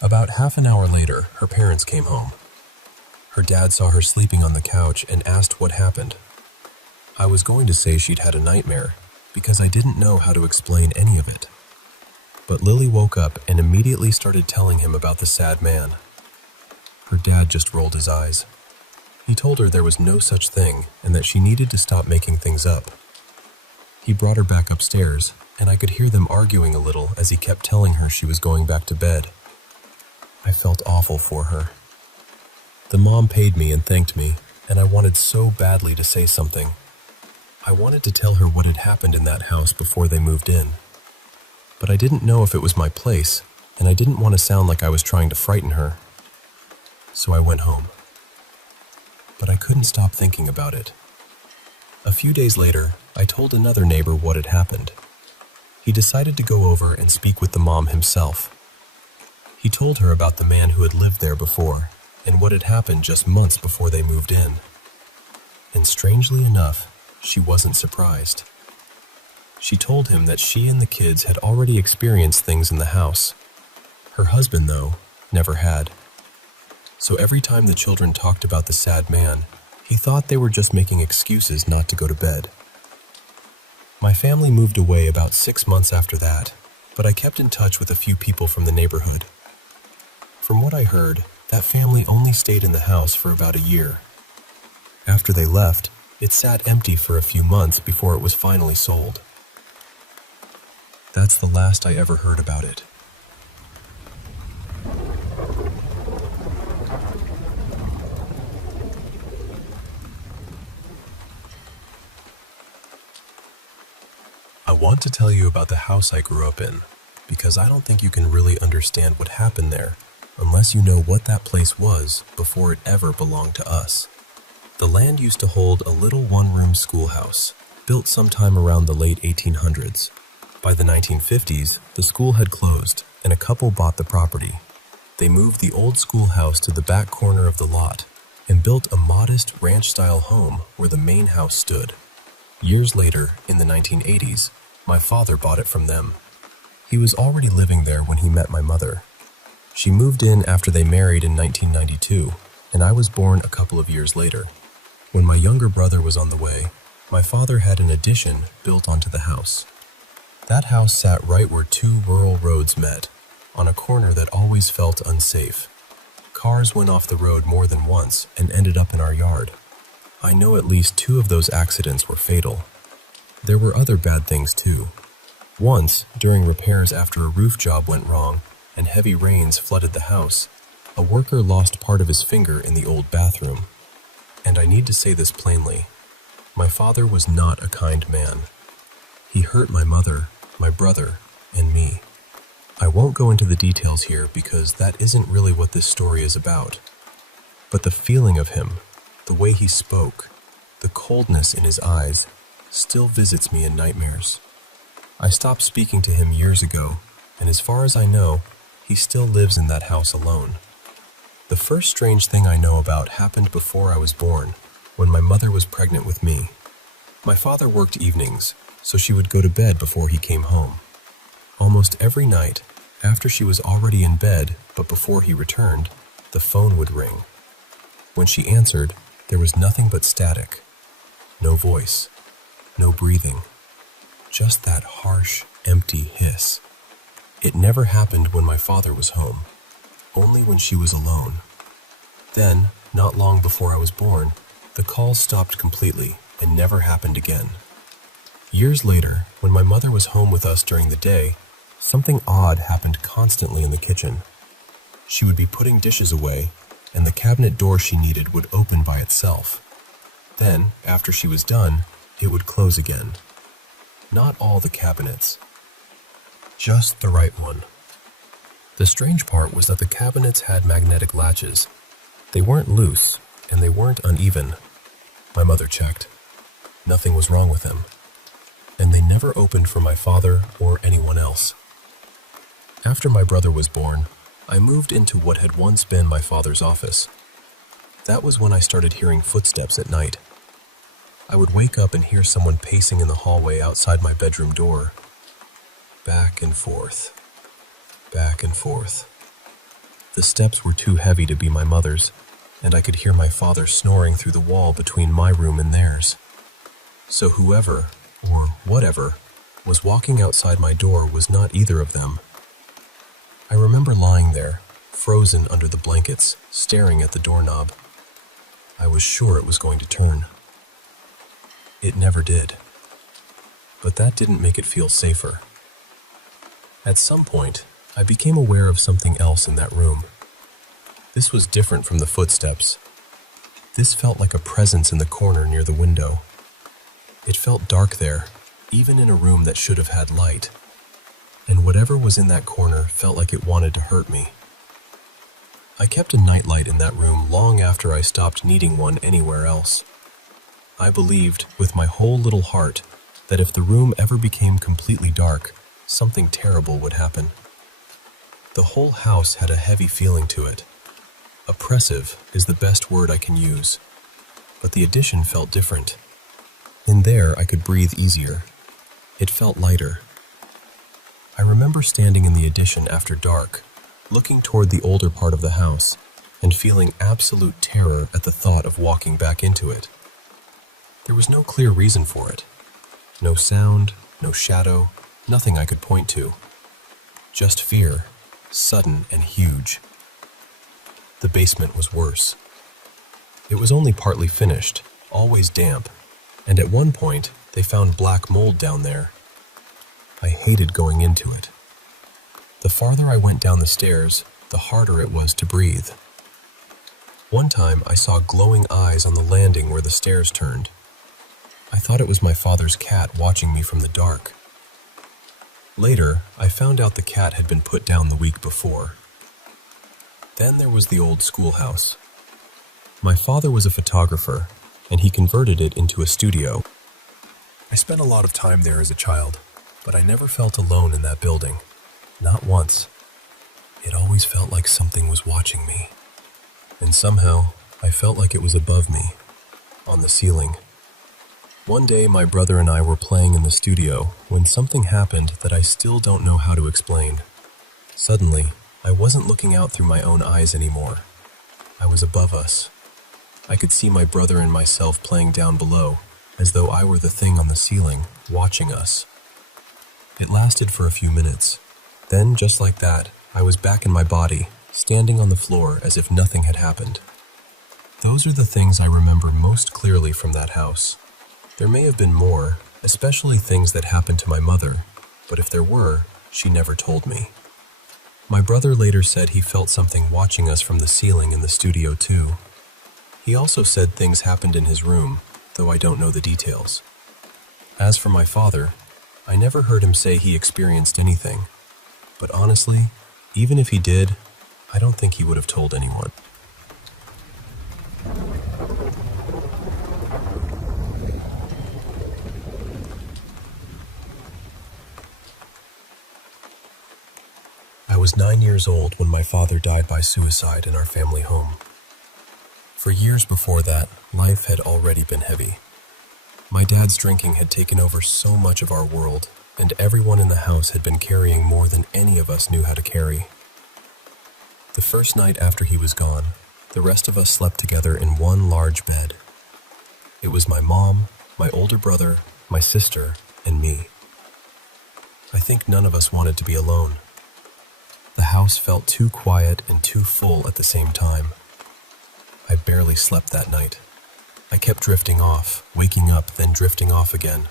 About half an hour later, her parents came home. Her dad saw her sleeping on the couch and asked what happened. I was going to say she'd had a nightmare, because I didn't know how to explain any of it. But Lily woke up and immediately started telling him about the sad man. Her dad just rolled his eyes. He told her there was no such thing and that she needed to stop making things up. He brought her back upstairs, and I could hear them arguing a little as he kept telling her she was going back to bed. I felt awful for her. The mom paid me and thanked me, and I wanted so badly to say something. I wanted to tell her what had happened in that house before they moved in. But I didn't know if it was my place, and I didn't want to sound like I was trying to frighten her. So I went home. But I couldn't stop thinking about it. A few days later, I told another neighbor what had happened. He decided to go over and speak with the mom himself. He told her about the man who had lived there before, and what had happened just months before they moved in. And strangely enough, she wasn't surprised. She told him that she and the kids had already experienced things in the house. Her husband, though, never had. So every time the children talked about the sad man, he thought they were just making excuses not to go to bed. My family moved away about 6 months after that, but I kept in touch with a few people from the neighborhood. From what I heard, that family only stayed in the house for about a year. After they left, it sat empty for a few months before it was finally sold. That's the last I ever heard about it. I want to tell you about the house I grew up in, because I don't think you can really understand what happened there unless you know what that place was before it ever belonged to us. The land used to hold a little one-room schoolhouse, built sometime around the late 1800s. By the 1950s, the school had closed, and a couple bought the property. They moved the old schoolhouse to the back corner of the lot and built a modest ranch-style home where the main house stood. Years later, in the 1980s, my father bought it from them. He was already living there when he met my mother. She moved in after they married in 1992, and I was born a couple of years later. When my younger brother was on the way, my father had an addition built onto the house. That house sat right where two rural roads met, on a corner that always felt unsafe. Cars went off the road more than once and ended up in our yard. I know at least 2 of those accidents were fatal. There were other bad things too. Once, during repairs after a roof job went wrong and heavy rains flooded the house, a worker lost part of his finger in the old bathroom. And I need to say this plainly. My father was not a kind man. He hurt my mother, my brother, and me. I won't go into the details here because that isn't really what this story is about. But the feeling of him, the way he spoke, the coldness in his eyes, still visits me in nightmares. I stopped speaking to him years ago, and as far as I know, he still lives in that house alone. The first strange thing I know about happened before I was born, when my mother was pregnant with me. My father worked evenings, so she would go to bed before he came home. Almost every night, after she was already in bed, but before he returned, the phone would ring. When she answered, there was nothing but static. No voice, no breathing, just that harsh, empty hiss. It never happened when my father was home, only when she was alone. Then, not long before I was born, the calls stopped completely and never happened again. Years later, when my mother was home with us during the day, something odd happened constantly in the kitchen. She would be putting dishes away, and the cabinet door she needed would open by itself. Then, after she was done, it would close again. Not all the cabinets, just the right one. The strange part was that the cabinets had magnetic latches. They weren't loose, and they weren't uneven. My mother checked. Nothing was wrong with them. And they never opened for my father or anyone else. After my brother was born, I moved into what had once been my father's office. That was when I started hearing footsteps at night. I would wake up and hear someone pacing in the hallway outside my bedroom door. Back and forth. Back and forth. The steps were too heavy to be my mother's, and I could hear my father snoring through the wall between my room and theirs. So whoever, or whatever, was walking outside my door was not either of them. I remember lying there, frozen under the blankets, staring at the doorknob. I was sure it was going to turn. It never did. But that didn't make it feel safer. At some point, I became aware of something else in that room. This was different from the footsteps. This felt like a presence in the corner near the window. It felt dark there, even in a room that should have had light. And whatever was in that corner felt like it wanted to hurt me. I kept a nightlight in that room long after I stopped needing one anywhere else. I believed, with my whole little heart, that if the room ever became completely dark, something terrible would happen. The whole house had a heavy feeling to it. Oppressive is the best word I can use, but the addition felt different. In there, I could breathe easier. It felt lighter. I remember standing in the addition after dark, looking toward the older part of the house, and feeling absolute terror at the thought of walking back into it. There was no clear reason for it. No sound, no shadow, nothing I could point to. Just fear, sudden and huge. The basement was worse. It was only partly finished, always damp, and at one point, they found black mold down there. I hated going into it. The farther I went down the stairs, the harder it was to breathe. One time, I saw glowing eyes on the landing where the stairs turned. I thought it was my father's cat watching me from the dark. Later, I found out the cat had been put down the week before. Then there was the old schoolhouse. My father was a photographer, and he converted it into a studio. I spent a lot of time there as a child, but I never felt alone in that building. Not once. It always felt like something was watching me. And somehow, I felt like it was above me, on the ceiling. One day, my brother and I were playing in the studio when something happened that I still don't know how to explain. Suddenly, I wasn't looking out through my own eyes anymore. I was above us. I could see my brother and myself playing down below, as though I were the thing on the ceiling, watching us. It lasted for a few minutes. Then, just like that, I was back in my body, standing on the floor as if nothing had happened. Those are the things I remember most clearly from that house. There may have been more, especially things that happened to my mother, but if there were, she never told me. My brother later said he felt something watching us from the ceiling in the studio too. He also said things happened in his room, though I don't know the details. As for my father, I never heard him say he experienced anything. But honestly, even if he did, I don't think he would have told anyone. I was 9 years old when my father died by suicide in our family home. For years before that, life had already been heavy. My dad's drinking had taken over so much of our world, and everyone in the house had been carrying more than any of us knew how to carry. The first night after he was gone, the rest of us slept together in one large bed. It was my mom, my older brother, my sister, and me. I think none of us wanted to be alone. The house felt too quiet and too full at the same time. I barely slept that night. I kept drifting off, waking up, then drifting off again.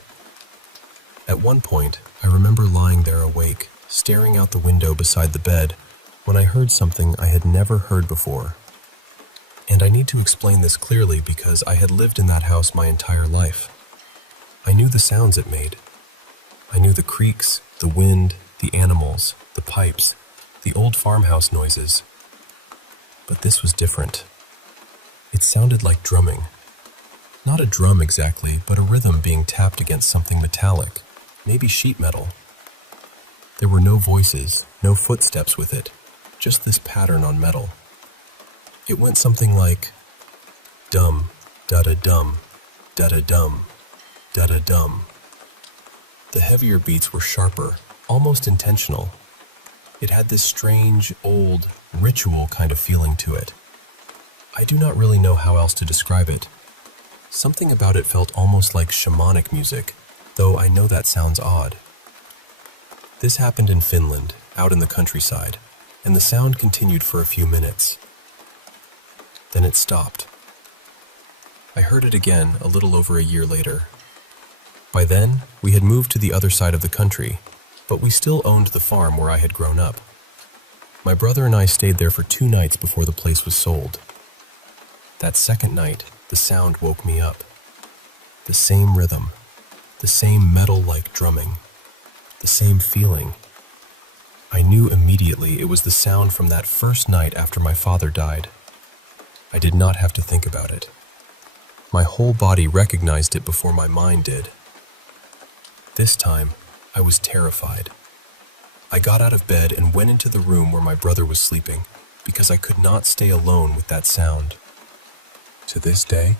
At one point, I remember lying there awake, staring out the window beside the bed, when I heard something I had never heard before. And I need to explain this clearly because I had lived in that house my entire life. I knew the sounds it made. I knew the creaks, the wind, the animals, the pipes, the old farmhouse noises. But this was different. It sounded like drumming. Not a drum exactly, but a rhythm being tapped against something metallic, maybe sheet metal. There were no voices, no footsteps with it, just this pattern on metal. It went something like dum, da-da-dum, da-da-dum, da-da-dum. The heavier beats were sharper, almost intentional. It had this strange, old, ritual kind of feeling to it. I do not really know how else to describe it. Something about it felt almost like shamanic music, though I know that sounds odd. This happened in Finland, out in the countryside, and the sound continued for a few minutes. Then it stopped. I heard it again a little over a year later. By then, we had moved to the other side of the country, but we still owned the farm where I had grown up. My brother and I stayed there for 2 nights before the place was sold. That second night, the sound woke me up. The same rhythm, the same metal-like drumming, the same feeling. I knew immediately it was the sound from that first night after my father died. I did not have to think about it. My whole body recognized it before my mind did. This time, I was terrified. I got out of bed and went into the room where my brother was sleeping because I could not stay alone with that sound. To this day,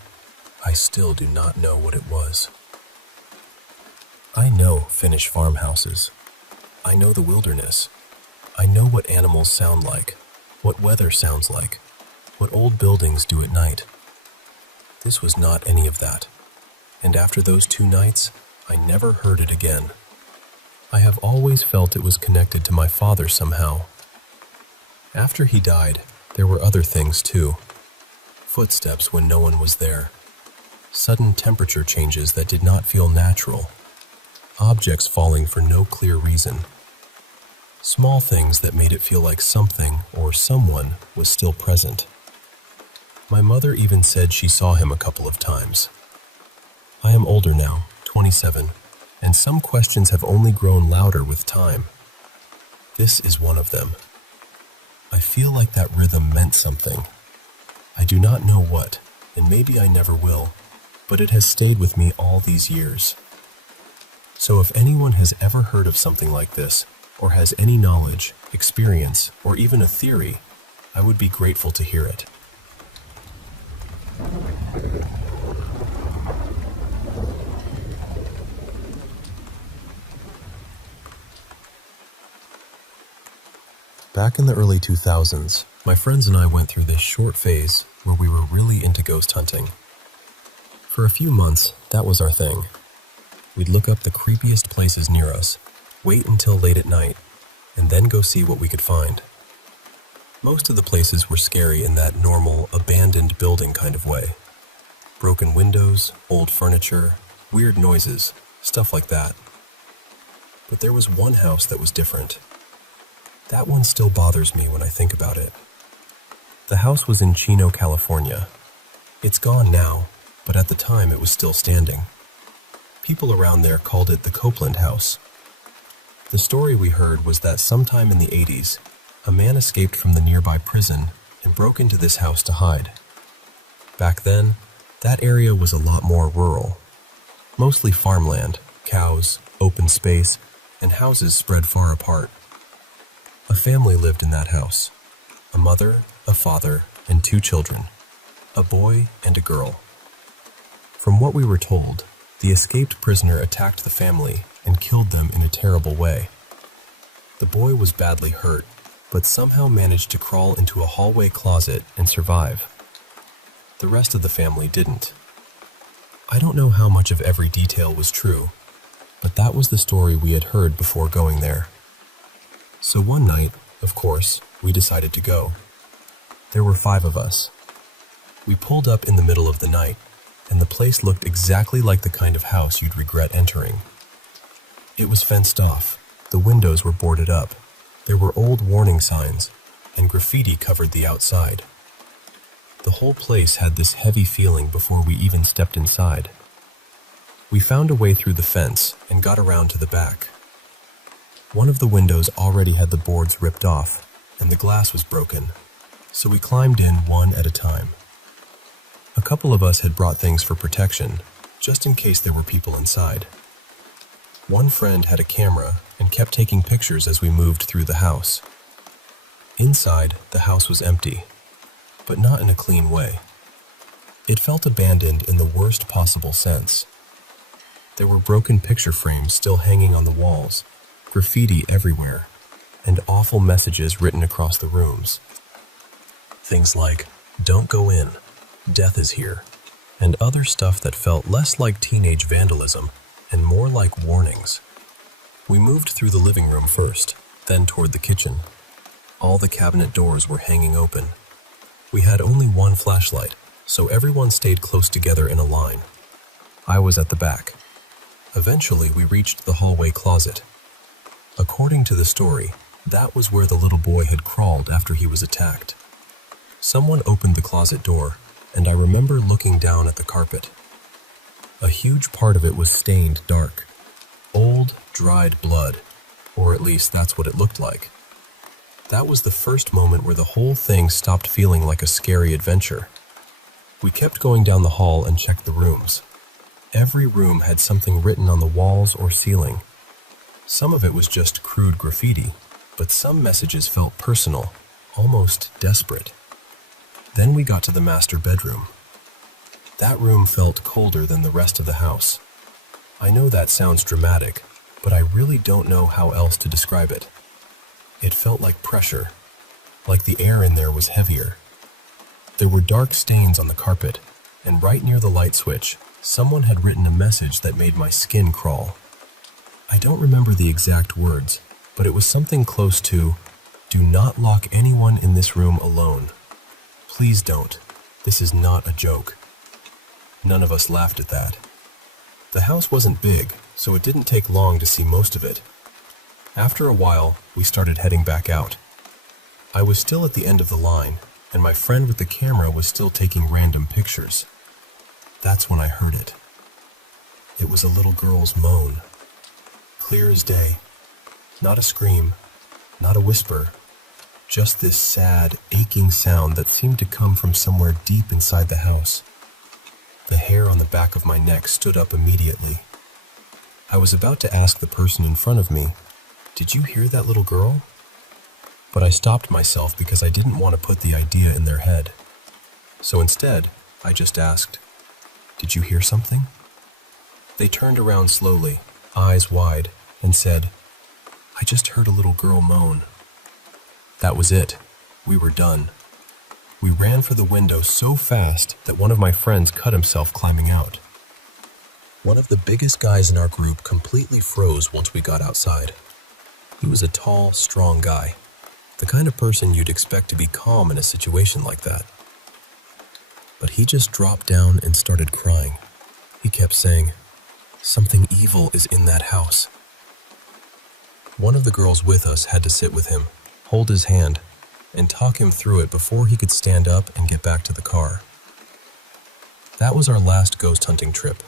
I still do not know what it was. I know Finnish farmhouses. I know the wilderness. I know what animals sound like, what weather sounds like, what old buildings do at night. This was not any of that, and after those 2 nights, I never heard it again. I have always felt it was connected to my father somehow. After he died, there were other things too. Footsteps when no one was there. Sudden temperature changes that did not feel natural. Objects falling for no clear reason. Small things that made it feel like something or someone was still present. My mother even said she saw him a couple of times. I am older now, 27, and some questions have only grown louder with time. This is one of them. I feel like that rhythm meant something. I do not know what, and maybe I never will, but it has stayed with me all these years. So if anyone has ever heard of something like this, or has any knowledge, experience, or even a theory, I would be grateful to hear it. Back in the early 2000s, my friends and I went through this short phase where we were really into ghost hunting. For a few months, that was our thing. We'd look up the creepiest places near us, wait until late at night, and then go see what we could find. Most of the places were scary in that normal, abandoned building kind of way. Broken windows, old furniture, weird noises, stuff like that. But there was one house that was different. That one still bothers me when I think about it. The house was in Chino, California. It's gone now, but at the time it was still standing. People around there called it the Copeland House. The story we heard was that sometime in the 80s, a man escaped from the nearby prison and broke into this house to hide. Back then, that area was a lot more rural. Mostly farmland, cows, open space, and houses spread far apart. A family lived in that house. A mother, a father, and 2 children. A boy and a girl. From what we were told, the escaped prisoner attacked the family and killed them in a terrible way. The boy was badly hurt, but somehow managed to crawl into a hallway closet and survive. The rest of the family didn't. I don't know how much of every detail was true, but that was the story we had heard before going there. So one night, of course, we decided to go. There were 5 of us. We pulled up in the middle of the night, and the place looked exactly like the kind of house you'd regret entering. It was fenced off, the windows were boarded up, there were old warning signs, and graffiti covered the outside. The whole place had this heavy feeling before we even stepped inside. We found a way through the fence and got around to the back. One of the windows already had the boards ripped off, and the glass was broken, so we climbed in one at a time. A couple of us had brought things for protection, just in case there were people inside. One friend had a camera and kept taking pictures as we moved through the house. Inside, the house was empty, but not in a clean way. It felt abandoned in the worst possible sense. There were broken picture frames still hanging on the walls, graffiti everywhere, and awful messages written across the rooms. Things like, "Don't go in," "Death is here," and other stuff that felt less like teenage vandalism and more like warnings. We moved through the living room first, then toward the kitchen. All the cabinet doors were hanging open. We had only one flashlight, so everyone stayed close together in a line. I was at the back. Eventually, we reached the hallway closet. According to the story, that was where the little boy had crawled after he was attacked. Someone opened the closet door, and I remember looking down at the carpet. A huge part of it was stained dark. Old, dried blood, or at least that's what it looked like. That was the first moment where the whole thing stopped feeling like a scary adventure. We kept going down the hall and checked the rooms. Every room had something written on the walls or ceiling. Some of it was just crude graffiti, but some messages felt personal, almost desperate. Then we got to the master bedroom. That room felt colder than the rest of the house. I know that sounds dramatic, but I really don't know how else to describe it. It felt like pressure, like the air in there was heavier. There were dark stains on the carpet, and right near the light switch, someone had written a message that made my skin crawl. I don't remember the exact words, but it was something close to, "Do not lock anyone in this room alone. Please don't. This is not a joke." None of us laughed at that. The house wasn't big, so it didn't take long to see most of it. After a while, we started heading back out. I was still at the end of the line, and my friend with the camera was still taking random pictures. That's when I heard it. It was a little girl's moan. Clear as day. Not a scream, not a whisper, Just this sad, aching sound that seemed to come from somewhere deep inside the house. The hair on the back of my neck stood up immediately. I was about to ask the person in front of me, "Did you hear that little girl?" But I stopped myself because I didn't want to put the idea in their head. So instead, I just asked, "Did you hear something?" They turned around slowly, eyes wide, and said, "I just heard a little girl moan." That was it. We were done. We ran for the window so fast that one of my friends cut himself climbing out. One of the biggest guys in our group completely froze once we got outside. He was a tall, strong guy, the kind of person you'd expect to be calm in a situation like that. But he just dropped down and started crying. He kept saying, "Something evil is in that house." One of the girls with us had to sit with him, hold his hand, and talk him through it before he could stand up and get back to the car. That was our last ghost hunting trip.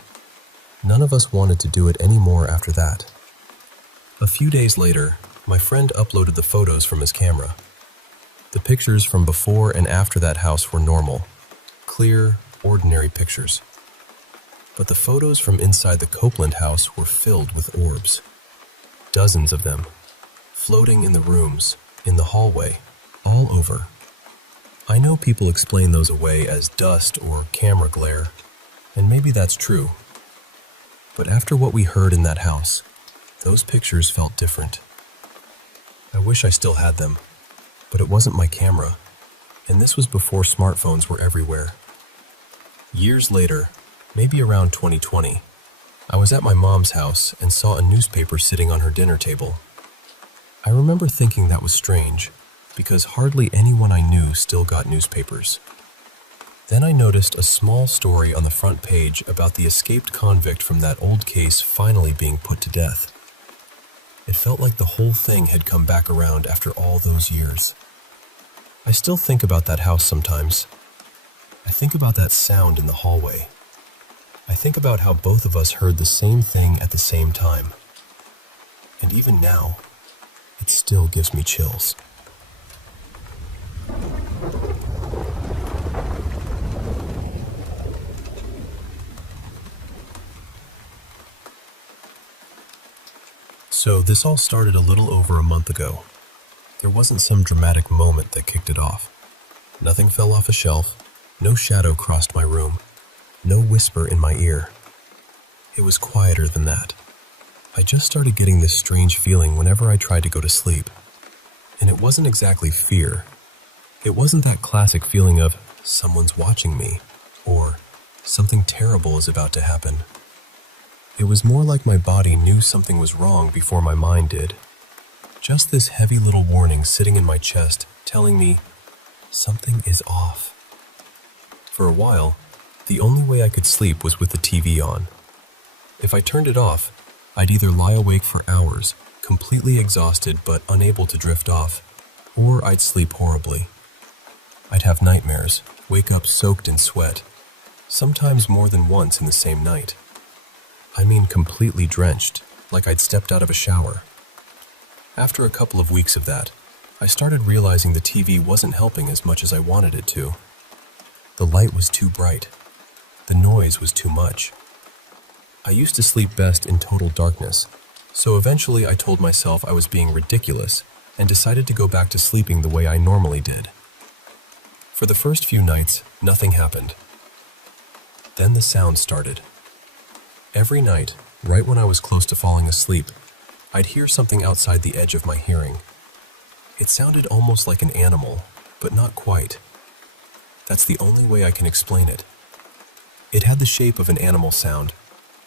None of us wanted to do it anymore after that. A few days later, my friend uploaded the photos from his camera. The pictures from before and after that house were normal, clear, ordinary pictures. But the photos from inside the Copeland house were filled with orbs. Dozens of them, floating in the rooms, in the hallway, all over. I know people explain those away as dust or camera glare, and maybe that's true. But after what we heard in that house, those pictures felt different. I wish I still had them, but it wasn't my camera, and this was before smartphones were everywhere. Years later, maybe around 2020, I was at my mom's house and saw a newspaper sitting on her dinner table. I remember thinking that was strange, because hardly anyone I knew still got newspapers. Then I noticed a small story on the front page about the escaped convict from that old case finally being put to death. It felt like the whole thing had come back around after all those years. I still think about that house sometimes. I think about that sound in the hallway. I think about how both of us heard the same thing at the same time. And even now, it still gives me chills. So this all started a little over a month ago. There wasn't some dramatic moment that kicked it off. Nothing fell off a shelf, no shadow crossed my room, no whisper in my ear. It was quieter than that. I just started getting this strange feeling whenever I tried to go to sleep. And it wasn't exactly fear. It wasn't that classic feeling of someone's watching me, or something terrible is about to happen. It was more like my body knew something was wrong before my mind did. Just this heavy little warning sitting in my chest telling me something is off. For a while, the only way I could sleep was with the TV on. If I turned it off, I'd either lie awake for hours, completely exhausted but unable to drift off, or I'd sleep horribly. I'd have nightmares, wake up soaked in sweat, sometimes more than once in the same night. I mean completely drenched, like I'd stepped out of a shower. After a couple of weeks of that, I started realizing the TV wasn't helping as much as I wanted it to. The light was too bright. The noise was too much. I used to sleep best in total darkness, so eventually I told myself I was being ridiculous and decided to go back to sleeping the way I normally did. For the first few nights, nothing happened. Then the sound started. Every night, right when I was close to falling asleep, I'd hear something outside the edge of my hearing. It sounded almost like an animal, but not quite. That's the only way I can explain it. It had the shape of an animal sound,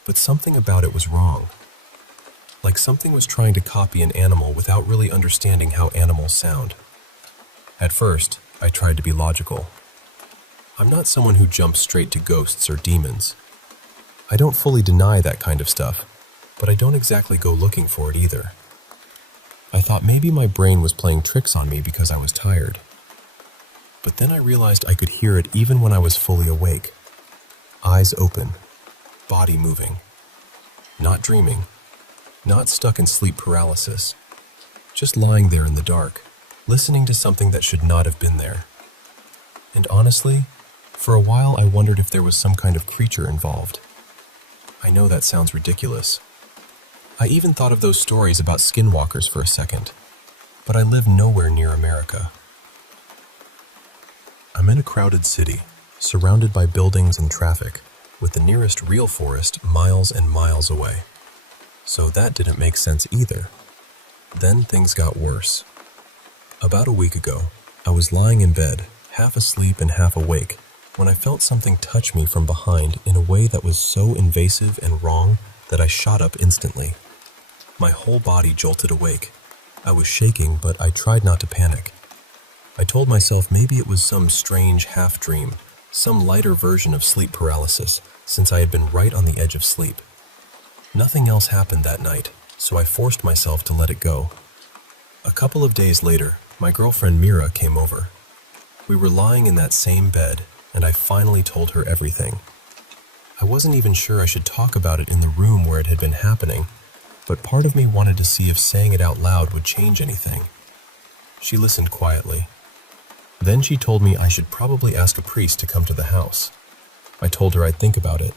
but something about it was wrong. Like something was trying to copy an animal without really understanding how animals sound. At first, I tried to be logical. I'm not someone who jumps straight to ghosts or demons. I don't fully deny that kind of stuff, but I don't exactly go looking for it either. I thought maybe my brain was playing tricks on me because I was tired. But then I realized I could hear it even when I was fully awake. Eyes open, body moving. Not dreaming, not stuck in sleep paralysis. Just lying there in the dark, listening to something that should not have been there. And honestly, for a while I wondered if there was some kind of creature involved. I know that sounds ridiculous. I even thought of those stories about skinwalkers for a second, but I live nowhere near America. I'm in a crowded city, surrounded by buildings and traffic, with the nearest real forest miles and miles away. So that didn't make sense either. Then things got worse. About a week ago, I was lying in bed, half asleep and half awake, when I felt something touch me from behind in a way that was so invasive and wrong that I shot up instantly. My whole body jolted awake. I was shaking, but I tried not to panic. I told myself maybe it was some strange half-dream, some lighter version of sleep paralysis, since I had been right on the edge of sleep. Nothing else happened that night, so I forced myself to let it go. A couple of days later, my girlfriend Mira came over. We were lying in that same bed, and I finally told her everything. I wasn't even sure I should talk about it in the room where it had been happening, but part of me wanted to see if saying it out loud would change anything. She listened quietly. Then she told me I should probably ask a priest to come to the house. I told her I'd think about it.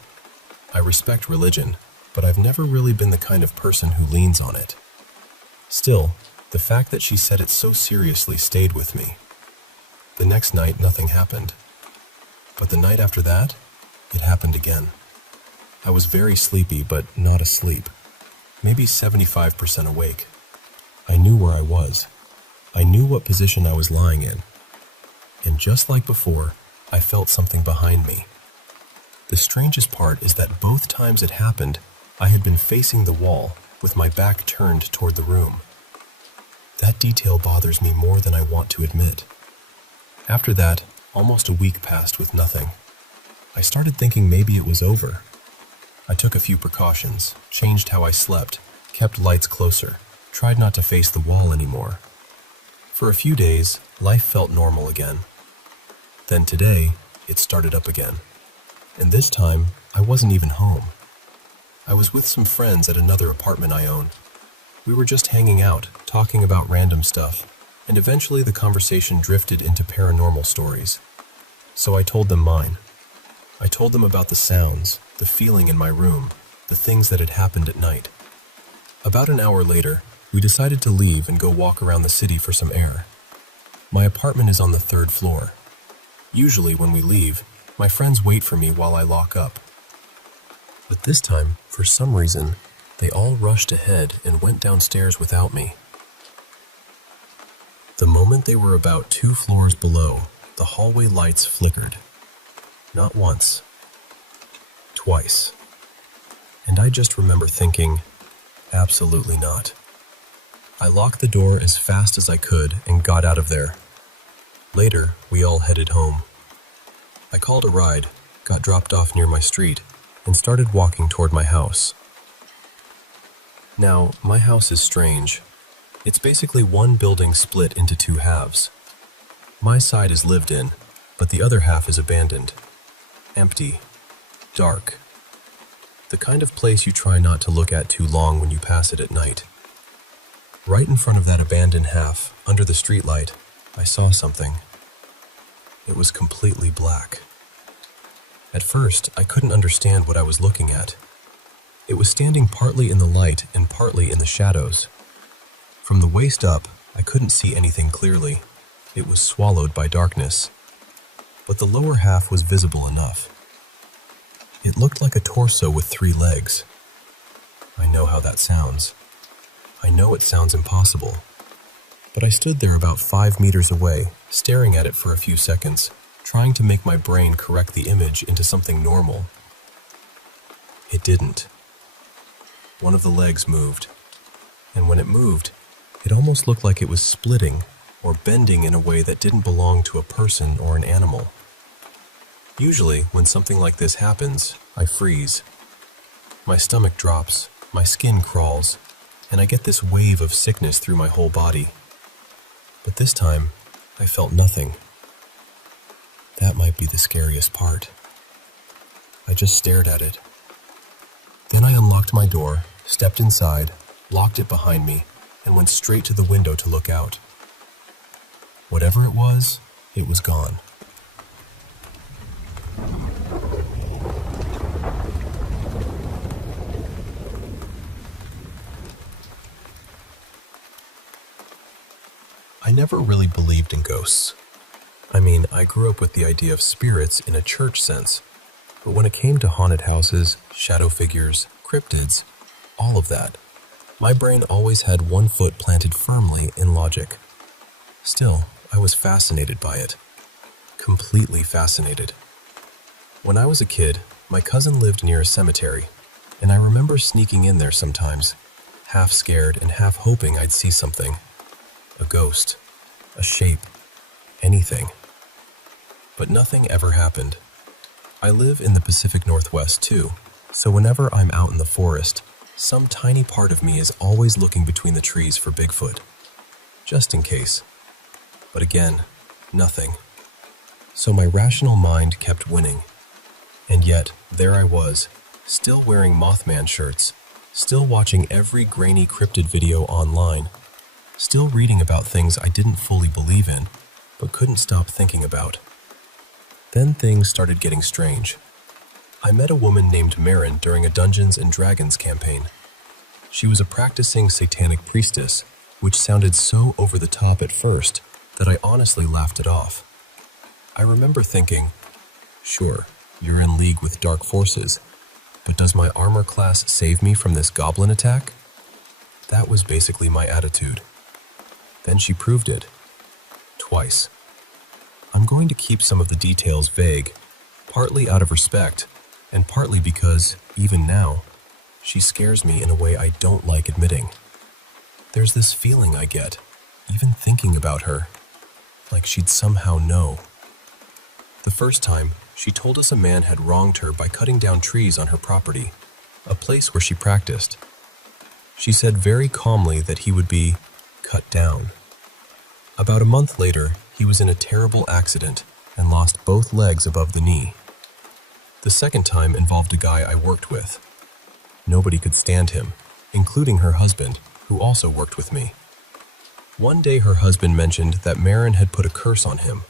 I respect religion, but I've never really been the kind of person who leans on it. Still, the fact that she said it so seriously stayed with me. The next night, nothing happened. But the night after that, it happened again. I was very sleepy, but not asleep. Maybe 75% awake. I knew where I was. I knew what position I was lying in. And just like before, I felt something behind me. The strangest part is that both times it happened, I had been facing the wall, with my back turned toward the room. That detail bothers me more than I want to admit. After that, almost a week passed with nothing. I started thinking maybe it was over. I took a few precautions, changed how I slept, kept lights closer, tried not to face the wall anymore. For a few days, life felt normal again. Then today, it started up again. And this time, I wasn't even home. I was with some friends at another apartment I own. We were just hanging out, talking about random stuff, and eventually the conversation drifted into paranormal stories. So I told them mine. I told them about the sounds, the feeling in my room, the things that had happened at night. About an hour later, we decided to leave and go walk around the city for some air. My apartment is on the 3rd floor. Usually when we leave, my friends wait for me while I lock up. But this time, for some reason, they all rushed ahead and went downstairs without me. The moment they were about 2 floors below, the hallway lights flickered. Not once. Twice. And I just remember thinking, absolutely not. I locked the door as fast as I could and got out of there. Later, we all headed home. I called a ride, got dropped off near my street, and started walking toward my house. Now, my house is strange. It's basically one building split into 2 halves. My side is lived in, but the other half is abandoned. Empty. Dark. The kind of place you try not to look at too long when you pass it at night. Right in front of that abandoned half, under the streetlight, I saw something. It was completely black. At first, I couldn't understand what I was looking at. It was standing partly in the light and partly in the shadows. From the waist up, I couldn't see anything clearly. It was swallowed by darkness. But the lower half was visible enough. It looked like a torso with 3 legs. I know how that sounds. I know it sounds impossible. But I stood there about 5 meters away, staring at it for a few seconds, trying to make my brain correct the image into something normal. It didn't. One of the legs moved. And when it moved, it almost looked like it was splitting or bending in a way that didn't belong to a person or an animal. Usually, when something like this happens, I freeze. My stomach drops, my skin crawls, and I get this wave of sickness through my whole body. But this time, I felt nothing. That might be the scariest part. I just stared at it. Then I unlocked my door, stepped inside, locked it behind me, and went straight to the window to look out. Whatever it was gone. I never really believed in ghosts. I mean, I grew up with the idea of spirits in a church sense, but when it came to haunted houses, shadow figures, cryptids, all of that, my brain always had one foot planted firmly in logic. Still, I was fascinated by it. Completely fascinated. When I was a kid, my cousin lived near a cemetery, and I remember sneaking in there sometimes, half scared and half hoping I'd see something. A ghost, a shape, anything. But nothing ever happened. I live in the Pacific Northwest too, so whenever I'm out in the forest, some tiny part of me is always looking between the trees for Bigfoot, just in case. But again, nothing. So my rational mind kept winning. And yet, there I was, still wearing Mothman shirts, still watching every grainy cryptid video online, still reading about things I didn't fully believe in, but couldn't stop thinking about. Then things started getting strange. I met a woman named Marin during a Dungeons & Dragons campaign. She was a practicing satanic priestess, which sounded so over the top at first that I honestly laughed it off. I remember thinking, sure, you're in league with dark forces, but does my armor class save me from this goblin attack? That was basically my attitude. Then she proved it. Twice. I'm going to keep some of the details vague, partly out of respect, and partly because, even now, she scares me in a way I don't like admitting. There's this feeling I get, even thinking about her, like she'd somehow know. The first time, she told us a man had wronged her by cutting down trees on her property, a place where she practiced. She said very calmly that he would be cut down. About a month later, he was in a terrible accident and lost both legs above the knee. The second time involved a guy I worked with. Nobody could stand him, including her husband, who also worked with me. One day her husband mentioned that Marin had put a curse on him.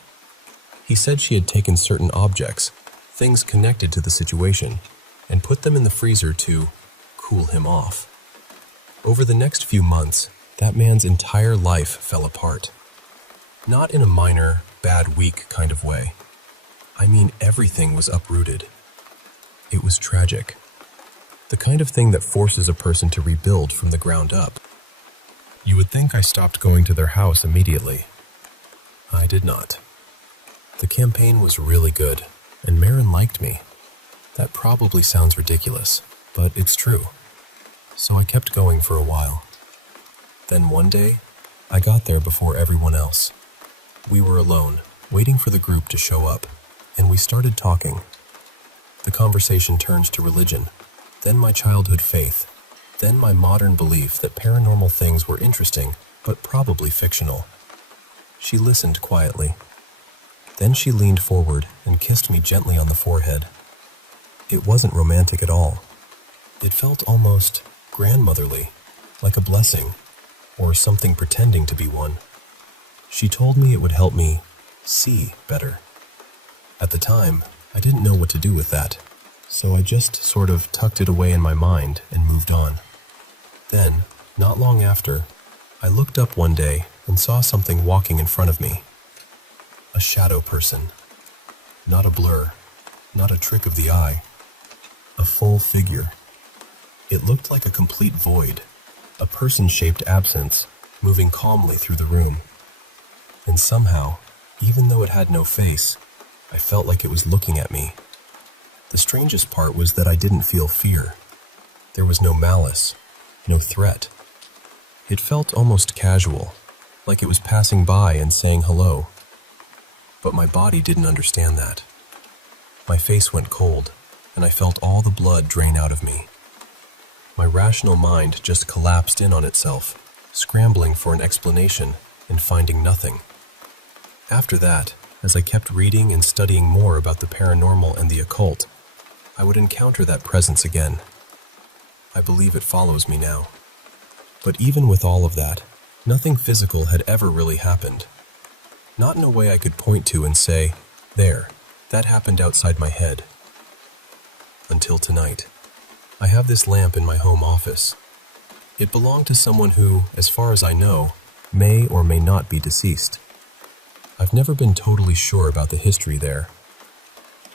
He said she had taken certain objects, things connected to the situation, and put them in the freezer to cool him off. Over the next few months, that man's entire life fell apart. Not in a minor, bad week kind of way. I mean, everything was uprooted. It was tragic. The kind of thing that forces a person to rebuild from the ground up. You would think I stopped going to their house immediately. I did not. The campaign was really good, and Marin liked me. That probably sounds ridiculous, but it's true. So I kept going for a while. Then one day, I got there before everyone else. We were alone, waiting for the group to show up, and we started talking. The conversation turned to religion, then my childhood faith, then my modern belief that paranormal things were interesting, but probably fictional. She listened quietly. Then she leaned forward and kissed me gently on the forehead. It wasn't romantic at all. It felt almost grandmotherly, like a blessing, or something pretending to be one. She told me it would help me see better. At the time, I didn't know what to do with that, so I just sort of tucked it away in my mind and moved on. Then, not long after, I looked up one day and saw something walking in front of me. A shadow person. Not a blur, not a trick of the eye. A full figure. It looked like a complete void, a person-shaped absence, moving calmly through the room. And somehow, even though it had no face, I felt like it was looking at me. The strangest part was that I didn't feel fear. There was no malice, no threat. It felt almost casual, like it was passing by and saying hello. But my body didn't understand that. My face went cold, and I felt all the blood drain out of me. My rational mind just collapsed in on itself, scrambling for an explanation and finding nothing. After that, as I kept reading and studying more about the paranormal and the occult, I would encounter that presence again. I believe it follows me now. But even with all of that, nothing physical had ever really happened. Not in a way I could point to and say, "There, that happened outside my head." Until tonight. I have this lamp in my home office. It belonged to someone who, as far as I know, may or may not be deceased. I've never been totally sure about the history there.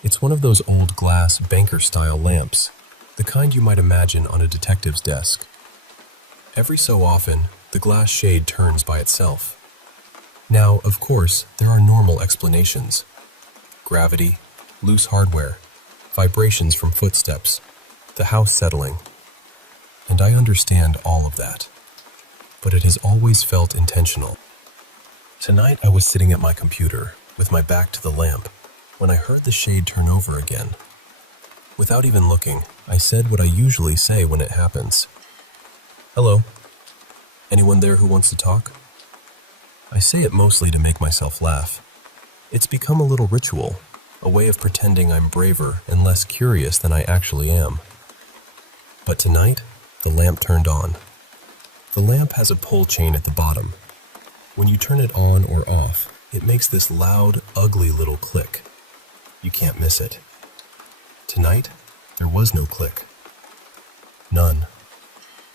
It's one of those old glass banker-style lamps, the kind you might imagine on a detective's desk. Every so often, the glass shade turns by itself. Now, of course, there are normal explanations. Gravity, loose hardware, vibrations from footsteps, the house settling. And I understand all of that. But it has always felt intentional. Tonight I was sitting at my computer, with my back to the lamp, when I heard the shade turn over again. Without even looking, I said what I usually say when it happens. "Hello. Anyone there who wants to talk?" I say it mostly to make myself laugh. It's become a little ritual, a way of pretending I'm braver and less curious than I actually am. But tonight, the lamp turned on. The lamp has a pull chain at the bottom. When you turn it on or off, it makes this loud, ugly little click. You can't miss it. Tonight, there was no click. None.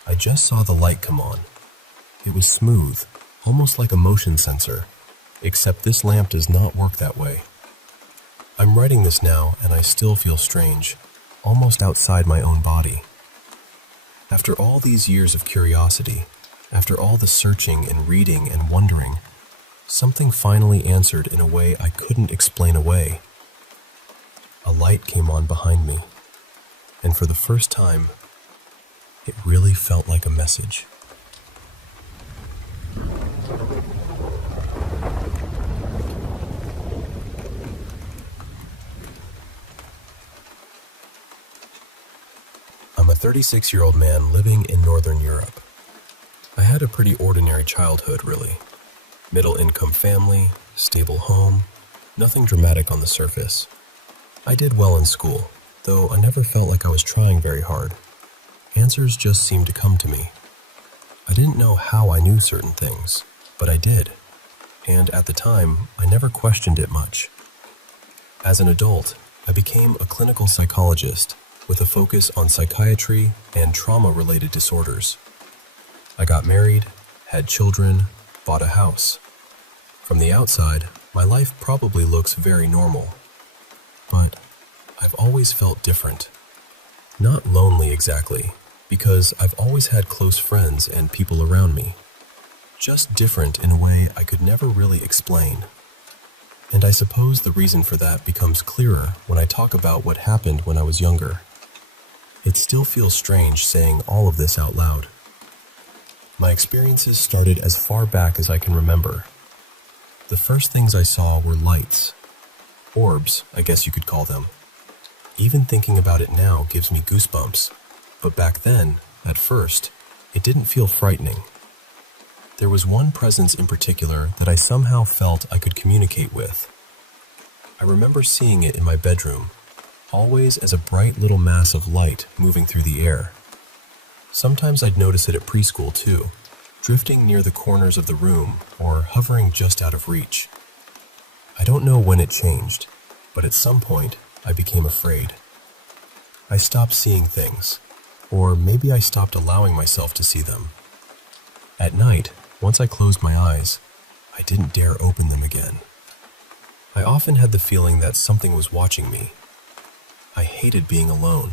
I just saw the light come on. It was smooth, almost like a motion sensor, except this lamp does not work that way. I'm writing this now, and I still feel strange, almost outside my own body. After all these years of curiosity, after all the searching and reading and wondering, something finally answered in a way I couldn't explain away. A light came on behind me, and for the first time, it really felt like a message. I'm a 36-year-old man living in Northern Europe. I had a pretty ordinary childhood, really. Middle-income family, stable home, nothing dramatic on the surface. I did well in school, though I never felt like I was trying very hard. Answers just seemed to come to me. I didn't know how I knew certain things, but I did. And at the time, I never questioned it much. As an adult, I became a clinical psychologist with a focus on psychiatry and trauma-related disorders. I got married, had children, bought a house. From the outside, my life probably looks very normal. But I've always felt different. Not lonely exactly, because I've always had close friends and people around me. Just different in a way I could never really explain. And I suppose the reason for that becomes clearer when I talk about what happened when I was younger. It still feels strange saying all of this out loud. My experiences started as far back as I can remember. The first things I saw were lights. Orbs, I guess you could call them. Even thinking about it now gives me goosebumps. But back then, at first, it didn't feel frightening. There was one presence in particular that I somehow felt I could communicate with. I remember seeing it in my bedroom, always as a bright little mass of light moving through the air. Sometimes I'd notice it at preschool too, drifting near the corners of the room or hovering just out of reach. I don't know when it changed, but at some point I became afraid. I stopped seeing things, or maybe I stopped allowing myself to see them. At night, once I closed my eyes, I didn't dare open them again. I often had the feeling that something was watching me. I hated being alone.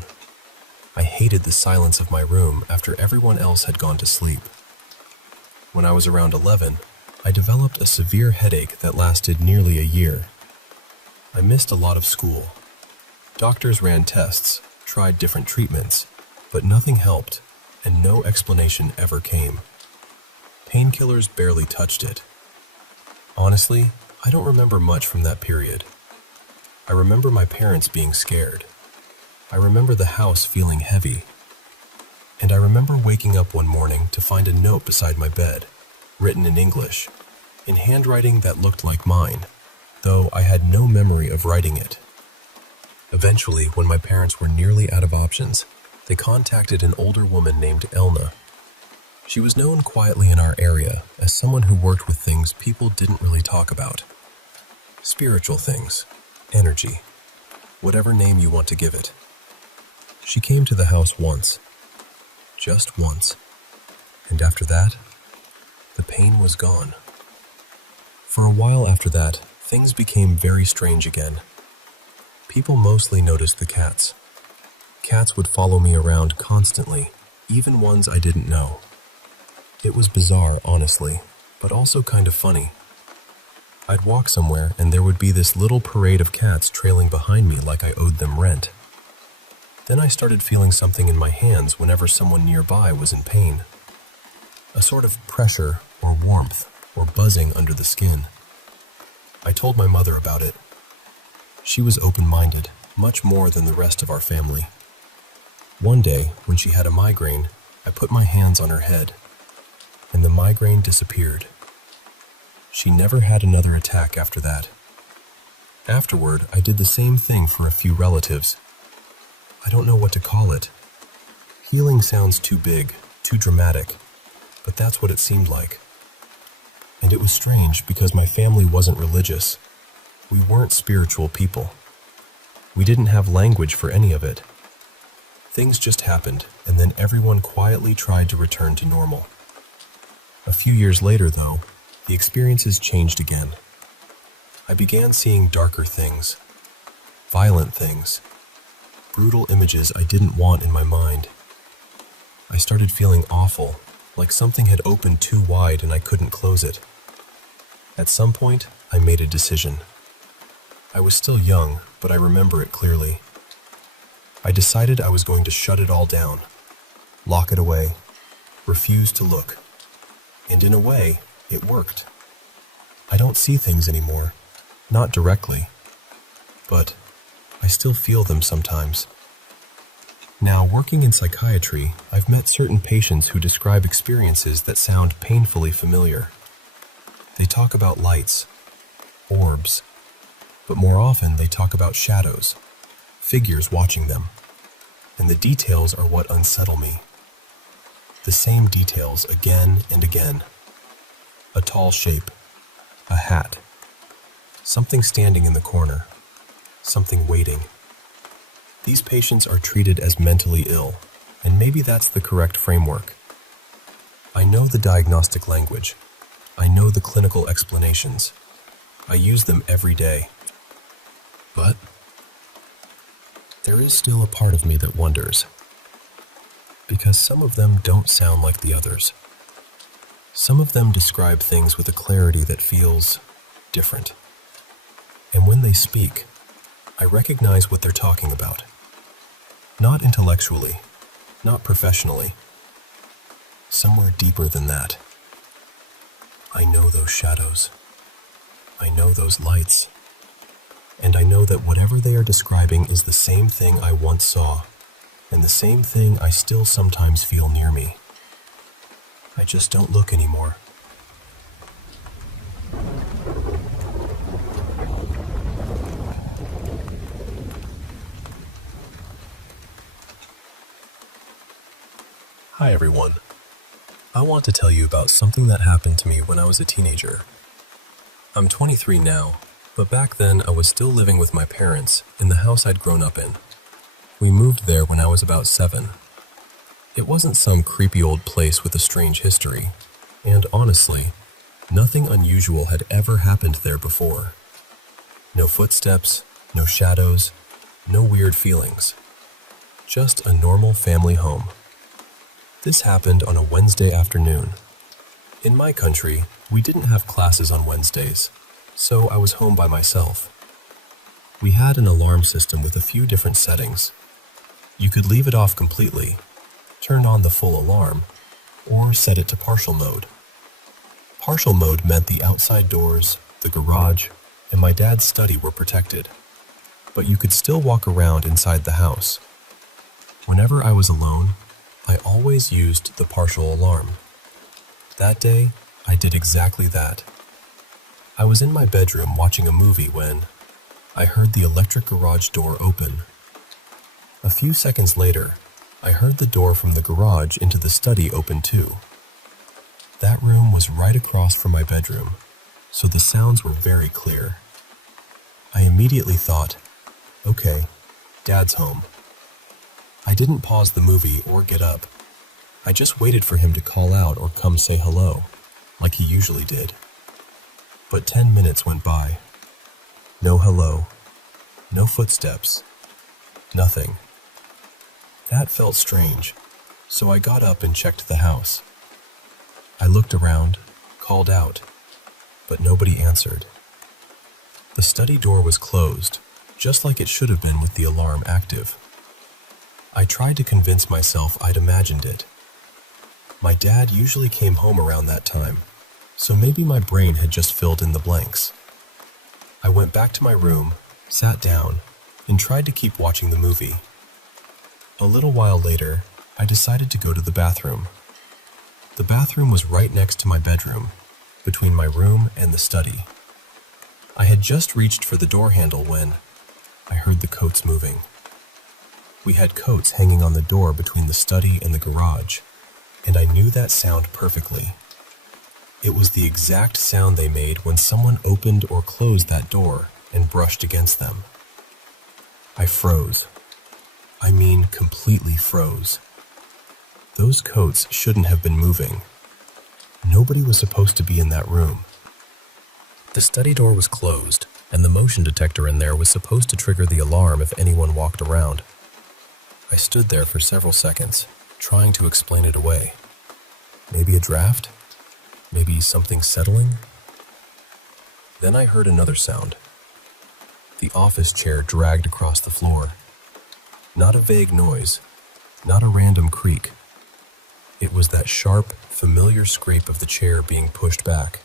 I hated the silence of my room after everyone else had gone to sleep. When I was around 11, I developed a severe headache that lasted nearly a year. I missed a lot of school. Doctors ran tests, tried different treatments, but nothing helped, and no explanation ever came. Painkillers barely touched it. Honestly, I don't remember much from that period. I remember my parents being scared. I remember the house feeling heavy. And I remember waking up one morning to find a note beside my bed, written in English, in handwriting that looked like mine, though I had no memory of writing it. Eventually, when my parents were nearly out of options, they contacted an older woman named Elna. She was known quietly in our area as someone who worked with things people didn't really talk about. spiritual things, energy, whatever name you want to give it. She came to the house once, just once, and after that, the pain was gone. For a while after that, things became very strange again. People mostly noticed the cats. Cats would follow me around constantly, even ones I didn't know. It was bizarre, honestly, but also kind of funny. I'd walk somewhere and there would be this little parade of cats trailing behind me like I owed them rent. Then I started feeling something in my hands whenever someone nearby was in pain. A sort of pressure or warmth or buzzing under the skin. I told my mother about it. She was open-minded, much more than the rest of our family. One day, when she had a migraine, I put my hands on her head, and the migraine disappeared. She never had another attack after that. Afterward, I did the same thing for a few relatives. I don't know what to call it. Healing sounds too big, too dramatic, but that's what it seemed like. And it was strange because my family wasn't religious. We weren't spiritual people. We didn't have language for any of it. Things just happened, and then everyone quietly tried to return to normal. A few years later, though, the experiences changed again. I began seeing darker things, violent things, brutal images I didn't want in my mind. I started feeling awful, like something had opened too wide and I couldn't close it. At some point, I made a decision. I was still young, but I remember it clearly. I decided I was going to shut it all down, lock it away, refuse to look. And in a way, it worked. I don't see things anymore, not directly, but I still feel them sometimes. Now, working in psychiatry, I've met certain patients who describe experiences that sound painfully familiar. They talk about lights, orbs, but more often they talk about shadows, figures watching them, and the details are what unsettle me. The same details again and again. A tall shape, a hat, something standing in the corner, something waiting. These patients are treated as mentally ill, and maybe that's the correct framework. I know the diagnostic language. I know the clinical explanations. I use them every day. But there is still a part of me that wonders, because some of them don't sound like the others. Some of them describe things with a clarity that feels different. And when they speak, I recognize what they're talking about. Not intellectually, not professionally. Somewhere deeper than that. I know those shadows. I know those lights. And I know that whatever they are describing is the same thing I once saw, and the same thing I still sometimes feel near me. I just don't look anymore. Hi everyone. I want to tell you about something that happened to me when I was a teenager. I'm 23 now, but back then I was still living with my parents in the house I'd grown up in. We moved there when I was about 7. It wasn't some creepy old place with a strange history, and honestly, nothing unusual had ever happened there before. No footsteps, no shadows, no weird feelings. Just a normal family home. This happened on a Wednesday afternoon. In my country, we didn't have classes on Wednesdays, so I was home by myself. We had an alarm system with a few different settings. You could leave it off completely, turn on the full alarm, or set it to partial mode. Partial mode meant the outside doors, the garage, and my dad's study were protected, but you could still walk around inside the house. Whenever I was alone, I always used the partial alarm. That day, I did exactly that. I was in my bedroom watching a movie when I heard the electric garage door open. A few seconds later, I heard the door from the garage into the study open too. That room was right across from my bedroom, so the sounds were very clear. immediately thought, okay, Dad's home. I didn't pause the movie or get up. I just waited for him to call out or come say hello, like he usually did. But 10 minutes went by. No hello, no footsteps, nothing. That felt strange, so I got up and checked the house. I looked around, called out, but nobody answered. The study door was closed, just like it should have been with the alarm active. I tried to convince myself I'd imagined it. My dad usually came home around that time, so maybe my brain had just filled in the blanks. I went back to my room, sat down, and tried to keep watching the movie. A little while later, I decided to go to the bathroom. The bathroom was right next to my bedroom, between my room and the study. I had just reached for the door handle when I heard the coats moving. We had coats hanging on the door between the study and the garage, and I knew that sound perfectly. It was the exact sound they made when someone opened or closed that door and brushed against them. I froze. I mean, completely froze. Those coats shouldn't have been moving. Nobody was supposed to be in that room. The study door was closed, and the motion detector in there was supposed to trigger the alarm if anyone walked around. I stood there for several seconds, trying to explain it away. Maybe a draft? Maybe something settling? Then I heard another sound. The office chair dragged across the floor. Not a vague noise, not a random creak. It was that sharp, familiar scrape of the chair being pushed back.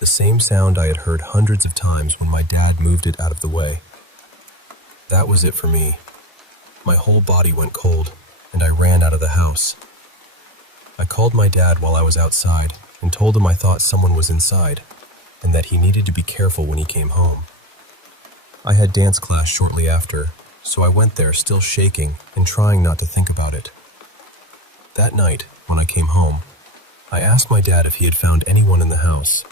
The same sound I had heard hundreds of times when my dad moved it out of the way. That was it for me. My whole body went cold, and I ran out of the house. I called my dad while I was outside and told him I thought someone was inside, and that he needed to be careful when he came home. I had dance class shortly after, so I went there still shaking and trying not to think about it. That night, when I came home, I asked my dad if he had found anyone in the house.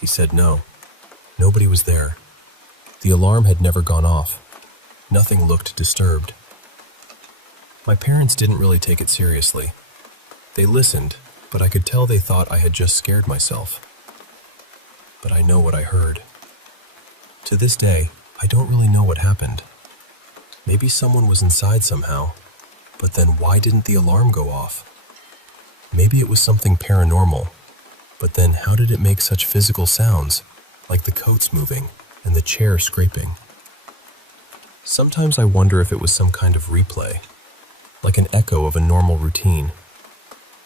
He said no. Nobody was there. The alarm had never gone off. Nothing looked disturbed. My parents didn't really take it seriously. They listened, but I could tell they thought I had just scared myself. But I know what I heard. To this day, I don't really know what happened. Maybe someone was inside somehow, but then why didn't the alarm go off? Maybe it was something paranormal, but then how did it make such physical sounds, like the coats moving and the chair scraping? Sometimes I wonder if it was some kind of replay, like an echo of a normal routine.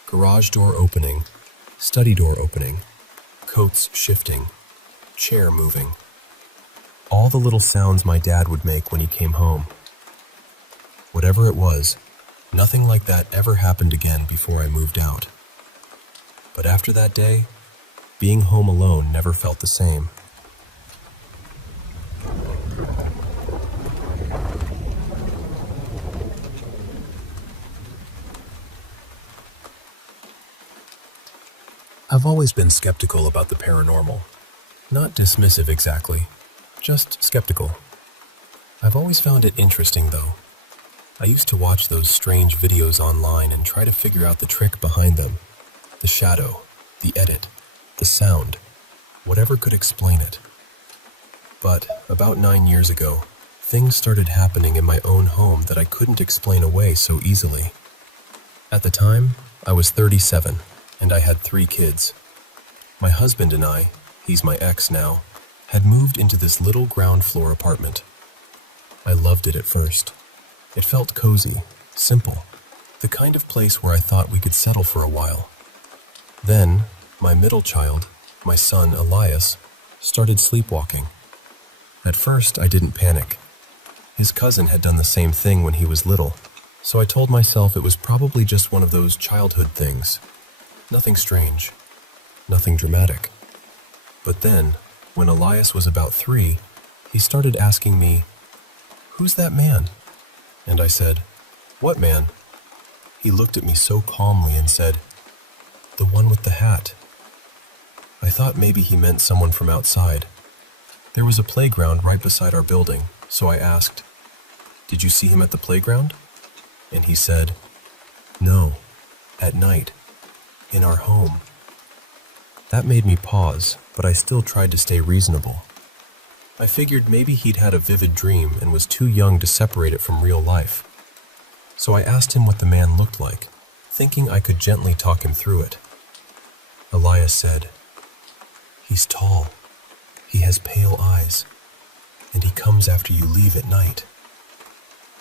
Garage door opening, study door opening, coats shifting, chair moving. All the little sounds my dad would make when he came home. Whatever it was, nothing like that ever happened again before I moved out. But after that day, being home alone never felt the same. I've always been skeptical about the paranormal. Not dismissive exactly, just skeptical. I've always found it interesting though. I used to watch those strange videos online and try to figure out the trick behind them. The shadow, the edit, the sound, whatever could explain it. But about 9 years ago, things started happening in my own home that I couldn't explain away so easily. At the time, I was 37, and I had 3 kids. My husband and I, he's my ex now, had moved into this little ground floor apartment. I loved it at first. It felt cozy, simple, the kind of place where I thought we could settle for a while. Then, my middle child, my son Elias, started sleepwalking. At first, I didn't panic. His cousin had done the same thing when he was little, so I told myself it was probably just one of those childhood things. Nothing strange, nothing dramatic. But then, when Elias was about 3, he started asking me, "Who's that man?" And I said, "What man?" He looked at me so calmly and said, "The one with the hat." I thought maybe he meant someone from outside. There was a playground right beside our building, so I asked, "Did you see him at the playground?" And he said, "No, at night, in our home." That made me pause, but I still tried to stay reasonable. I figured maybe he'd had a vivid dream and was too young to separate it from real life. So I asked him what the man looked like, thinking I could gently talk him through it. Elias said, "He's tall, he has pale eyes, and he comes after you leave at night."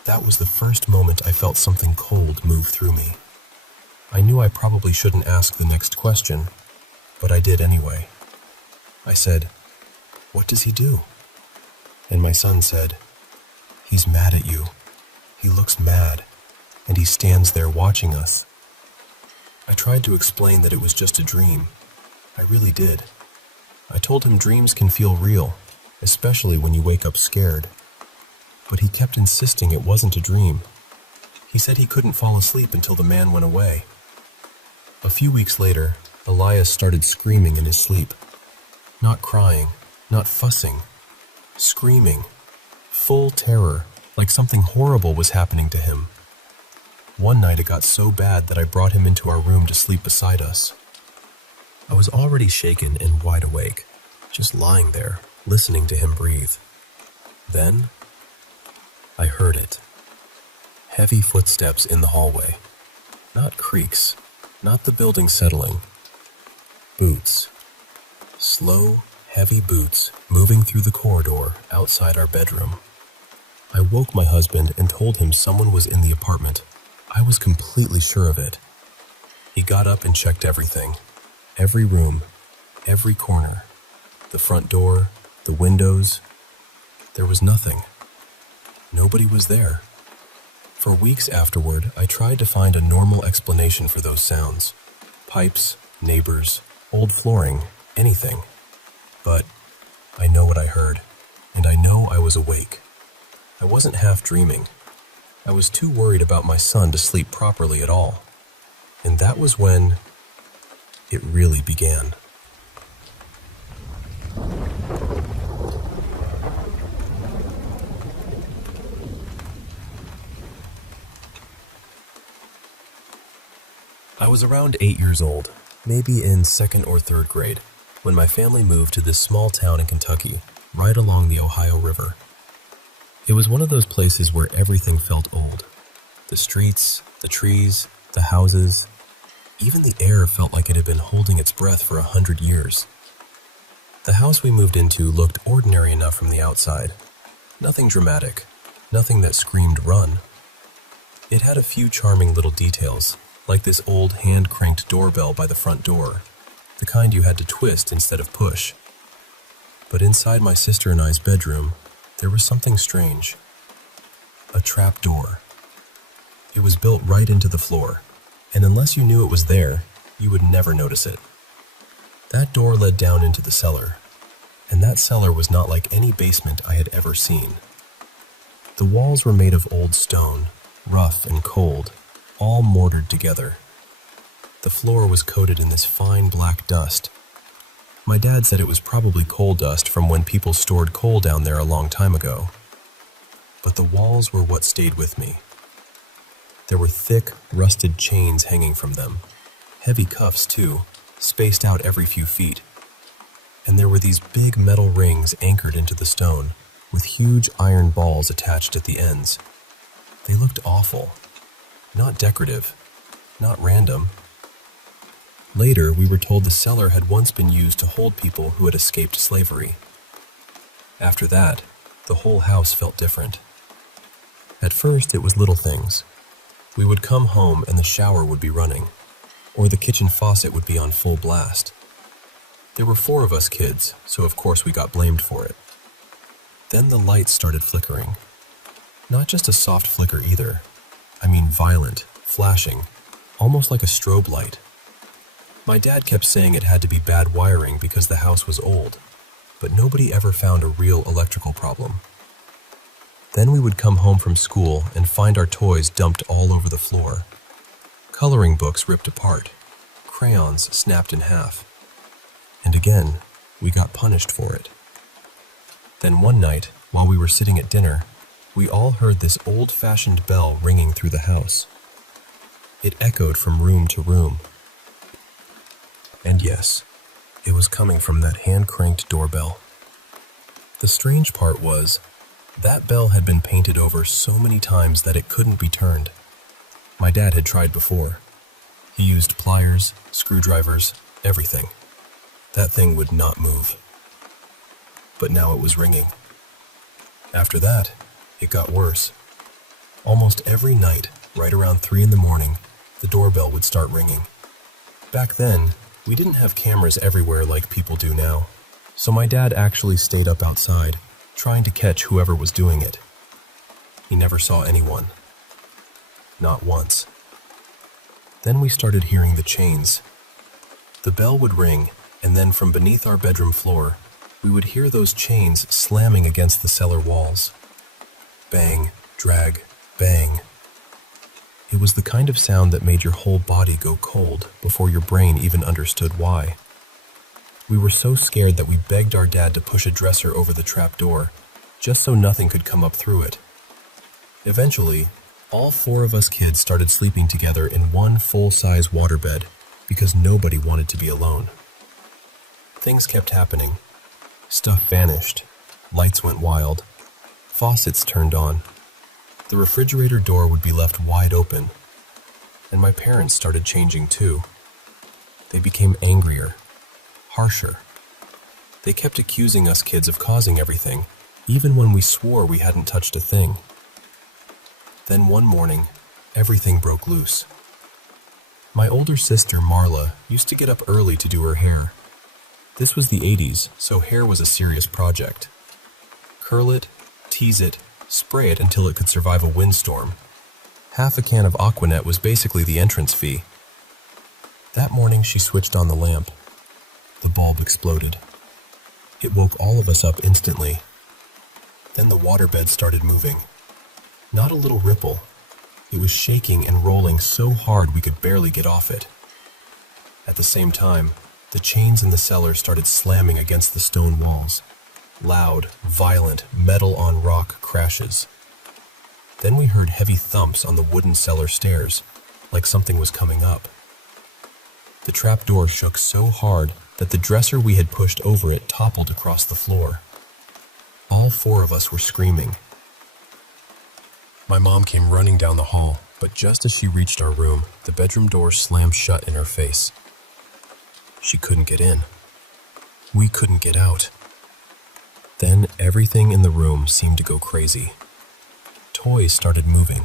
That was the first moment I felt something cold move through me. I knew I probably shouldn't ask the next question, but I did anyway. I said, "What does he do?" And my son said, "He's mad at you. He looks mad, and he stands there watching us." I tried to explain that it was just a dream. I really did. I told him dreams can feel real, especially when you wake up scared. But he kept insisting it wasn't a dream. He said he couldn't fall asleep until the man went away. A few weeks later, Elias started screaming in his sleep. Not crying, not fussing, screaming. Full terror, like something horrible was happening to him. One night it got so bad that I brought him into our room to sleep beside us. I was already shaken and wide awake, just lying there, listening to him breathe. Then, I heard it. Heavy footsteps in the hallway. Not creaks, not the building settling. Boots. Slow, heavy boots moving through the corridor outside our bedroom. I woke my husband and told him someone was in the apartment. I was completely sure of it. He got up and checked everything. Every room, every corner, the front door, the windows. There was nothing. Nobody was there. For weeks afterward, I tried to find a normal explanation for those sounds. Pipes, neighbors, old flooring, anything. But I know what I heard, and I know I was awake. I wasn't half dreaming. I was too worried about my son to sleep properly at all. And that was when it really began. I was around 8 years old, maybe in 2nd or 3rd grade, when my family moved to this small town in Kentucky, right along the Ohio River. It was one of those places where everything felt old. The streets, the trees, the houses, even the air felt like it had been holding its breath for 100 years. The house we moved into looked ordinary enough from the outside. Nothing dramatic, nothing that screamed run. It had a few charming little details, like this old hand-cranked doorbell by the front door, the kind you had to twist instead of push. But inside my sister and I's bedroom, there was something strange. A trap door. It was built right into the floor, and unless you knew it was there, you would never notice it. That door led down into the cellar, and that cellar was not like any basement I had ever seen. The walls were made of old stone, rough and cold, all mortared together. The floor was coated in this fine black dust. My dad said it was probably coal dust from when people stored coal down there a long time ago. But the walls were what stayed with me. There were thick, rusted chains hanging from them, heavy cuffs too, spaced out every few feet. And there were these big metal rings anchored into the stone, with huge iron balls attached at the ends. They looked awful. Not decorative, not random. Later, we were told the cellar had once been used to hold people who had escaped slavery. After that, the whole house felt different. At first, it was little things. We would come home and the shower would be running, or the kitchen faucet would be on full blast. There were 4 of us kids, so of course we got blamed for it. Then the lights started flickering. Not just a soft flicker either. I mean violent, flashing, almost like a strobe light. My dad kept saying it had to be bad wiring because the house was old, but nobody ever found a real electrical problem. Then we would come home from school and find our toys dumped all over the floor. Coloring books ripped apart, crayons snapped in half. And again, we got punished for it. Then one night, while we were sitting at dinner, we all heard this old-fashioned bell ringing through the house. It echoed from room to room. And yes, it was coming from that hand-cranked doorbell. The strange part was, that bell had been painted over so many times that it couldn't be turned. My dad had tried before. He used pliers, screwdrivers, everything. That thing would not move. But now it was ringing. After that, it got worse. Almost every night, right around 3 in the morning, the doorbell would start ringing. Back then, we didn't have cameras everywhere like people do now, so my dad actually stayed up outside, trying to catch whoever was doing it. He never saw anyone. Not once. Then we started hearing the chains. The bell would ring, and then from beneath our bedroom floor, we would hear those chains slamming against the cellar walls. Bang, drag, bang. It was the kind of sound that made your whole body go cold before your brain even understood why. We were so scared that we begged our dad to push a dresser over the trap door, just so nothing could come up through it. Eventually, all 4 of us kids started sleeping together in one full-size waterbed because nobody wanted to be alone. Things kept happening. Stuff vanished. Lights went wild. Faucets turned on. The refrigerator door would be left wide open. And my parents started changing too. They became angrier, harsher. They kept accusing us kids of causing everything, even when we swore we hadn't touched a thing. Then one morning, everything broke loose. My older sister, Marla, used to get up early to do her hair. This was the 80s, so hair was a serious project. Curl it, tease it, spray it until it could survive a windstorm. Half a can of Aquanet was basically the entrance fee. That morning she switched on the lamp. The bulb exploded. It woke all of us up instantly. Then the waterbed started moving. Not a little ripple. It was shaking and rolling so hard we could barely get off it. At the same time, the chains in the cellar started slamming against the stone walls. Loud, violent, metal-on-rock crashes. Then we heard heavy thumps on the wooden cellar stairs, like something was coming up. The trapdoor shook so hard that the dresser we had pushed over it toppled across the floor. All 4 of us were screaming. My mom came running down the hall, but just as she reached our room, the bedroom door slammed shut in her face. She couldn't get in. We couldn't get out. Then everything in the room seemed to go crazy. Toys started moving.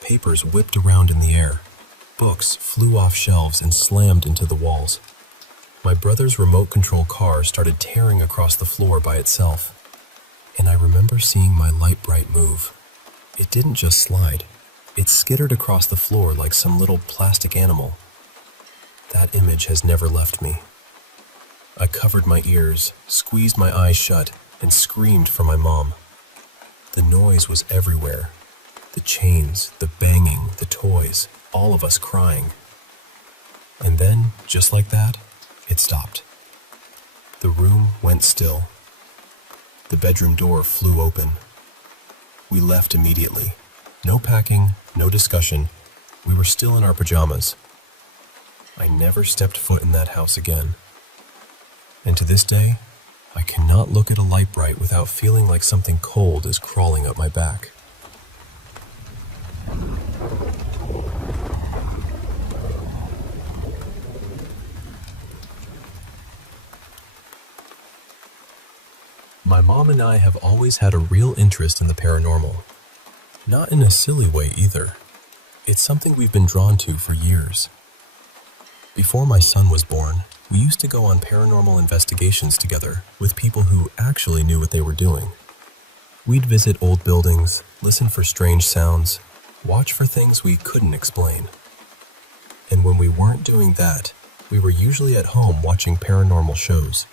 Papers whipped around in the air. Books flew off shelves and slammed into the walls. My brother's remote control car started tearing across the floor by itself. And I remember seeing my light bright move. It didn't just slide. It skittered across the floor like some little plastic animal. That image has never left me. I covered my ears, squeezed my eyes shut, and screamed for my mom. The noise was everywhere. The chains, the banging, the toys, all of us crying. And then, just like that, it stopped. The room went still. The bedroom door flew open. We left immediately. No packing, no discussion. We were still in our pajamas. I never stepped foot in that house again. And to this day, I cannot look at a light bright without feeling like something cold is crawling up my back. My mom and I have always had a real interest in the paranormal. Not in a silly way either. It's something we've been drawn to for years. Before my son was born, we used to go on paranormal investigations together with people who actually knew what they were doing. We'd visit old buildings, listen for strange sounds, watch for things we couldn't explain. And when we weren't doing that, we were usually at home watching paranormal shows.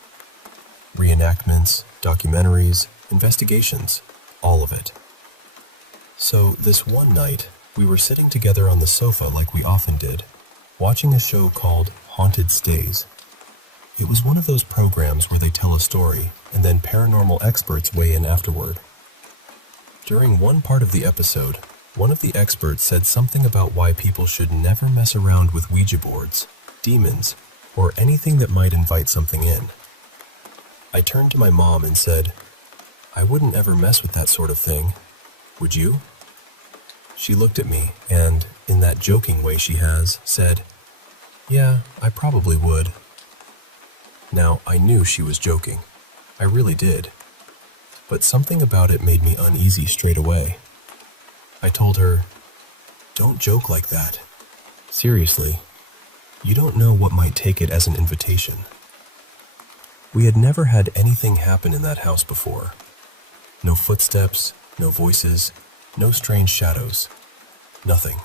Reenactments, documentaries, investigations, all of it. So this one night, we were sitting together on the sofa like we often did, watching a show called Haunted Stays. It was one of those programs where they tell a story, and then paranormal experts weigh in afterward. During one part of the episode, one of the experts said something about why people should never mess around with Ouija boards, demons, or anything that might invite something in. I turned to my mom and said, "I wouldn't ever mess with that sort of thing. Would you?" She looked at me and, in that joking way she has, said, "Yeah, I probably would." Now, I knew she was joking. I really did. But something about it made me uneasy straight away. I told her, "Don't joke like that. Seriously, you don't know what might take it as an invitation." We had never had anything happen in that house before. No footsteps, no voices, no strange shadows. Nothing.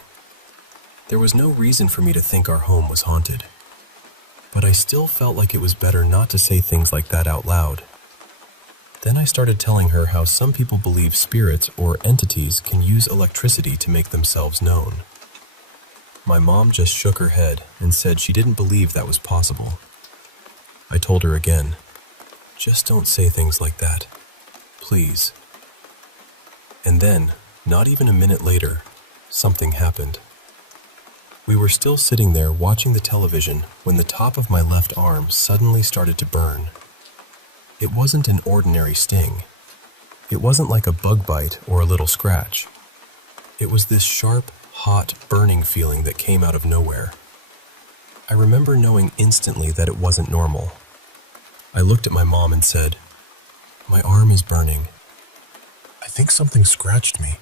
There was no reason for me to think our home was haunted. But I still felt like it was better not to say things like that out loud. Then I started telling her how some people believe spirits or entities can use electricity to make themselves known. My mom just shook her head and said she didn't believe that was possible. I told her again, "Just don't say things like that. Please." And then, not even a minute later, something happened. We were still sitting there watching the television when the top of my left arm suddenly started to burn. It wasn't an ordinary sting. It wasn't like a bug bite or a little scratch. It was this sharp, hot, burning feeling that came out of nowhere. I remember knowing instantly that it wasn't normal. I looked at my mom and said, "My arm is burning. I think something scratched me."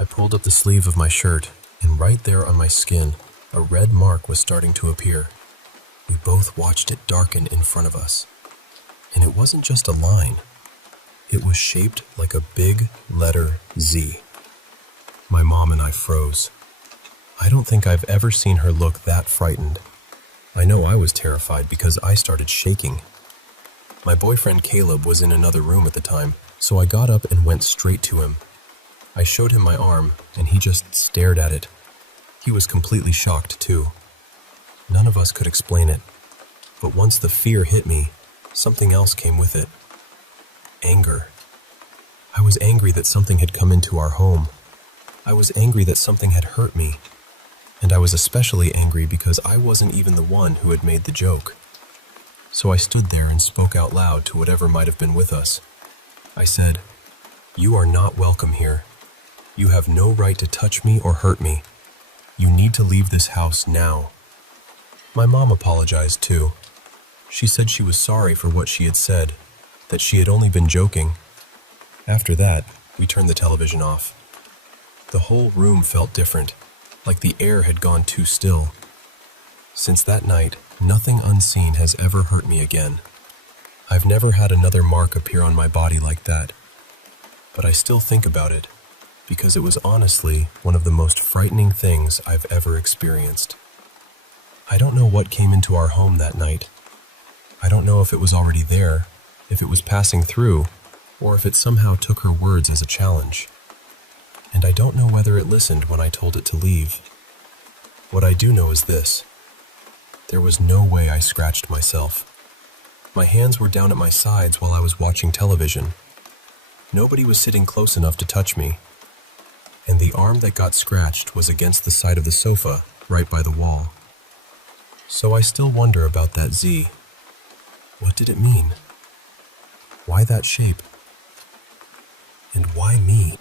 I pulled up the sleeve of my shirt, and right there on my skin, a red mark was starting to appear. We both watched it darken in front of us. And it wasn't just a line. It was shaped like a big letter Z. My mom and I froze. I don't think I've ever seen her look that frightened. I know I was terrified because I started shaking. My boyfriend Caleb was in another room at the time, so I got up and went straight to him. I showed him my arm, and he just stared at it. He was completely shocked, too. None of us could explain it. But once the fear hit me, something else came with it. Anger. I was angry that something had come into our home. I was angry that something had hurt me. And I was especially angry because I wasn't even the one who had made the joke. So I stood there and spoke out loud to whatever might have been with us. I said, "You are not welcome here. You have no right to touch me or hurt me. You need to leave this house now." My mom apologized too. She said she was sorry for what she had said, that she had only been joking. After that, we turned the television off. The whole room felt different, like the air had gone too still. Since that night, nothing unseen has ever hurt me again. I've never had another mark appear on my body like that. But I still think about it, because it was honestly one of the most frightening things I've ever experienced. I don't know what came into our home that night. I don't know if it was already there, if it was passing through, or if it somehow took her words as a challenge. And I don't know whether it listened when I told it to leave. What I do know is this. There was no way I scratched myself. My hands were down at my sides while I was watching television. Nobody was sitting close enough to touch me. And the arm that got scratched was against the side of the sofa, right by the wall. So I still wonder about that Z. What did it mean? Why that shape? And why me?